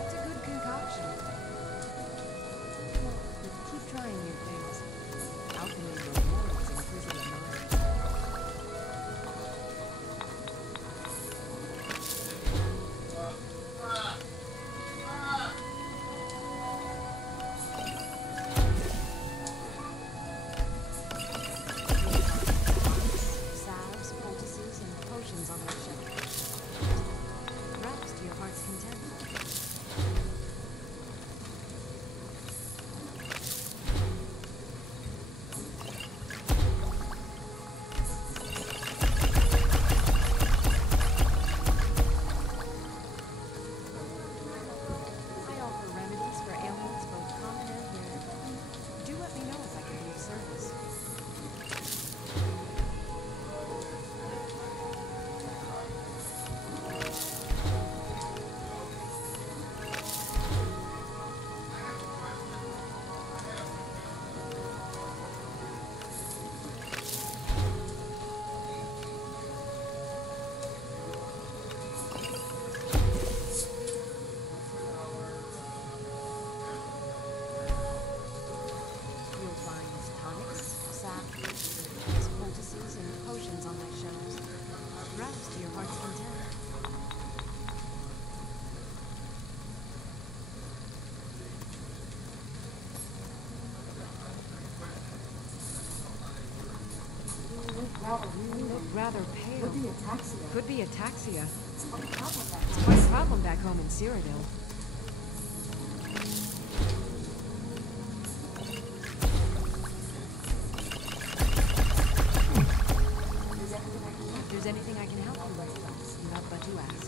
It's a good concoction. Keep trying new things. Alchemy rewards inquisitive minds. Salves, poultices, and potions on their shelf. Wraps to your heart's content. I offer remedies for ailments both common and rare. Do let me know if I can be of service. You'll find tonics, saps, poultices, and potions on my shelves. Wraps to your heart's content. You look rather pale. Could be ataxia. It's quite a problem back home in Cyrodiil. If there's anything I can help you with, not but to ask.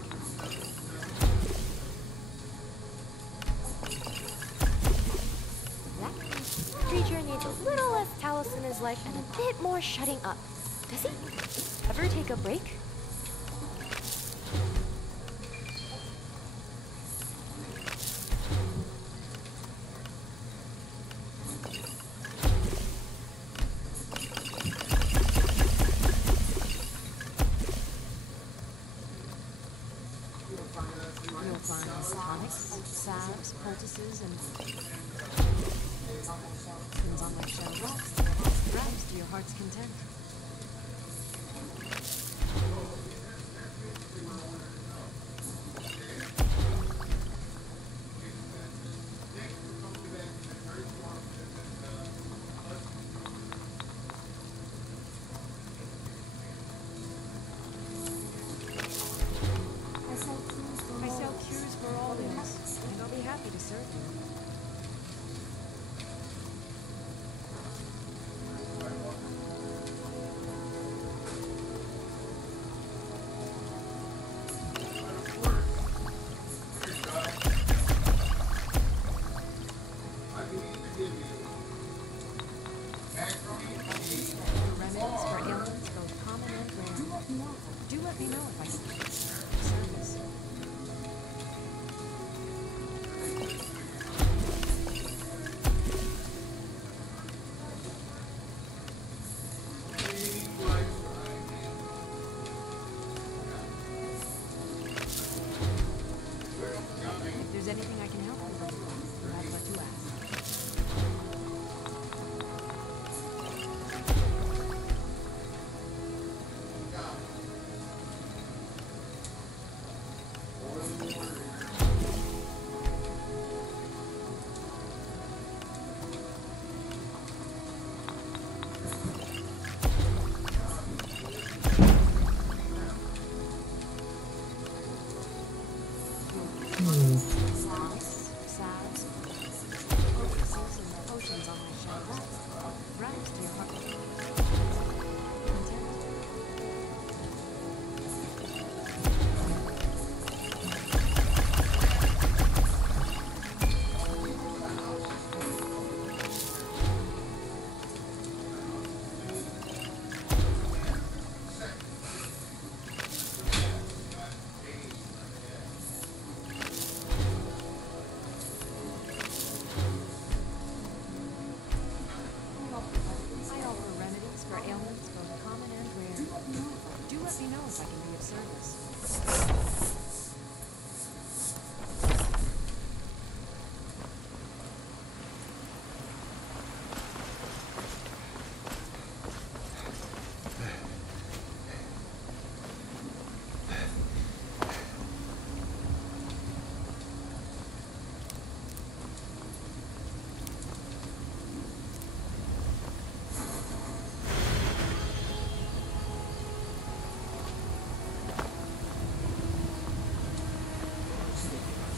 That creature needs a little less Talos in his life and a bit more shutting up. Does he ever take a break? You'll find tonics, salves, poultices, and potions on my shelf. Wraps to your heart's content. I sell cures for all ills, and I'll be happy to serve you. Remedies for ailments both common and rare. Do let me know if I can be of service. there's anything I can help you with, I'd let you ask.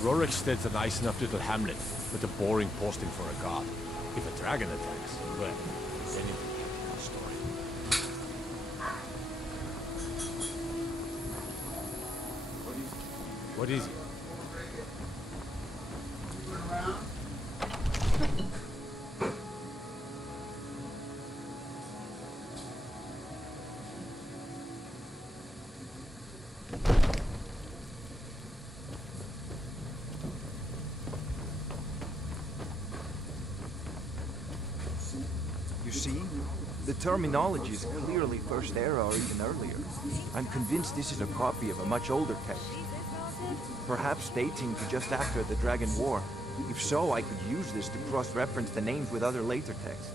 Rorikstead's a nice enough little hamlet, with a boring posting for a guard. If a dragon attacks, well, it's anything but a story. What is it? The terminology is clearly First Era or even earlier. I'm convinced this is a copy of a much older text. Perhaps dating to just after the Dragon War. If so, I could use this to cross-reference the names with other later texts.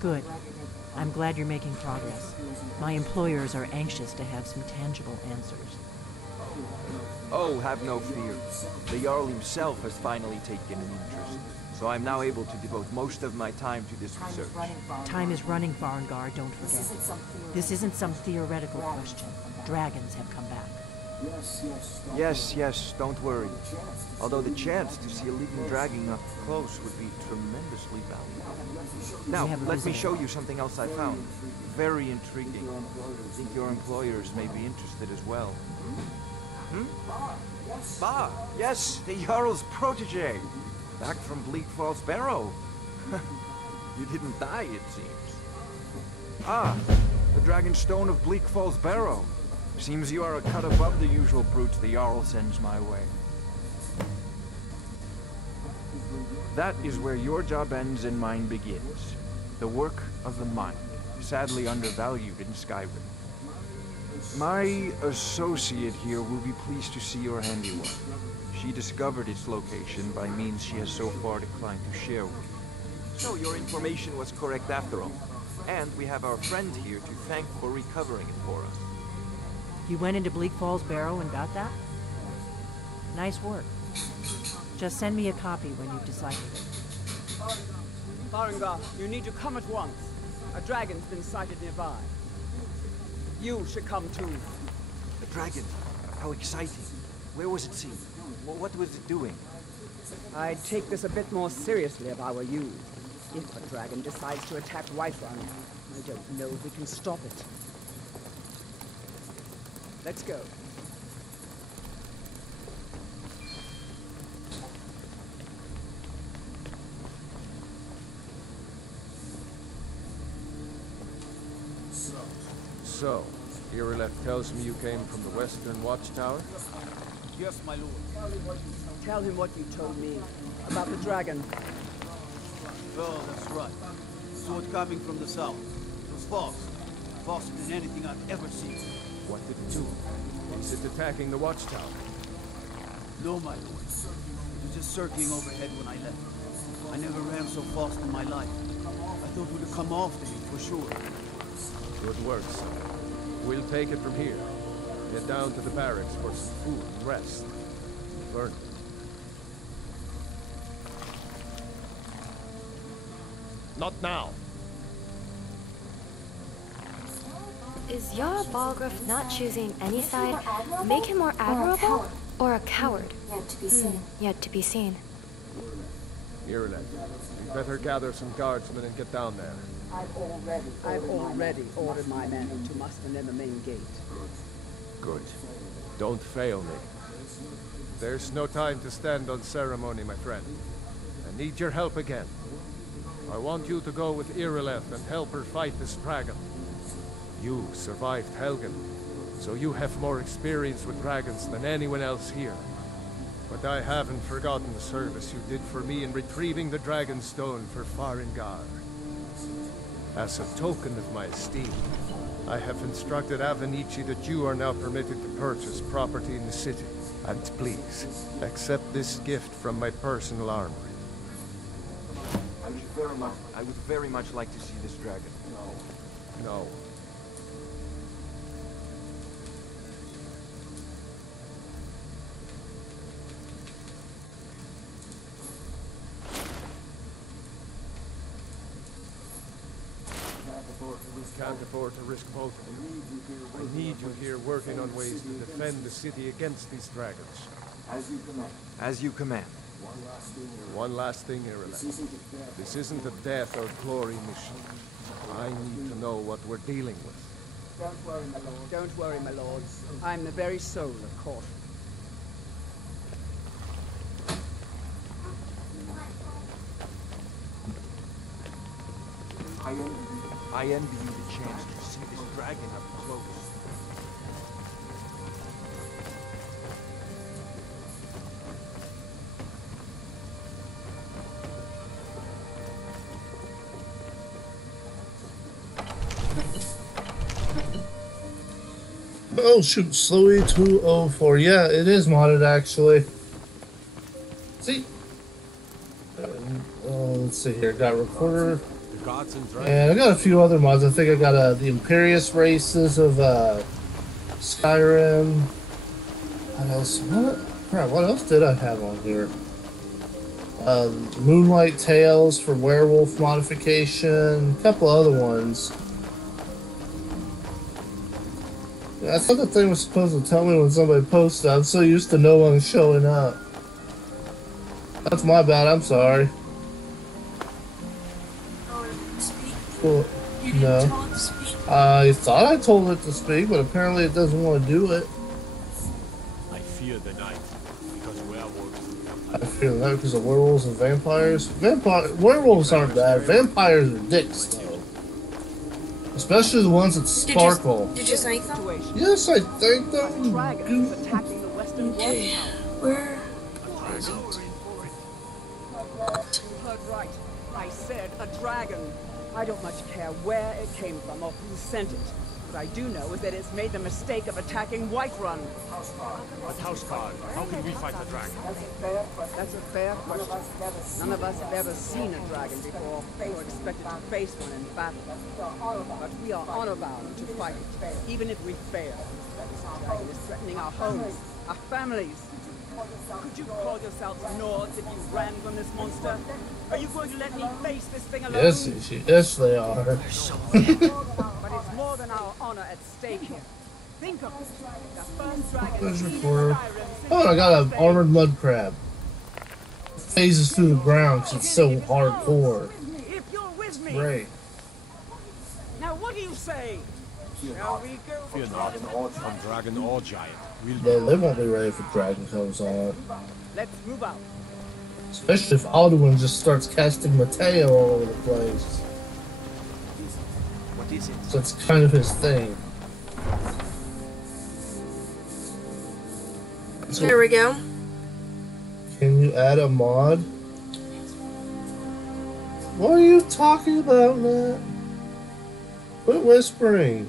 Good. I'm glad you're making progress. My employers are anxious to have some tangible answers. Oh, have no fear. The Jarl himself has finally taken an interest. So I'm now able to devote most of my time to this research. Time is running, Varangar, don't forget. This isn't some theoretical question. Dragons have come back. Yes, don't worry. Although the chance to see a living dragon up close would be tremendously valuable. Now, let me show you something else I found. Very intriguing. I think your employers may be interested as well. Bah! Yes, the Jarl's protege! Back from Bleak Falls Barrow. You didn't die, it seems. Ah, the Dragon Stone of Bleak Falls Barrow. Seems you are a cut above the usual brutes the Jarl sends my way. That is where your job ends and mine begins. The work of the mind, sadly undervalued in Skyrim. My associate here will be pleased to see your handiwork. She discovered its location by means she has so far declined to share with you. So your information was correct after all. And we have our friend here to thank for recovering it for us. You went into Bleak Falls Barrow and got that? Nice work. Just send me a copy when you've decided it. Varangar, you need to come at once. A dragon's been sighted nearby. You should come too. A dragon? How exciting. Where was it seen? What was it doing? I'd take this a bit more seriously if I were you. If a dragon decides to attack Whiterun, I don't know if we can stop it. Let's go. So, Irileth tells me you came from the Western Watchtower? Yes, my lord. Tell him what you told me about the dragon. Oh, that's right. Saw it coming from the south. It was false. Faster than anything I've ever seen. What did it do? Is it attacking the Watchtower? No, my lord. It was just circling overhead when I left. I never ran so fast in my life. I thought it would have come after me, for sure. Good work, son. We'll take it from here. Get down to the barracks for some food and rest. Burn. Not now. Is Jarl Balgruuf not choosing any side make him more admirable or a coward? Yet to be seen. Yet to be seen. Ireland, you better gather some guardsmen and get down there. I've already ordered my men to muster near the main gate. Good. Don't fail me. There's no time to stand on ceremony, my friend. I need your help again. I want you to go with Irileth and help her fight this dragon. You survived Helgen, so you have more experience with dragons than anyone else here. But I haven't forgotten the service you did for me in retrieving the Dragon Stone for Farengar. As a token of my esteem, I have instructed Avenici that you are now permitted to purchase property in the city. And please, accept this gift from my personal armory. I would very much like to see this dragon. No. Can't afford to risk both of you. I need you here working on ways to defend the city against these dragons. As you command. As you command. One last thing, Ireland. This isn't a death or glory mission. I need to know what we're dealing with. Don't worry, my lord. Don't worry, my lord. I'm the very soul of caution. I envy you the chance to see this dragon up close. Oh shoot, Slowy 204. Yeah, it is modded actually. See? Let's see here. Got recorder. And I got a few other mods. I think I got the Imperious races of Skyrim. What else? What else did I have on here? Moonlight Tales for werewolf modification. A couple other ones. I thought the thing was supposed to tell me when somebody posted. I'm so used to no one showing up. That's my bad. I'm sorry. Well, no. I thought I told it to speak, but apparently it doesn't want to do it. I fear the night because werewolves. I fear that because of werewolves and vampires. Werewolves aren't bad. Vampires are dicks, though. Especially the ones that sparkle. Did you thank them? Yes, I thank them. Dragon is attacking the western wall. Where? You heard right. I said a dragon. I don't much care where it came from or who sent it. What I do know is that it's made the mistake of attacking Whiterun. But Houseguard, how can we fight the dragon? That's a fair question. None of us have ever seen a dragon before, or expected to face one in battle. But we are honor-bound to fight it, even if we fail. This dragon is threatening our homes, our families. Could you call yourselves Nords if you ran from this monster? Are you going to let me face this thing alone? Yes, they are. But it's more than our honor at stake here. Think of it. The first dragon. Oh, I got an armored mud crab. Phases through the ground because it's so hardcore. If you're with me. Great. Now what do you say? Shall we go? Fear not, on dragon or giant. They won't be ready for Dragon comes on. Let's move out. Especially if Alduin just starts casting Mateo all over the place. What is it? So it's kind of his thing. So, there we go. Can you add a mod? What are you talking about, Nat? Quit whispering.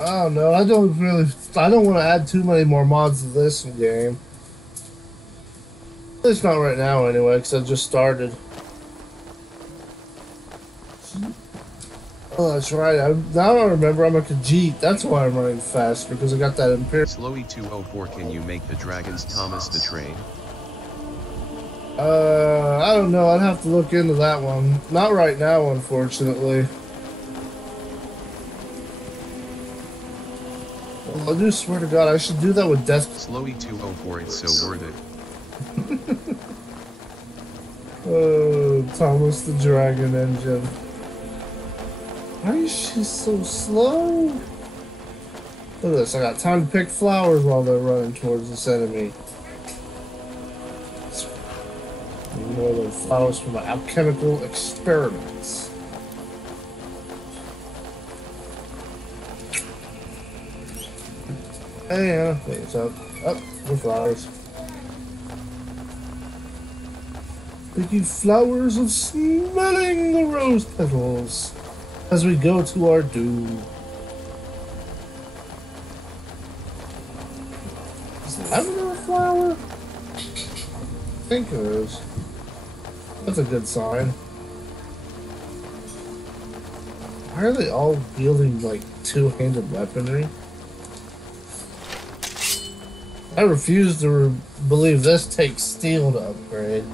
I don't know. I don't really I don't want to add too many more mods to this game. At least not right now, anyway, because I just started. Oh, that's right. Now I remember I'm a Khajiit. That's why I'm running fast, because I got that Imperial. Slowy 204, can you make the dragons Thomas the Train? I don't know. I'd have to look into that one. Not right now, unfortunately. Well, I do swear to God, I should do that with Death. Slowy 204, it's so worth it. Oh, Thomas the Dragon Engine. Why is she so slow? Look at this. I got time to pick flowers while they're running towards this enemy. More than flowers from my alchemical experiments. Hey, yeah, what's up? Up, more flowers. Picky flowers of smelling the rose petals as we go to our doom. Is lavender a flower? I think it is. That's a good sign. Why are they all wielding like two-handed weaponry? I refuse to believe this takes steel to upgrade.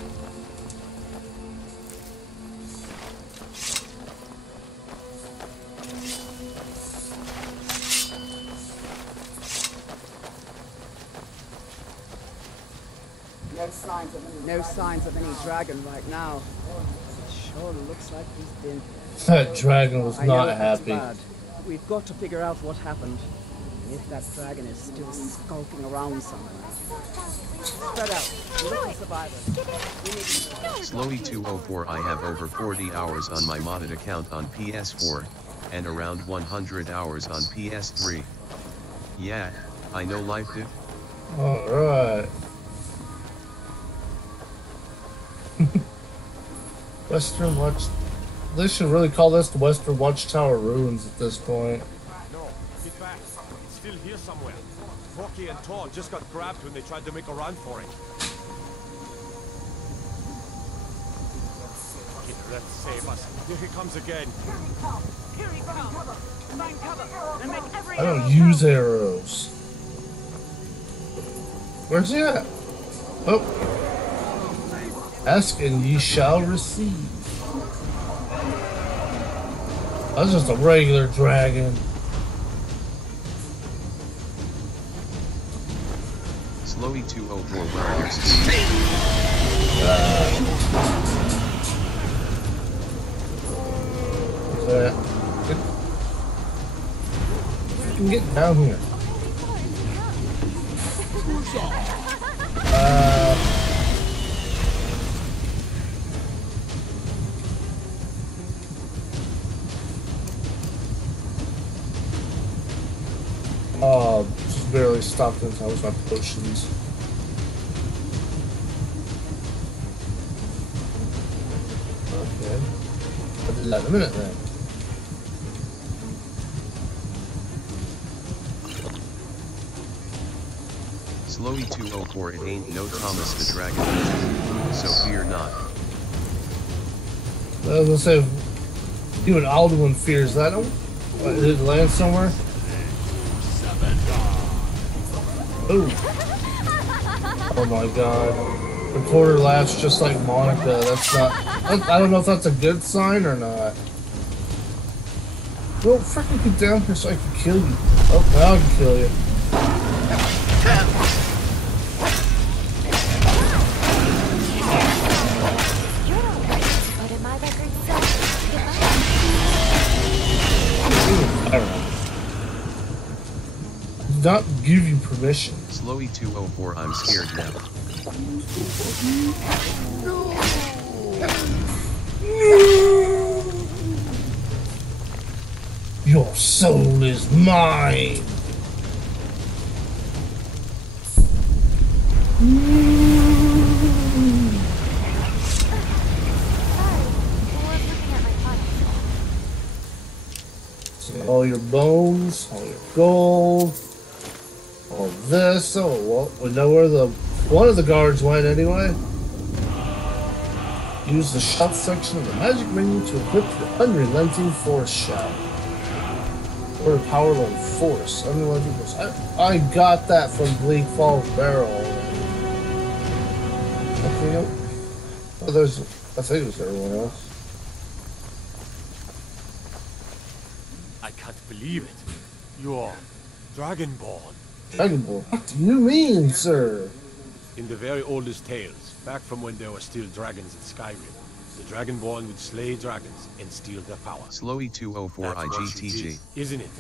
No signs of any dragon right now. It sure looks like he's been. That dragon was not happy. Bad. We've got to figure out what happened. If that dragon is still skulking around somewhere. Spread out. Look for survivors. Slowy 204, I have over 40 hours on my modded account on PS4, and around 100 hours on PS3. Yeah, I know life did. Alright. Western Watch. They should really call this the Western Watchtower Ruins at this point. No, get back. It's still here somewhere. Rocky and Tor just got grabbed when they tried to make a run for it. Let's save us. Here he comes again. Here he comes. Find cover and make every I don't use arrows. Where's he at? Oh. Ask and ye shall receive. That's just a regular dragon. Slowy 204, where are you? You can get down here. Oh, just barely stopped in time with my potions. Okay. I'll do that in a minute then. Slowy 204, it ain't no Thomas the Dragon, so fear not. I was gonna say, even Alduin fears that. Oh, did it land somewhere? Ooh. Oh my god. Recorder laughs just like Monica. That's not. I don't know if that's a good sign or not. Well, freaking get down here so I can kill you. Oh, now I can kill you. Not give you permission. Slowy 204, I'm scared now. Your soul is mine. So all your bones, all your gold. this. So, well, we know where one of the guards went anyway. Use the shout section of the magic menu to equip your unrelenting force shout. Or power level force. Unrelenting force. I got that from Bleak Falls Barrel. Okay, oh, there's. I think it was everyone else. I can't believe it. You're Dragonborn. Dragonborn? What do you mean, sir? In the very oldest tales, back from when there were still dragons in Skyrim, the Dragonborn would slay dragons and steal their power. Slowy 204 That's what you IGTG. did, isn't it?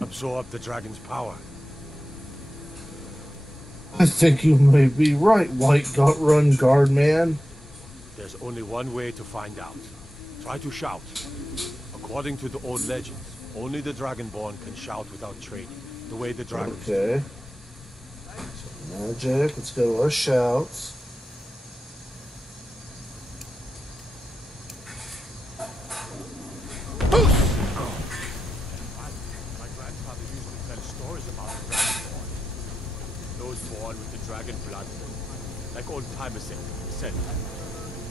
Absorb the dragon's power. I think you may be right, White Run Guard Man. There's only one way to find out. Try to shout. According to the old legends, only the Dragonborn can shout without training, the way the dragons do. Okay. So magic, let's go to our shouts. My grandfather used to tell stories about the Dragonborn. Those born with the dragon blood. Like old Timer said.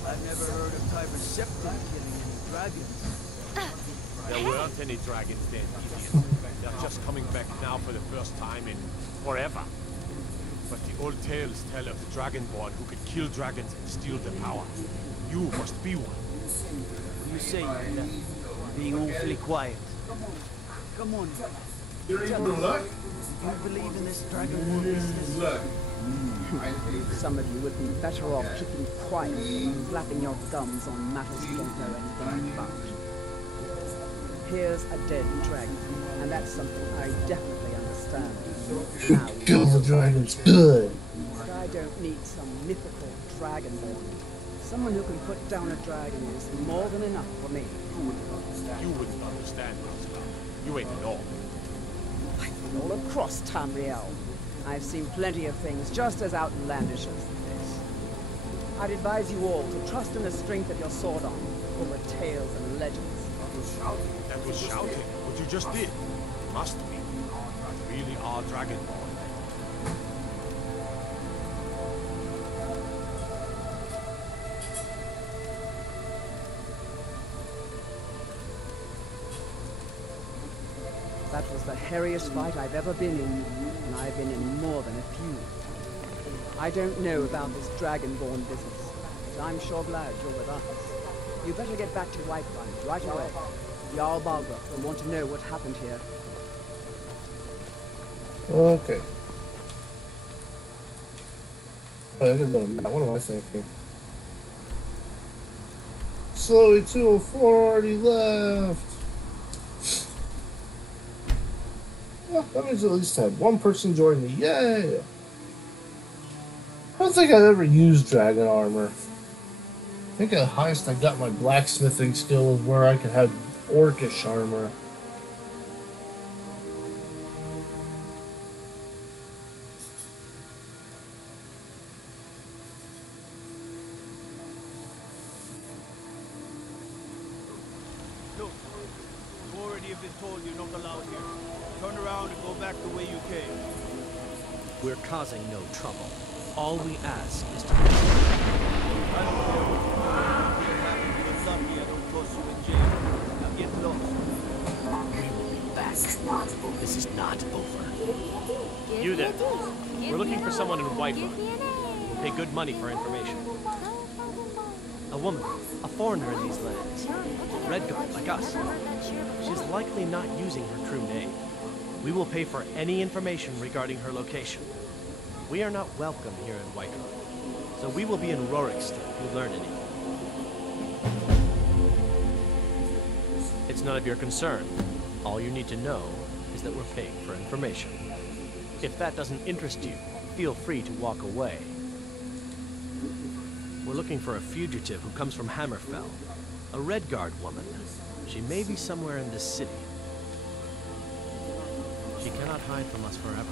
I've never heard of Tiber Septim killing any dragons. There weren't any dragons then, idiot. They're just coming back now for the first time in forever. But the old tales tell of the Dragonborn who could kill dragons and steal their power. You must be one. You say that being awfully quiet. Come on. Tell me, do you believe in this Dragonborn business? Some of you would be better off keeping quiet than flapping your gums on matters you don't know anything about. Here's a dead dragon, and that's something I definitely understand. Now, Kill the dragons good. I don't need some mythical dragonborn. Someone who can put down a dragon is more than enough for me. You wouldn't understand this. You ain't an orc. All across Tamriel, I've seen plenty of things just as outlandish as this. I'd advise you all to trust in the strength of your sword arm over tales and legends. That was shouting. What you just did. Must be. You really are Dragonborn. That was the hairiest fight I've ever been in, and I've been in more than a few. I don't know about this Dragonborn business, but I'm sure glad you're with us. You better get back to Whiterun right away. Jarl Balgruuf will want to know what happened here. Okay. Oh, I can go now. What am I thinking? Slowly 204 already left. Well, that means at least I had one person join me. Yay! I don't think I've ever used dragon armor. I think at highest I got my blacksmithing skill is where I could have orcish armor. Look, you already have been told you're not allowed here. Turn around and go back the way you came. We're causing no trouble. All we ask is to... This is not over. You there. We're looking for someone in Whiterun. We'll pay good money for information. A woman, a foreigner in these lands. Redguard, like us. She's likely not using her true name. We will pay for any information regarding her location. We are not welcome here in Whiterun, so we will be in Rorikstead if you learn anything. It's none of your concern. All you need to know is that we're paying for information. If that doesn't interest you, feel free to walk away. We're looking for a fugitive who comes from Hammerfell. A Redguard woman. She may be somewhere in this city. She cannot hide from us forever.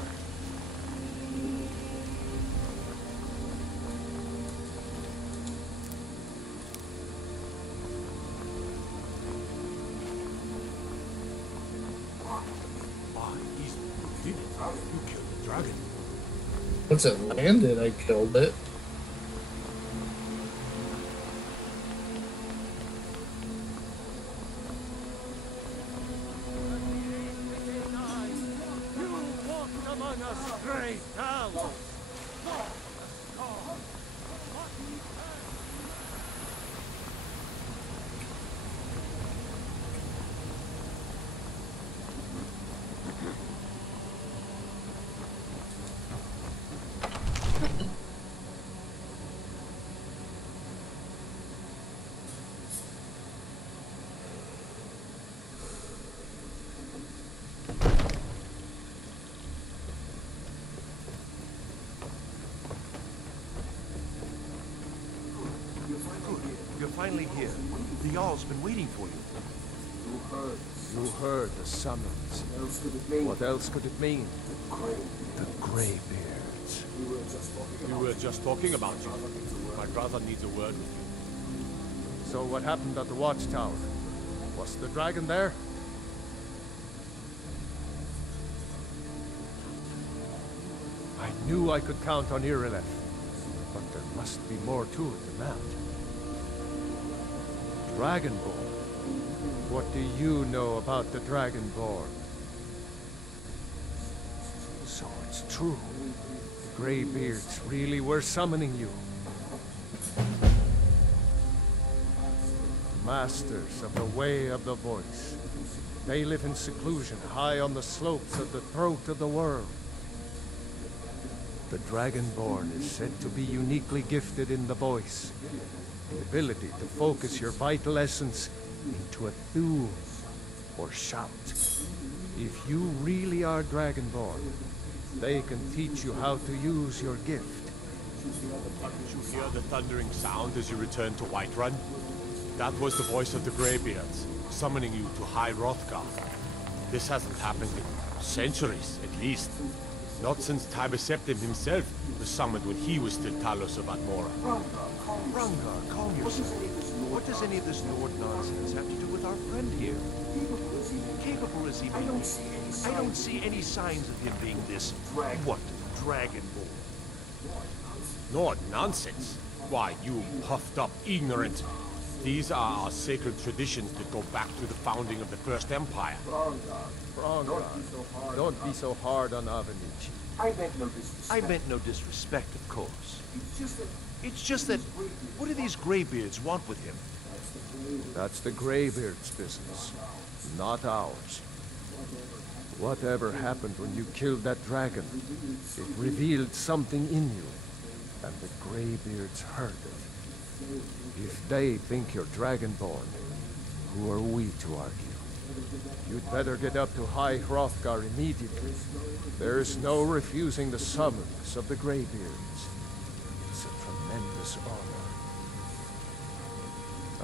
You did it. You killed the dragon. Once it landed, I killed it. You're finally here. The Jarl's been waiting for you. You heard the summons. What else could it mean? The Greybeards. We were just talking about you. My brother needs a word with you. So what happened at the watchtower? Was the dragon there? I knew I could count on Irileth, but there must be more to it than that. Dragonborn? What do you know about the Dragonborn? So it's true. The Greybeards really were summoning you. Masters of the Way of the Voice. They live in seclusion, high on the slopes of the throat of the world. The Dragonborn is said to be uniquely gifted in the voice. The ability to focus your vital essence into a thum, or shout. If you really are Dragonborn, they can teach you how to use your gift. Did you hear the thundering sound as you returned to Whiterun? That was the voice of the Greybeards, summoning you to High Hrothgar. This hasn't happened in centuries, at least. Not since Tiber Septim himself was summoned when he was still Talos of Atmora. Rangar, calm yourself. What does any of this Nord nonsense have to do with our friend here? Capable as he may be, I don't see any signs of him being this, what, Dragonborn? Nord nonsense? Why, you puffed up ignorant. These are our sacred traditions that go back to the founding of the First Empire. Rangar, don't be so hard on Avenici. I meant no disrespect, of course. It's just that, what do these Greybeards want with him? That's the Greybeards' business, not ours. Whatever happened when you killed that dragon, it revealed something in you, and the Greybeards heard it. If they think you're Dragonborn, who are we to argue? You'd better get up to High Hrothgar immediately. There's no refusing the summons of the Greybeards. It's a tremendous honor.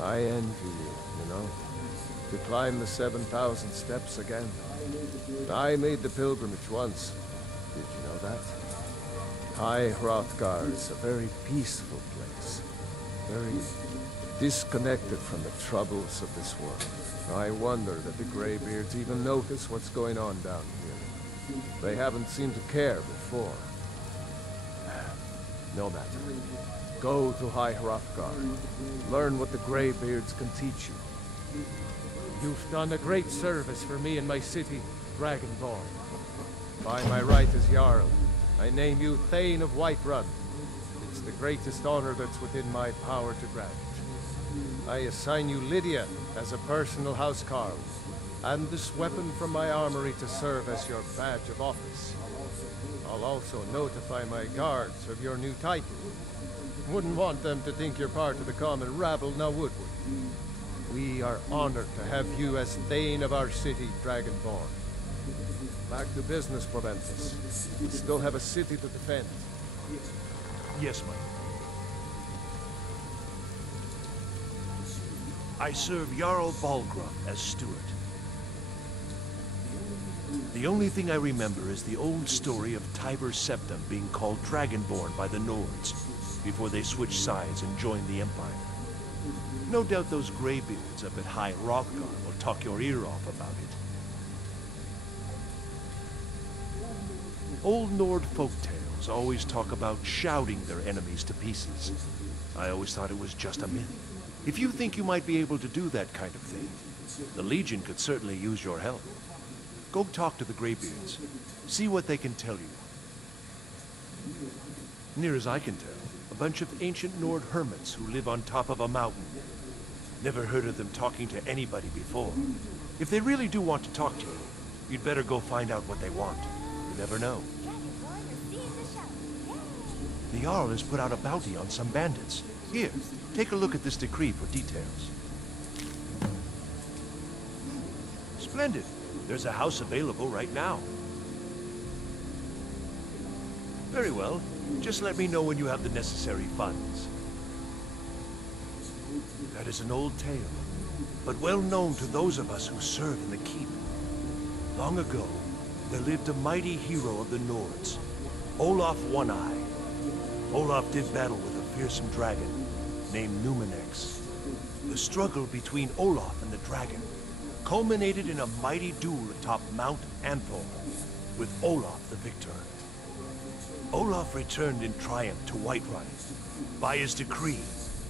I envy you know, to climb the 7,000 steps again. I made the pilgrimage once. Did you know that? High Hrothgar is a very peaceful place. Very disconnected from the troubles of this world. I wonder that the Greybeards even notice what's going on down here. They haven't seemed to care before. No matter. Go to High Hrothgar. Learn what the Greybeards can teach you. You've done a great service for me and my city, Dragonborn. By my right as Jarl, I name you Thane of Whiterun. It's the greatest honor that's within my power to grant. I assign you Lydia as a personal housecarl, and this weapon from my armory to serve as your badge of office. I'll also notify my guards of your new title. Wouldn't want them to think you're part of the common rabble, now would we? We are honored to have you as Thane of our city, Dragonborn. Back to business, Proventus. We still have a city to defend. Yes, my lord. I serve Jarl Balgruuf as steward. The only thing I remember is the old story of Tiber Septim being called Dragonborn by the Nords before they switched sides and joined the Empire. No doubt those Greybeards up at High Hrothgar will talk your ear off about it. Old Nord folktales Dragons always talk about shouting their enemies to pieces. I always thought it was just a myth. If you think you might be able to do that kind of thing, the Legion could certainly use your help. Go talk to the Greybeards. See what they can tell you. Near as I can tell, a bunch of ancient Nord hermits who live on top of a mountain. Never heard of them talking to anybody before. If they really do want to talk to you, you'd better go find out what they want. You never know. The Jarl has put out a bounty on some bandits. Here, take a look at this decree for details. Splendid. There's a house available right now. Very well. Just let me know when you have the necessary funds. That is an old tale, but well known to those of us who serve in the keep. Long ago, there lived a mighty hero of the Nords, Olaf One-Eye. Olaf did battle with a fearsome dragon named Numenex. The struggle between Olaf and the dragon culminated in a mighty duel atop Mount Anthor, with Olaf the victor. Olaf returned in triumph to Whiterun. By his decree,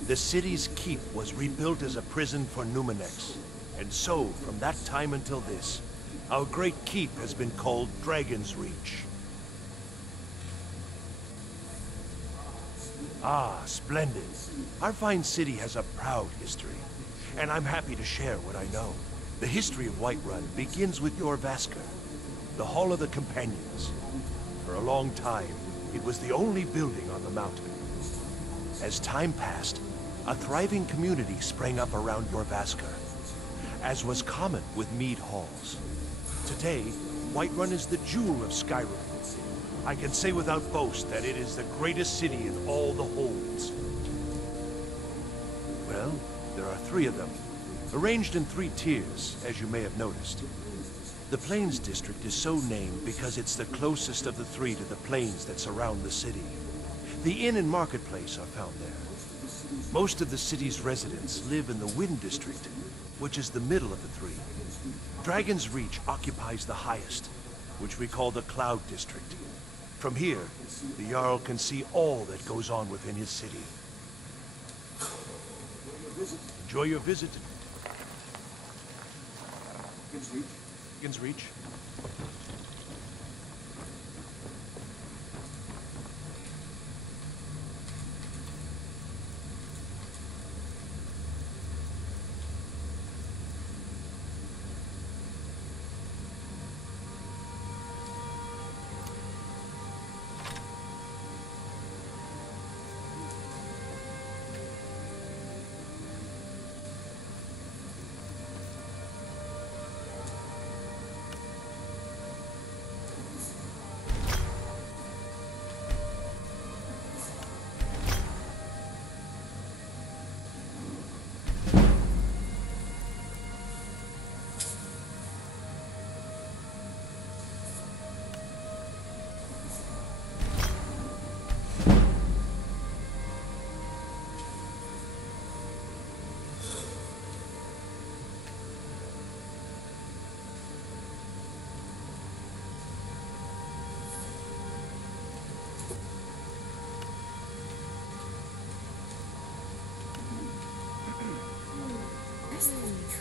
the city's keep was rebuilt as a prison for Numenex. And so, from that time until this, our great keep has been called Dragon's Reach. Ah, splendid. Our fine city has a proud history, and I'm happy to share what I know. The history of Whiterun begins with Jorrvaskr, the Hall of the Companions. For a long time, it was the only building on the mountain. As time passed, a thriving community sprang up around Jorrvaskr, as was common with mead halls. Today, Whiterun is the jewel of Skyrim. I can say without boast that it is the greatest city in all the holds. Well, there are 3 of them, arranged in 3 tiers, as you may have noticed. The Plains District is so named because it's the closest of the 3 to the plains that surround the city. The inn and marketplace are found there. Most of the city's residents live in the Wind District, which is the middle of the 3. Dragon's Reach occupies the highest, which we call the Cloud District. From here, the Jarl can see all that goes on within his city. Enjoy your visit. Dragon's Reach.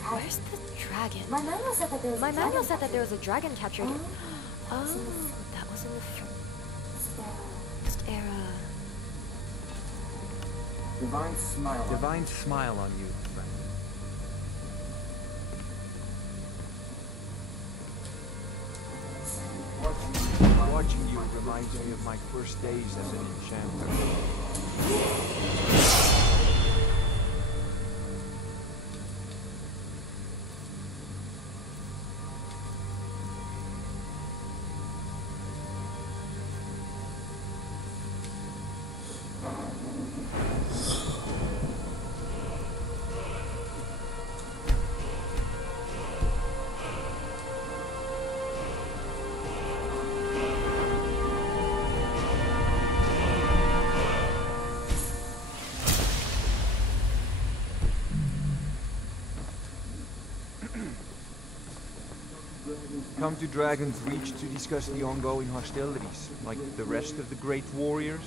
Where's the dragon? My manual said that there was a dragon captured. Oh, that was in the first era. Divine smile on you, friend. Watching you reminds me of my first days as an enchanter. come to Dragon's Reach to discuss the ongoing hostilities, like the rest of the great warriors?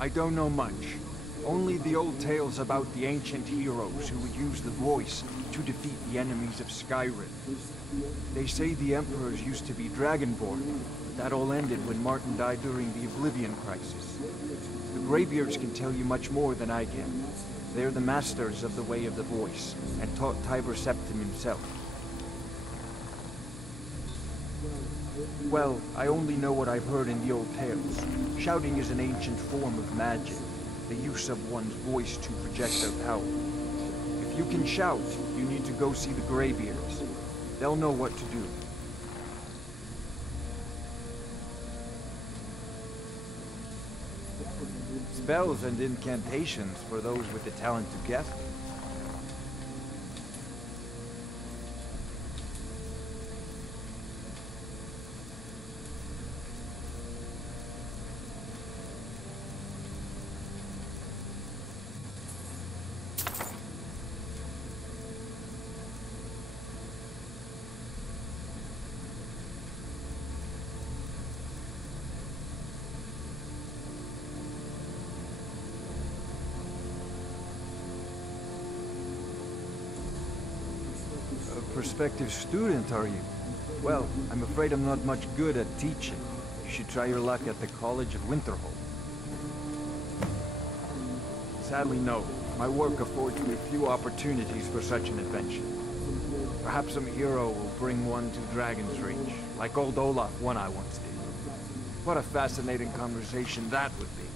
I don't know much. Only the old tales about the ancient heroes who would use the voice to defeat the enemies of Skyrim. They say the emperors used to be Dragonborn, but that all ended when Martin died during the Oblivion Crisis. The Greybeards can tell you much more than I can. They're the masters of the Way of the Voice, and taught Tiber Septim himself. Well, I only know what I've heard in the old tales. Shouting is an ancient form of magic, the use of one's voice to project their power. If you can shout, you need to go see the Greybeards. They'll know what to do. Spells and incantations for those with the talent to guess. Prospective student, are you? Well, I'm afraid I'm not much good at teaching. You should try your luck at the College of Winterhold. Sadly, no. My work affords me few opportunities for such an adventure. Perhaps some hero will bring one to Dragon's Reach, like old Olaf one I once did. What a fascinating conversation that would be.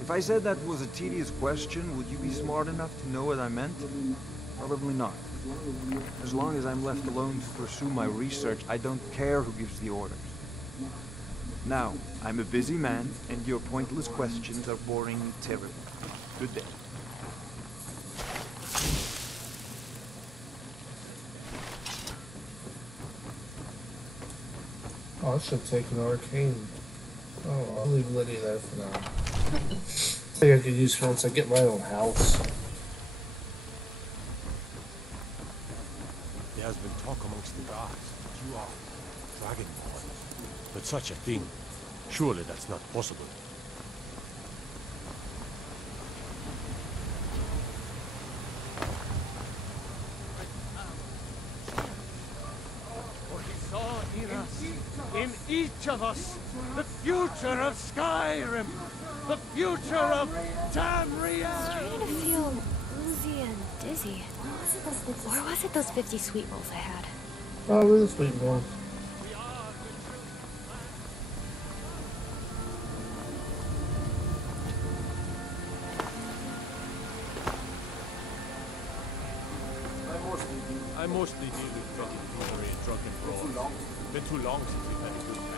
If I said that was a tedious question, would you be smart enough to know what I meant? Probably not. As long as I'm left alone to pursue my research, I don't care who gives the orders. Now, I'm a busy man, and your pointless questions are boring me terribly. Good day. Oh, I should take an arcane. Oh, I'll leave Lydia there for now. I think I could use her once I get my own house. There has been talk amongst the gods that you are Dragonborn. But such a thing, surely that's not possible. For he saw in us, in each of us, the future of Skyrim, the future of Tamriel. Starting to feel woozy and dizzy. Or was it those 50 sweet rolls I had? Oh, really sweet rolls. I mostly deal with drunken thievery and drunken brawls. Been too long since we've had a good time.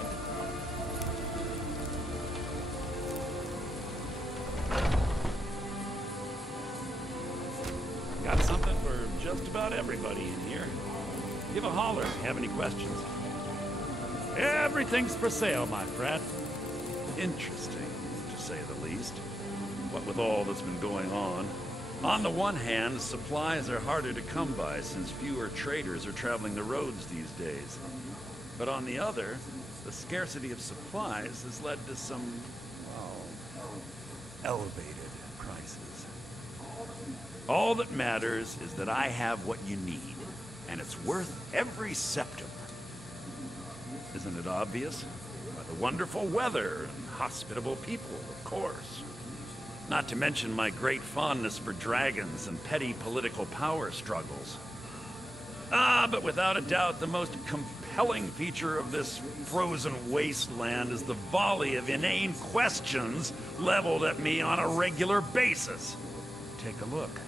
Got something for just about everybody in here. Give a holler if you have any questions. Everything's for sale, my friend. Interesting, to say the least. What with all that's been going on. On the one hand, supplies are harder to come by since fewer traders are traveling the roads these days. But on the other, the scarcity of supplies has led to some, well, elevated prices. All that matters is that I have what you need, and it's worth every septim. Isn't it obvious? By the wonderful weather and hospitable people, of course. Not to mention my great fondness for dragons and petty political power struggles. But without a doubt, the most compelling feature of this frozen wasteland is the volley of inane questions leveled at me on a regular basis. Take a look.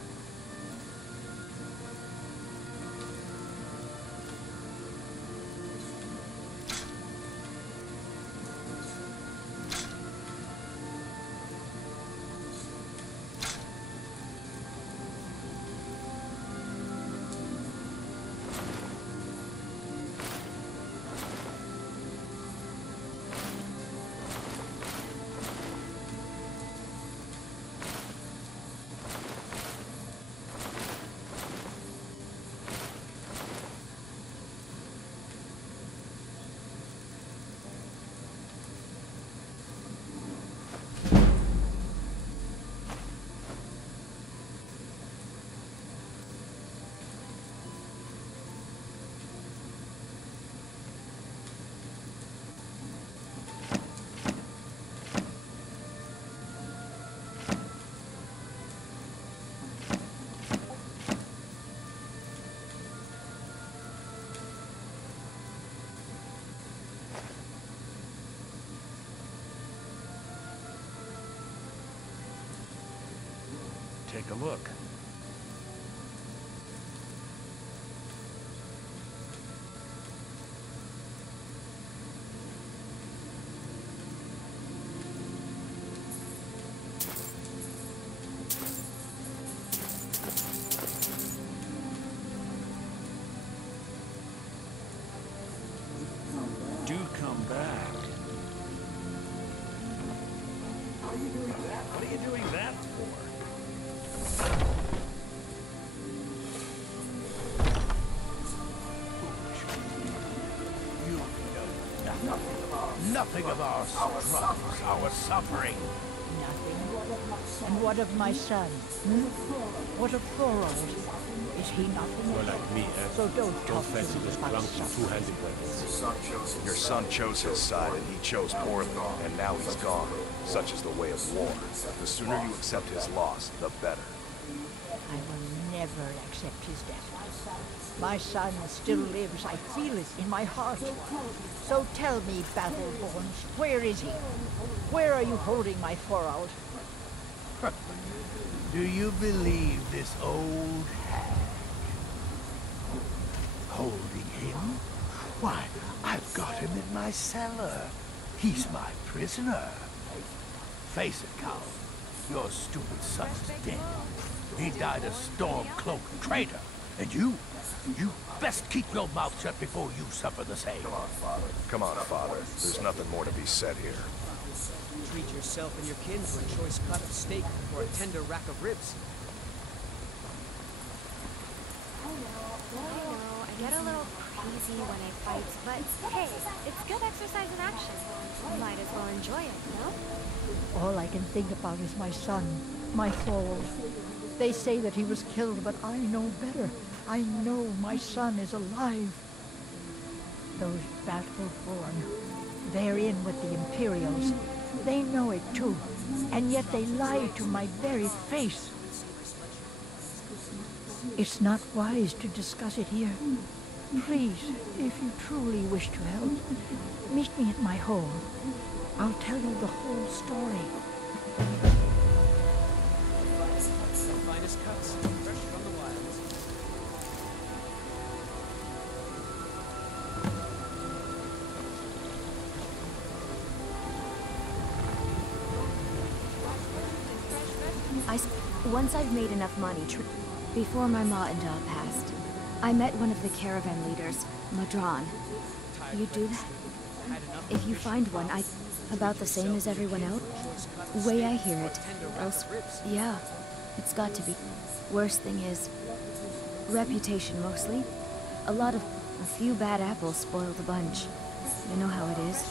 take a look. Do come back. What are you doing that for? You know nothing of our struggles, our suffering. Nothing. And what of my son? What of Thorold? Is he nothing? You're like me, eh? So don't talk to fancy me this about clunky suffering. two-handed weapons. Your son chose his side, and he chose poorly, and now he's gone. Such is the way of war. The sooner you accept his loss, the better. I will never accept his death. My son still lives. I feel it in my heart. So tell me, Battleborns, where is he? Where are you holding my Thorold? Do you believe this old hag? Holding him? Why, I've got him in my cellar. He's my prisoner. Face it, Cal. Your stupid son's dead. He died a storm-cloaked traitor. And you best keep your mouth shut before you suffer the same. Come on, Father. There's nothing more to be said here. Treat yourself and your kin to a choice cut of steak or a tender rack of ribs. I get a little crazy when I fight, but hey, it's good exercise in action. Might as well enjoy it, no? All I can think about is my son, my Thorold. They say that he was killed, but I know better. I know my son is alive. Those Battleborn, they're in with the Imperials. They know it too, and yet they lie to my very face. It's not wise to discuss it here. Please, if you truly wish to help, meet me at my home. I'll tell you the whole story. Finest cuts, fresh from the wilds. Once I've made enough money, before my ma and dad passed, I met one of the caravan leaders, Madron. You do that? If you find one, about the same as everyone else? Way I hear it. Else, yeah, it's got to be. Worst thing is, reputation mostly. A few bad apples spoil the bunch. You know how it is.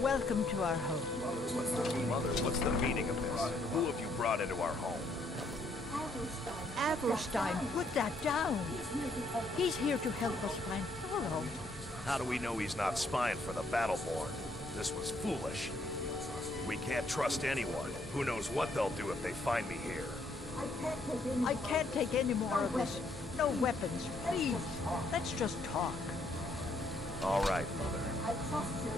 Welcome to our home. Mother, what's the meaning of this? Who have you brought into our home? Averstein, put that down. He's here to help us find Thorold. How do we know he's not spying for the Battleborn? This was foolish. We can't trust anyone. Who knows what they'll do if they find me here. I can't take any more of this. No weapons, please. Let's just talk. All right, Mother.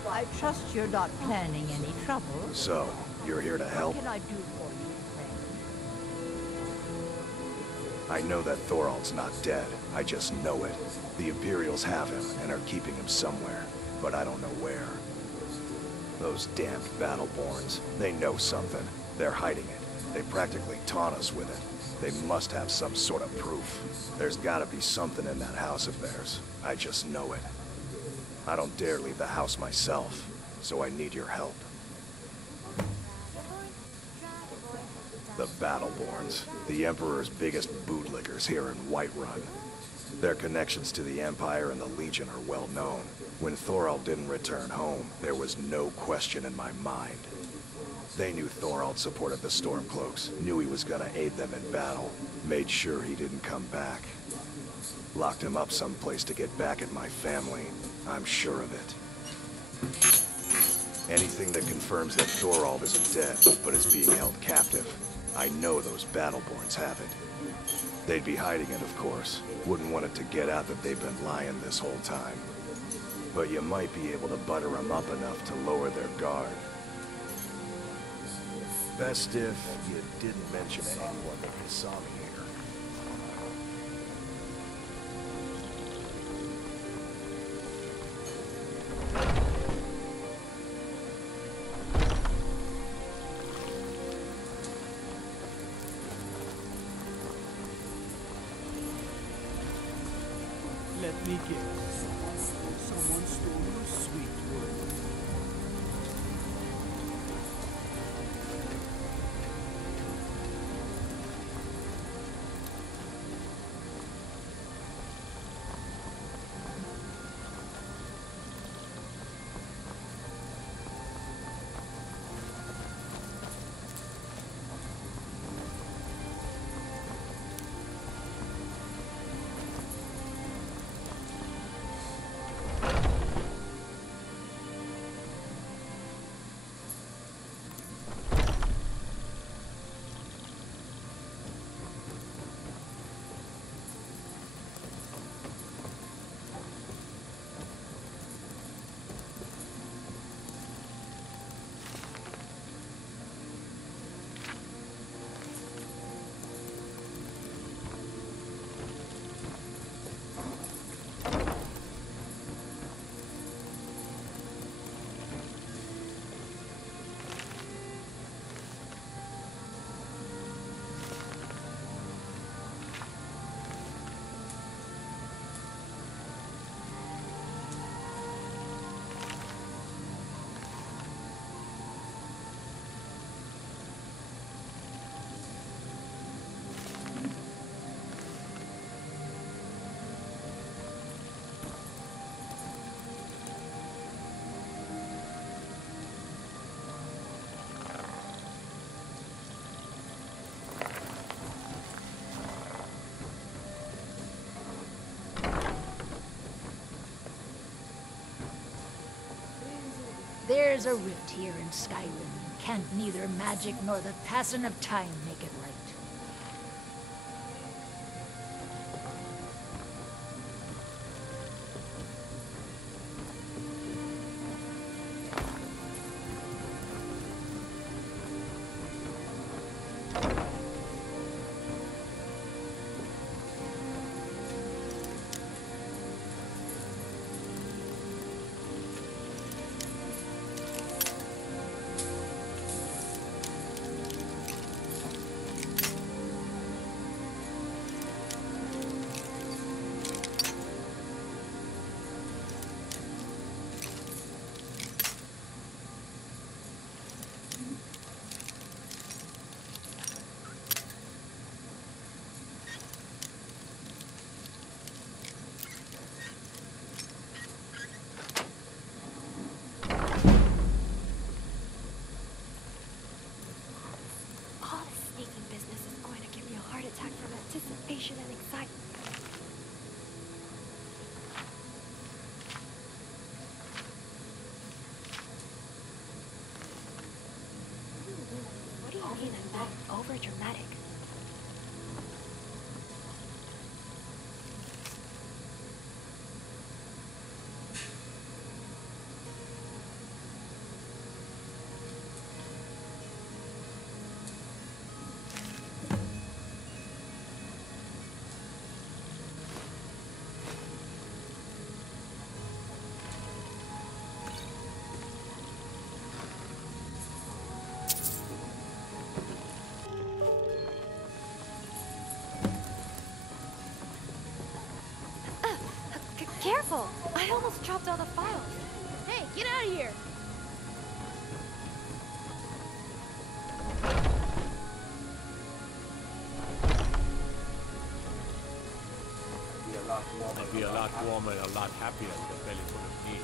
I trust you're not planning any trouble. So, you're here to help? What can I do for you, friend? I know that Thorold's not dead. I just know it. The Imperials have him and are keeping him somewhere, but I don't know where. Those damned Battleborns, they know something. They're hiding it. They practically taunt us with it. They must have some sort of proof. There's gotta be something in that house of theirs. I just know it. I don't dare leave the house myself, so I need your help. The Battleborns, the Emperor's biggest bootlickers here in Whiterun. Their connections to the Empire and the Legion are well known. When Thorald didn't return home, there was no question in my mind. They knew Thorald supported the Stormcloaks, knew he was gonna aid them in battle, made sure he didn't come back. Locked him up someplace to get back at my family. I'm sure of it. Anything that confirms that Thorald isn't dead, but is being held captive, I know those Battleborns have it. They'd be hiding it, of course. Wouldn't want it to get out that they've been lying this whole time. But you might be able to butter them up enough to lower their guard. Best if you didn't mention to anyone that you saw me here. Let me guess. Someone stole your sweet word. There's a rift here in Skyrim. Can't neither magic nor the passing of time make it right. Anticipation and excitement. What do you mean I'm that over dramatic? Careful! I almost dropped all the files. Hey, get out of here! Warmer, be a lot warmer and a lot happier than the belly full of meat.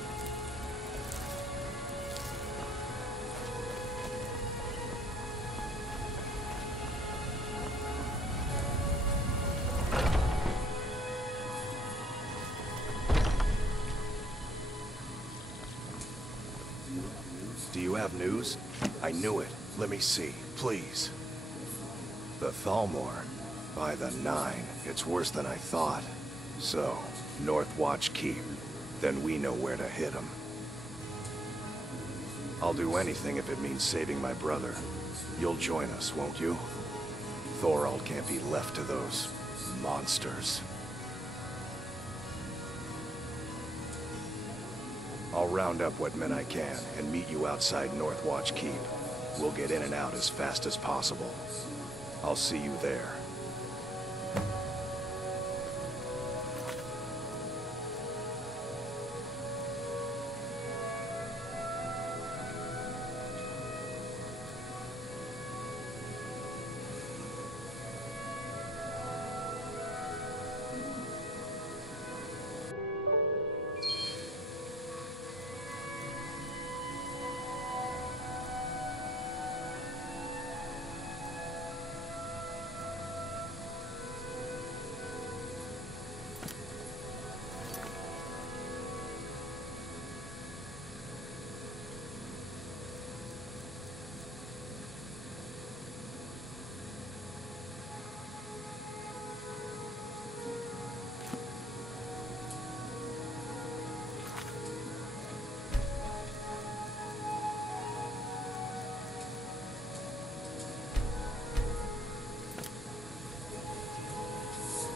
Do you have news? I knew it. Let me see, please. The Thalmor. By the 9. It's worse than I thought. So, North Watch Keep. Then we know where to hit them. I'll do anything if it means saving my brother. You'll join us, won't you? Thorald can't be left to those monsters. I'll round up what men I can and meet you outside North Watch Keep. We'll get in and out as fast as possible. I'll see you there.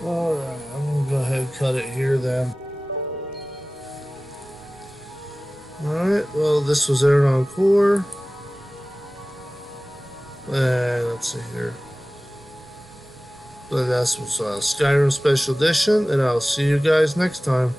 Alright, I'm gonna go ahead and cut it here then. Alright, well, this was Aronon Core. And let's see here. So that was Skyrim Special Edition, and I'll see you guys next time.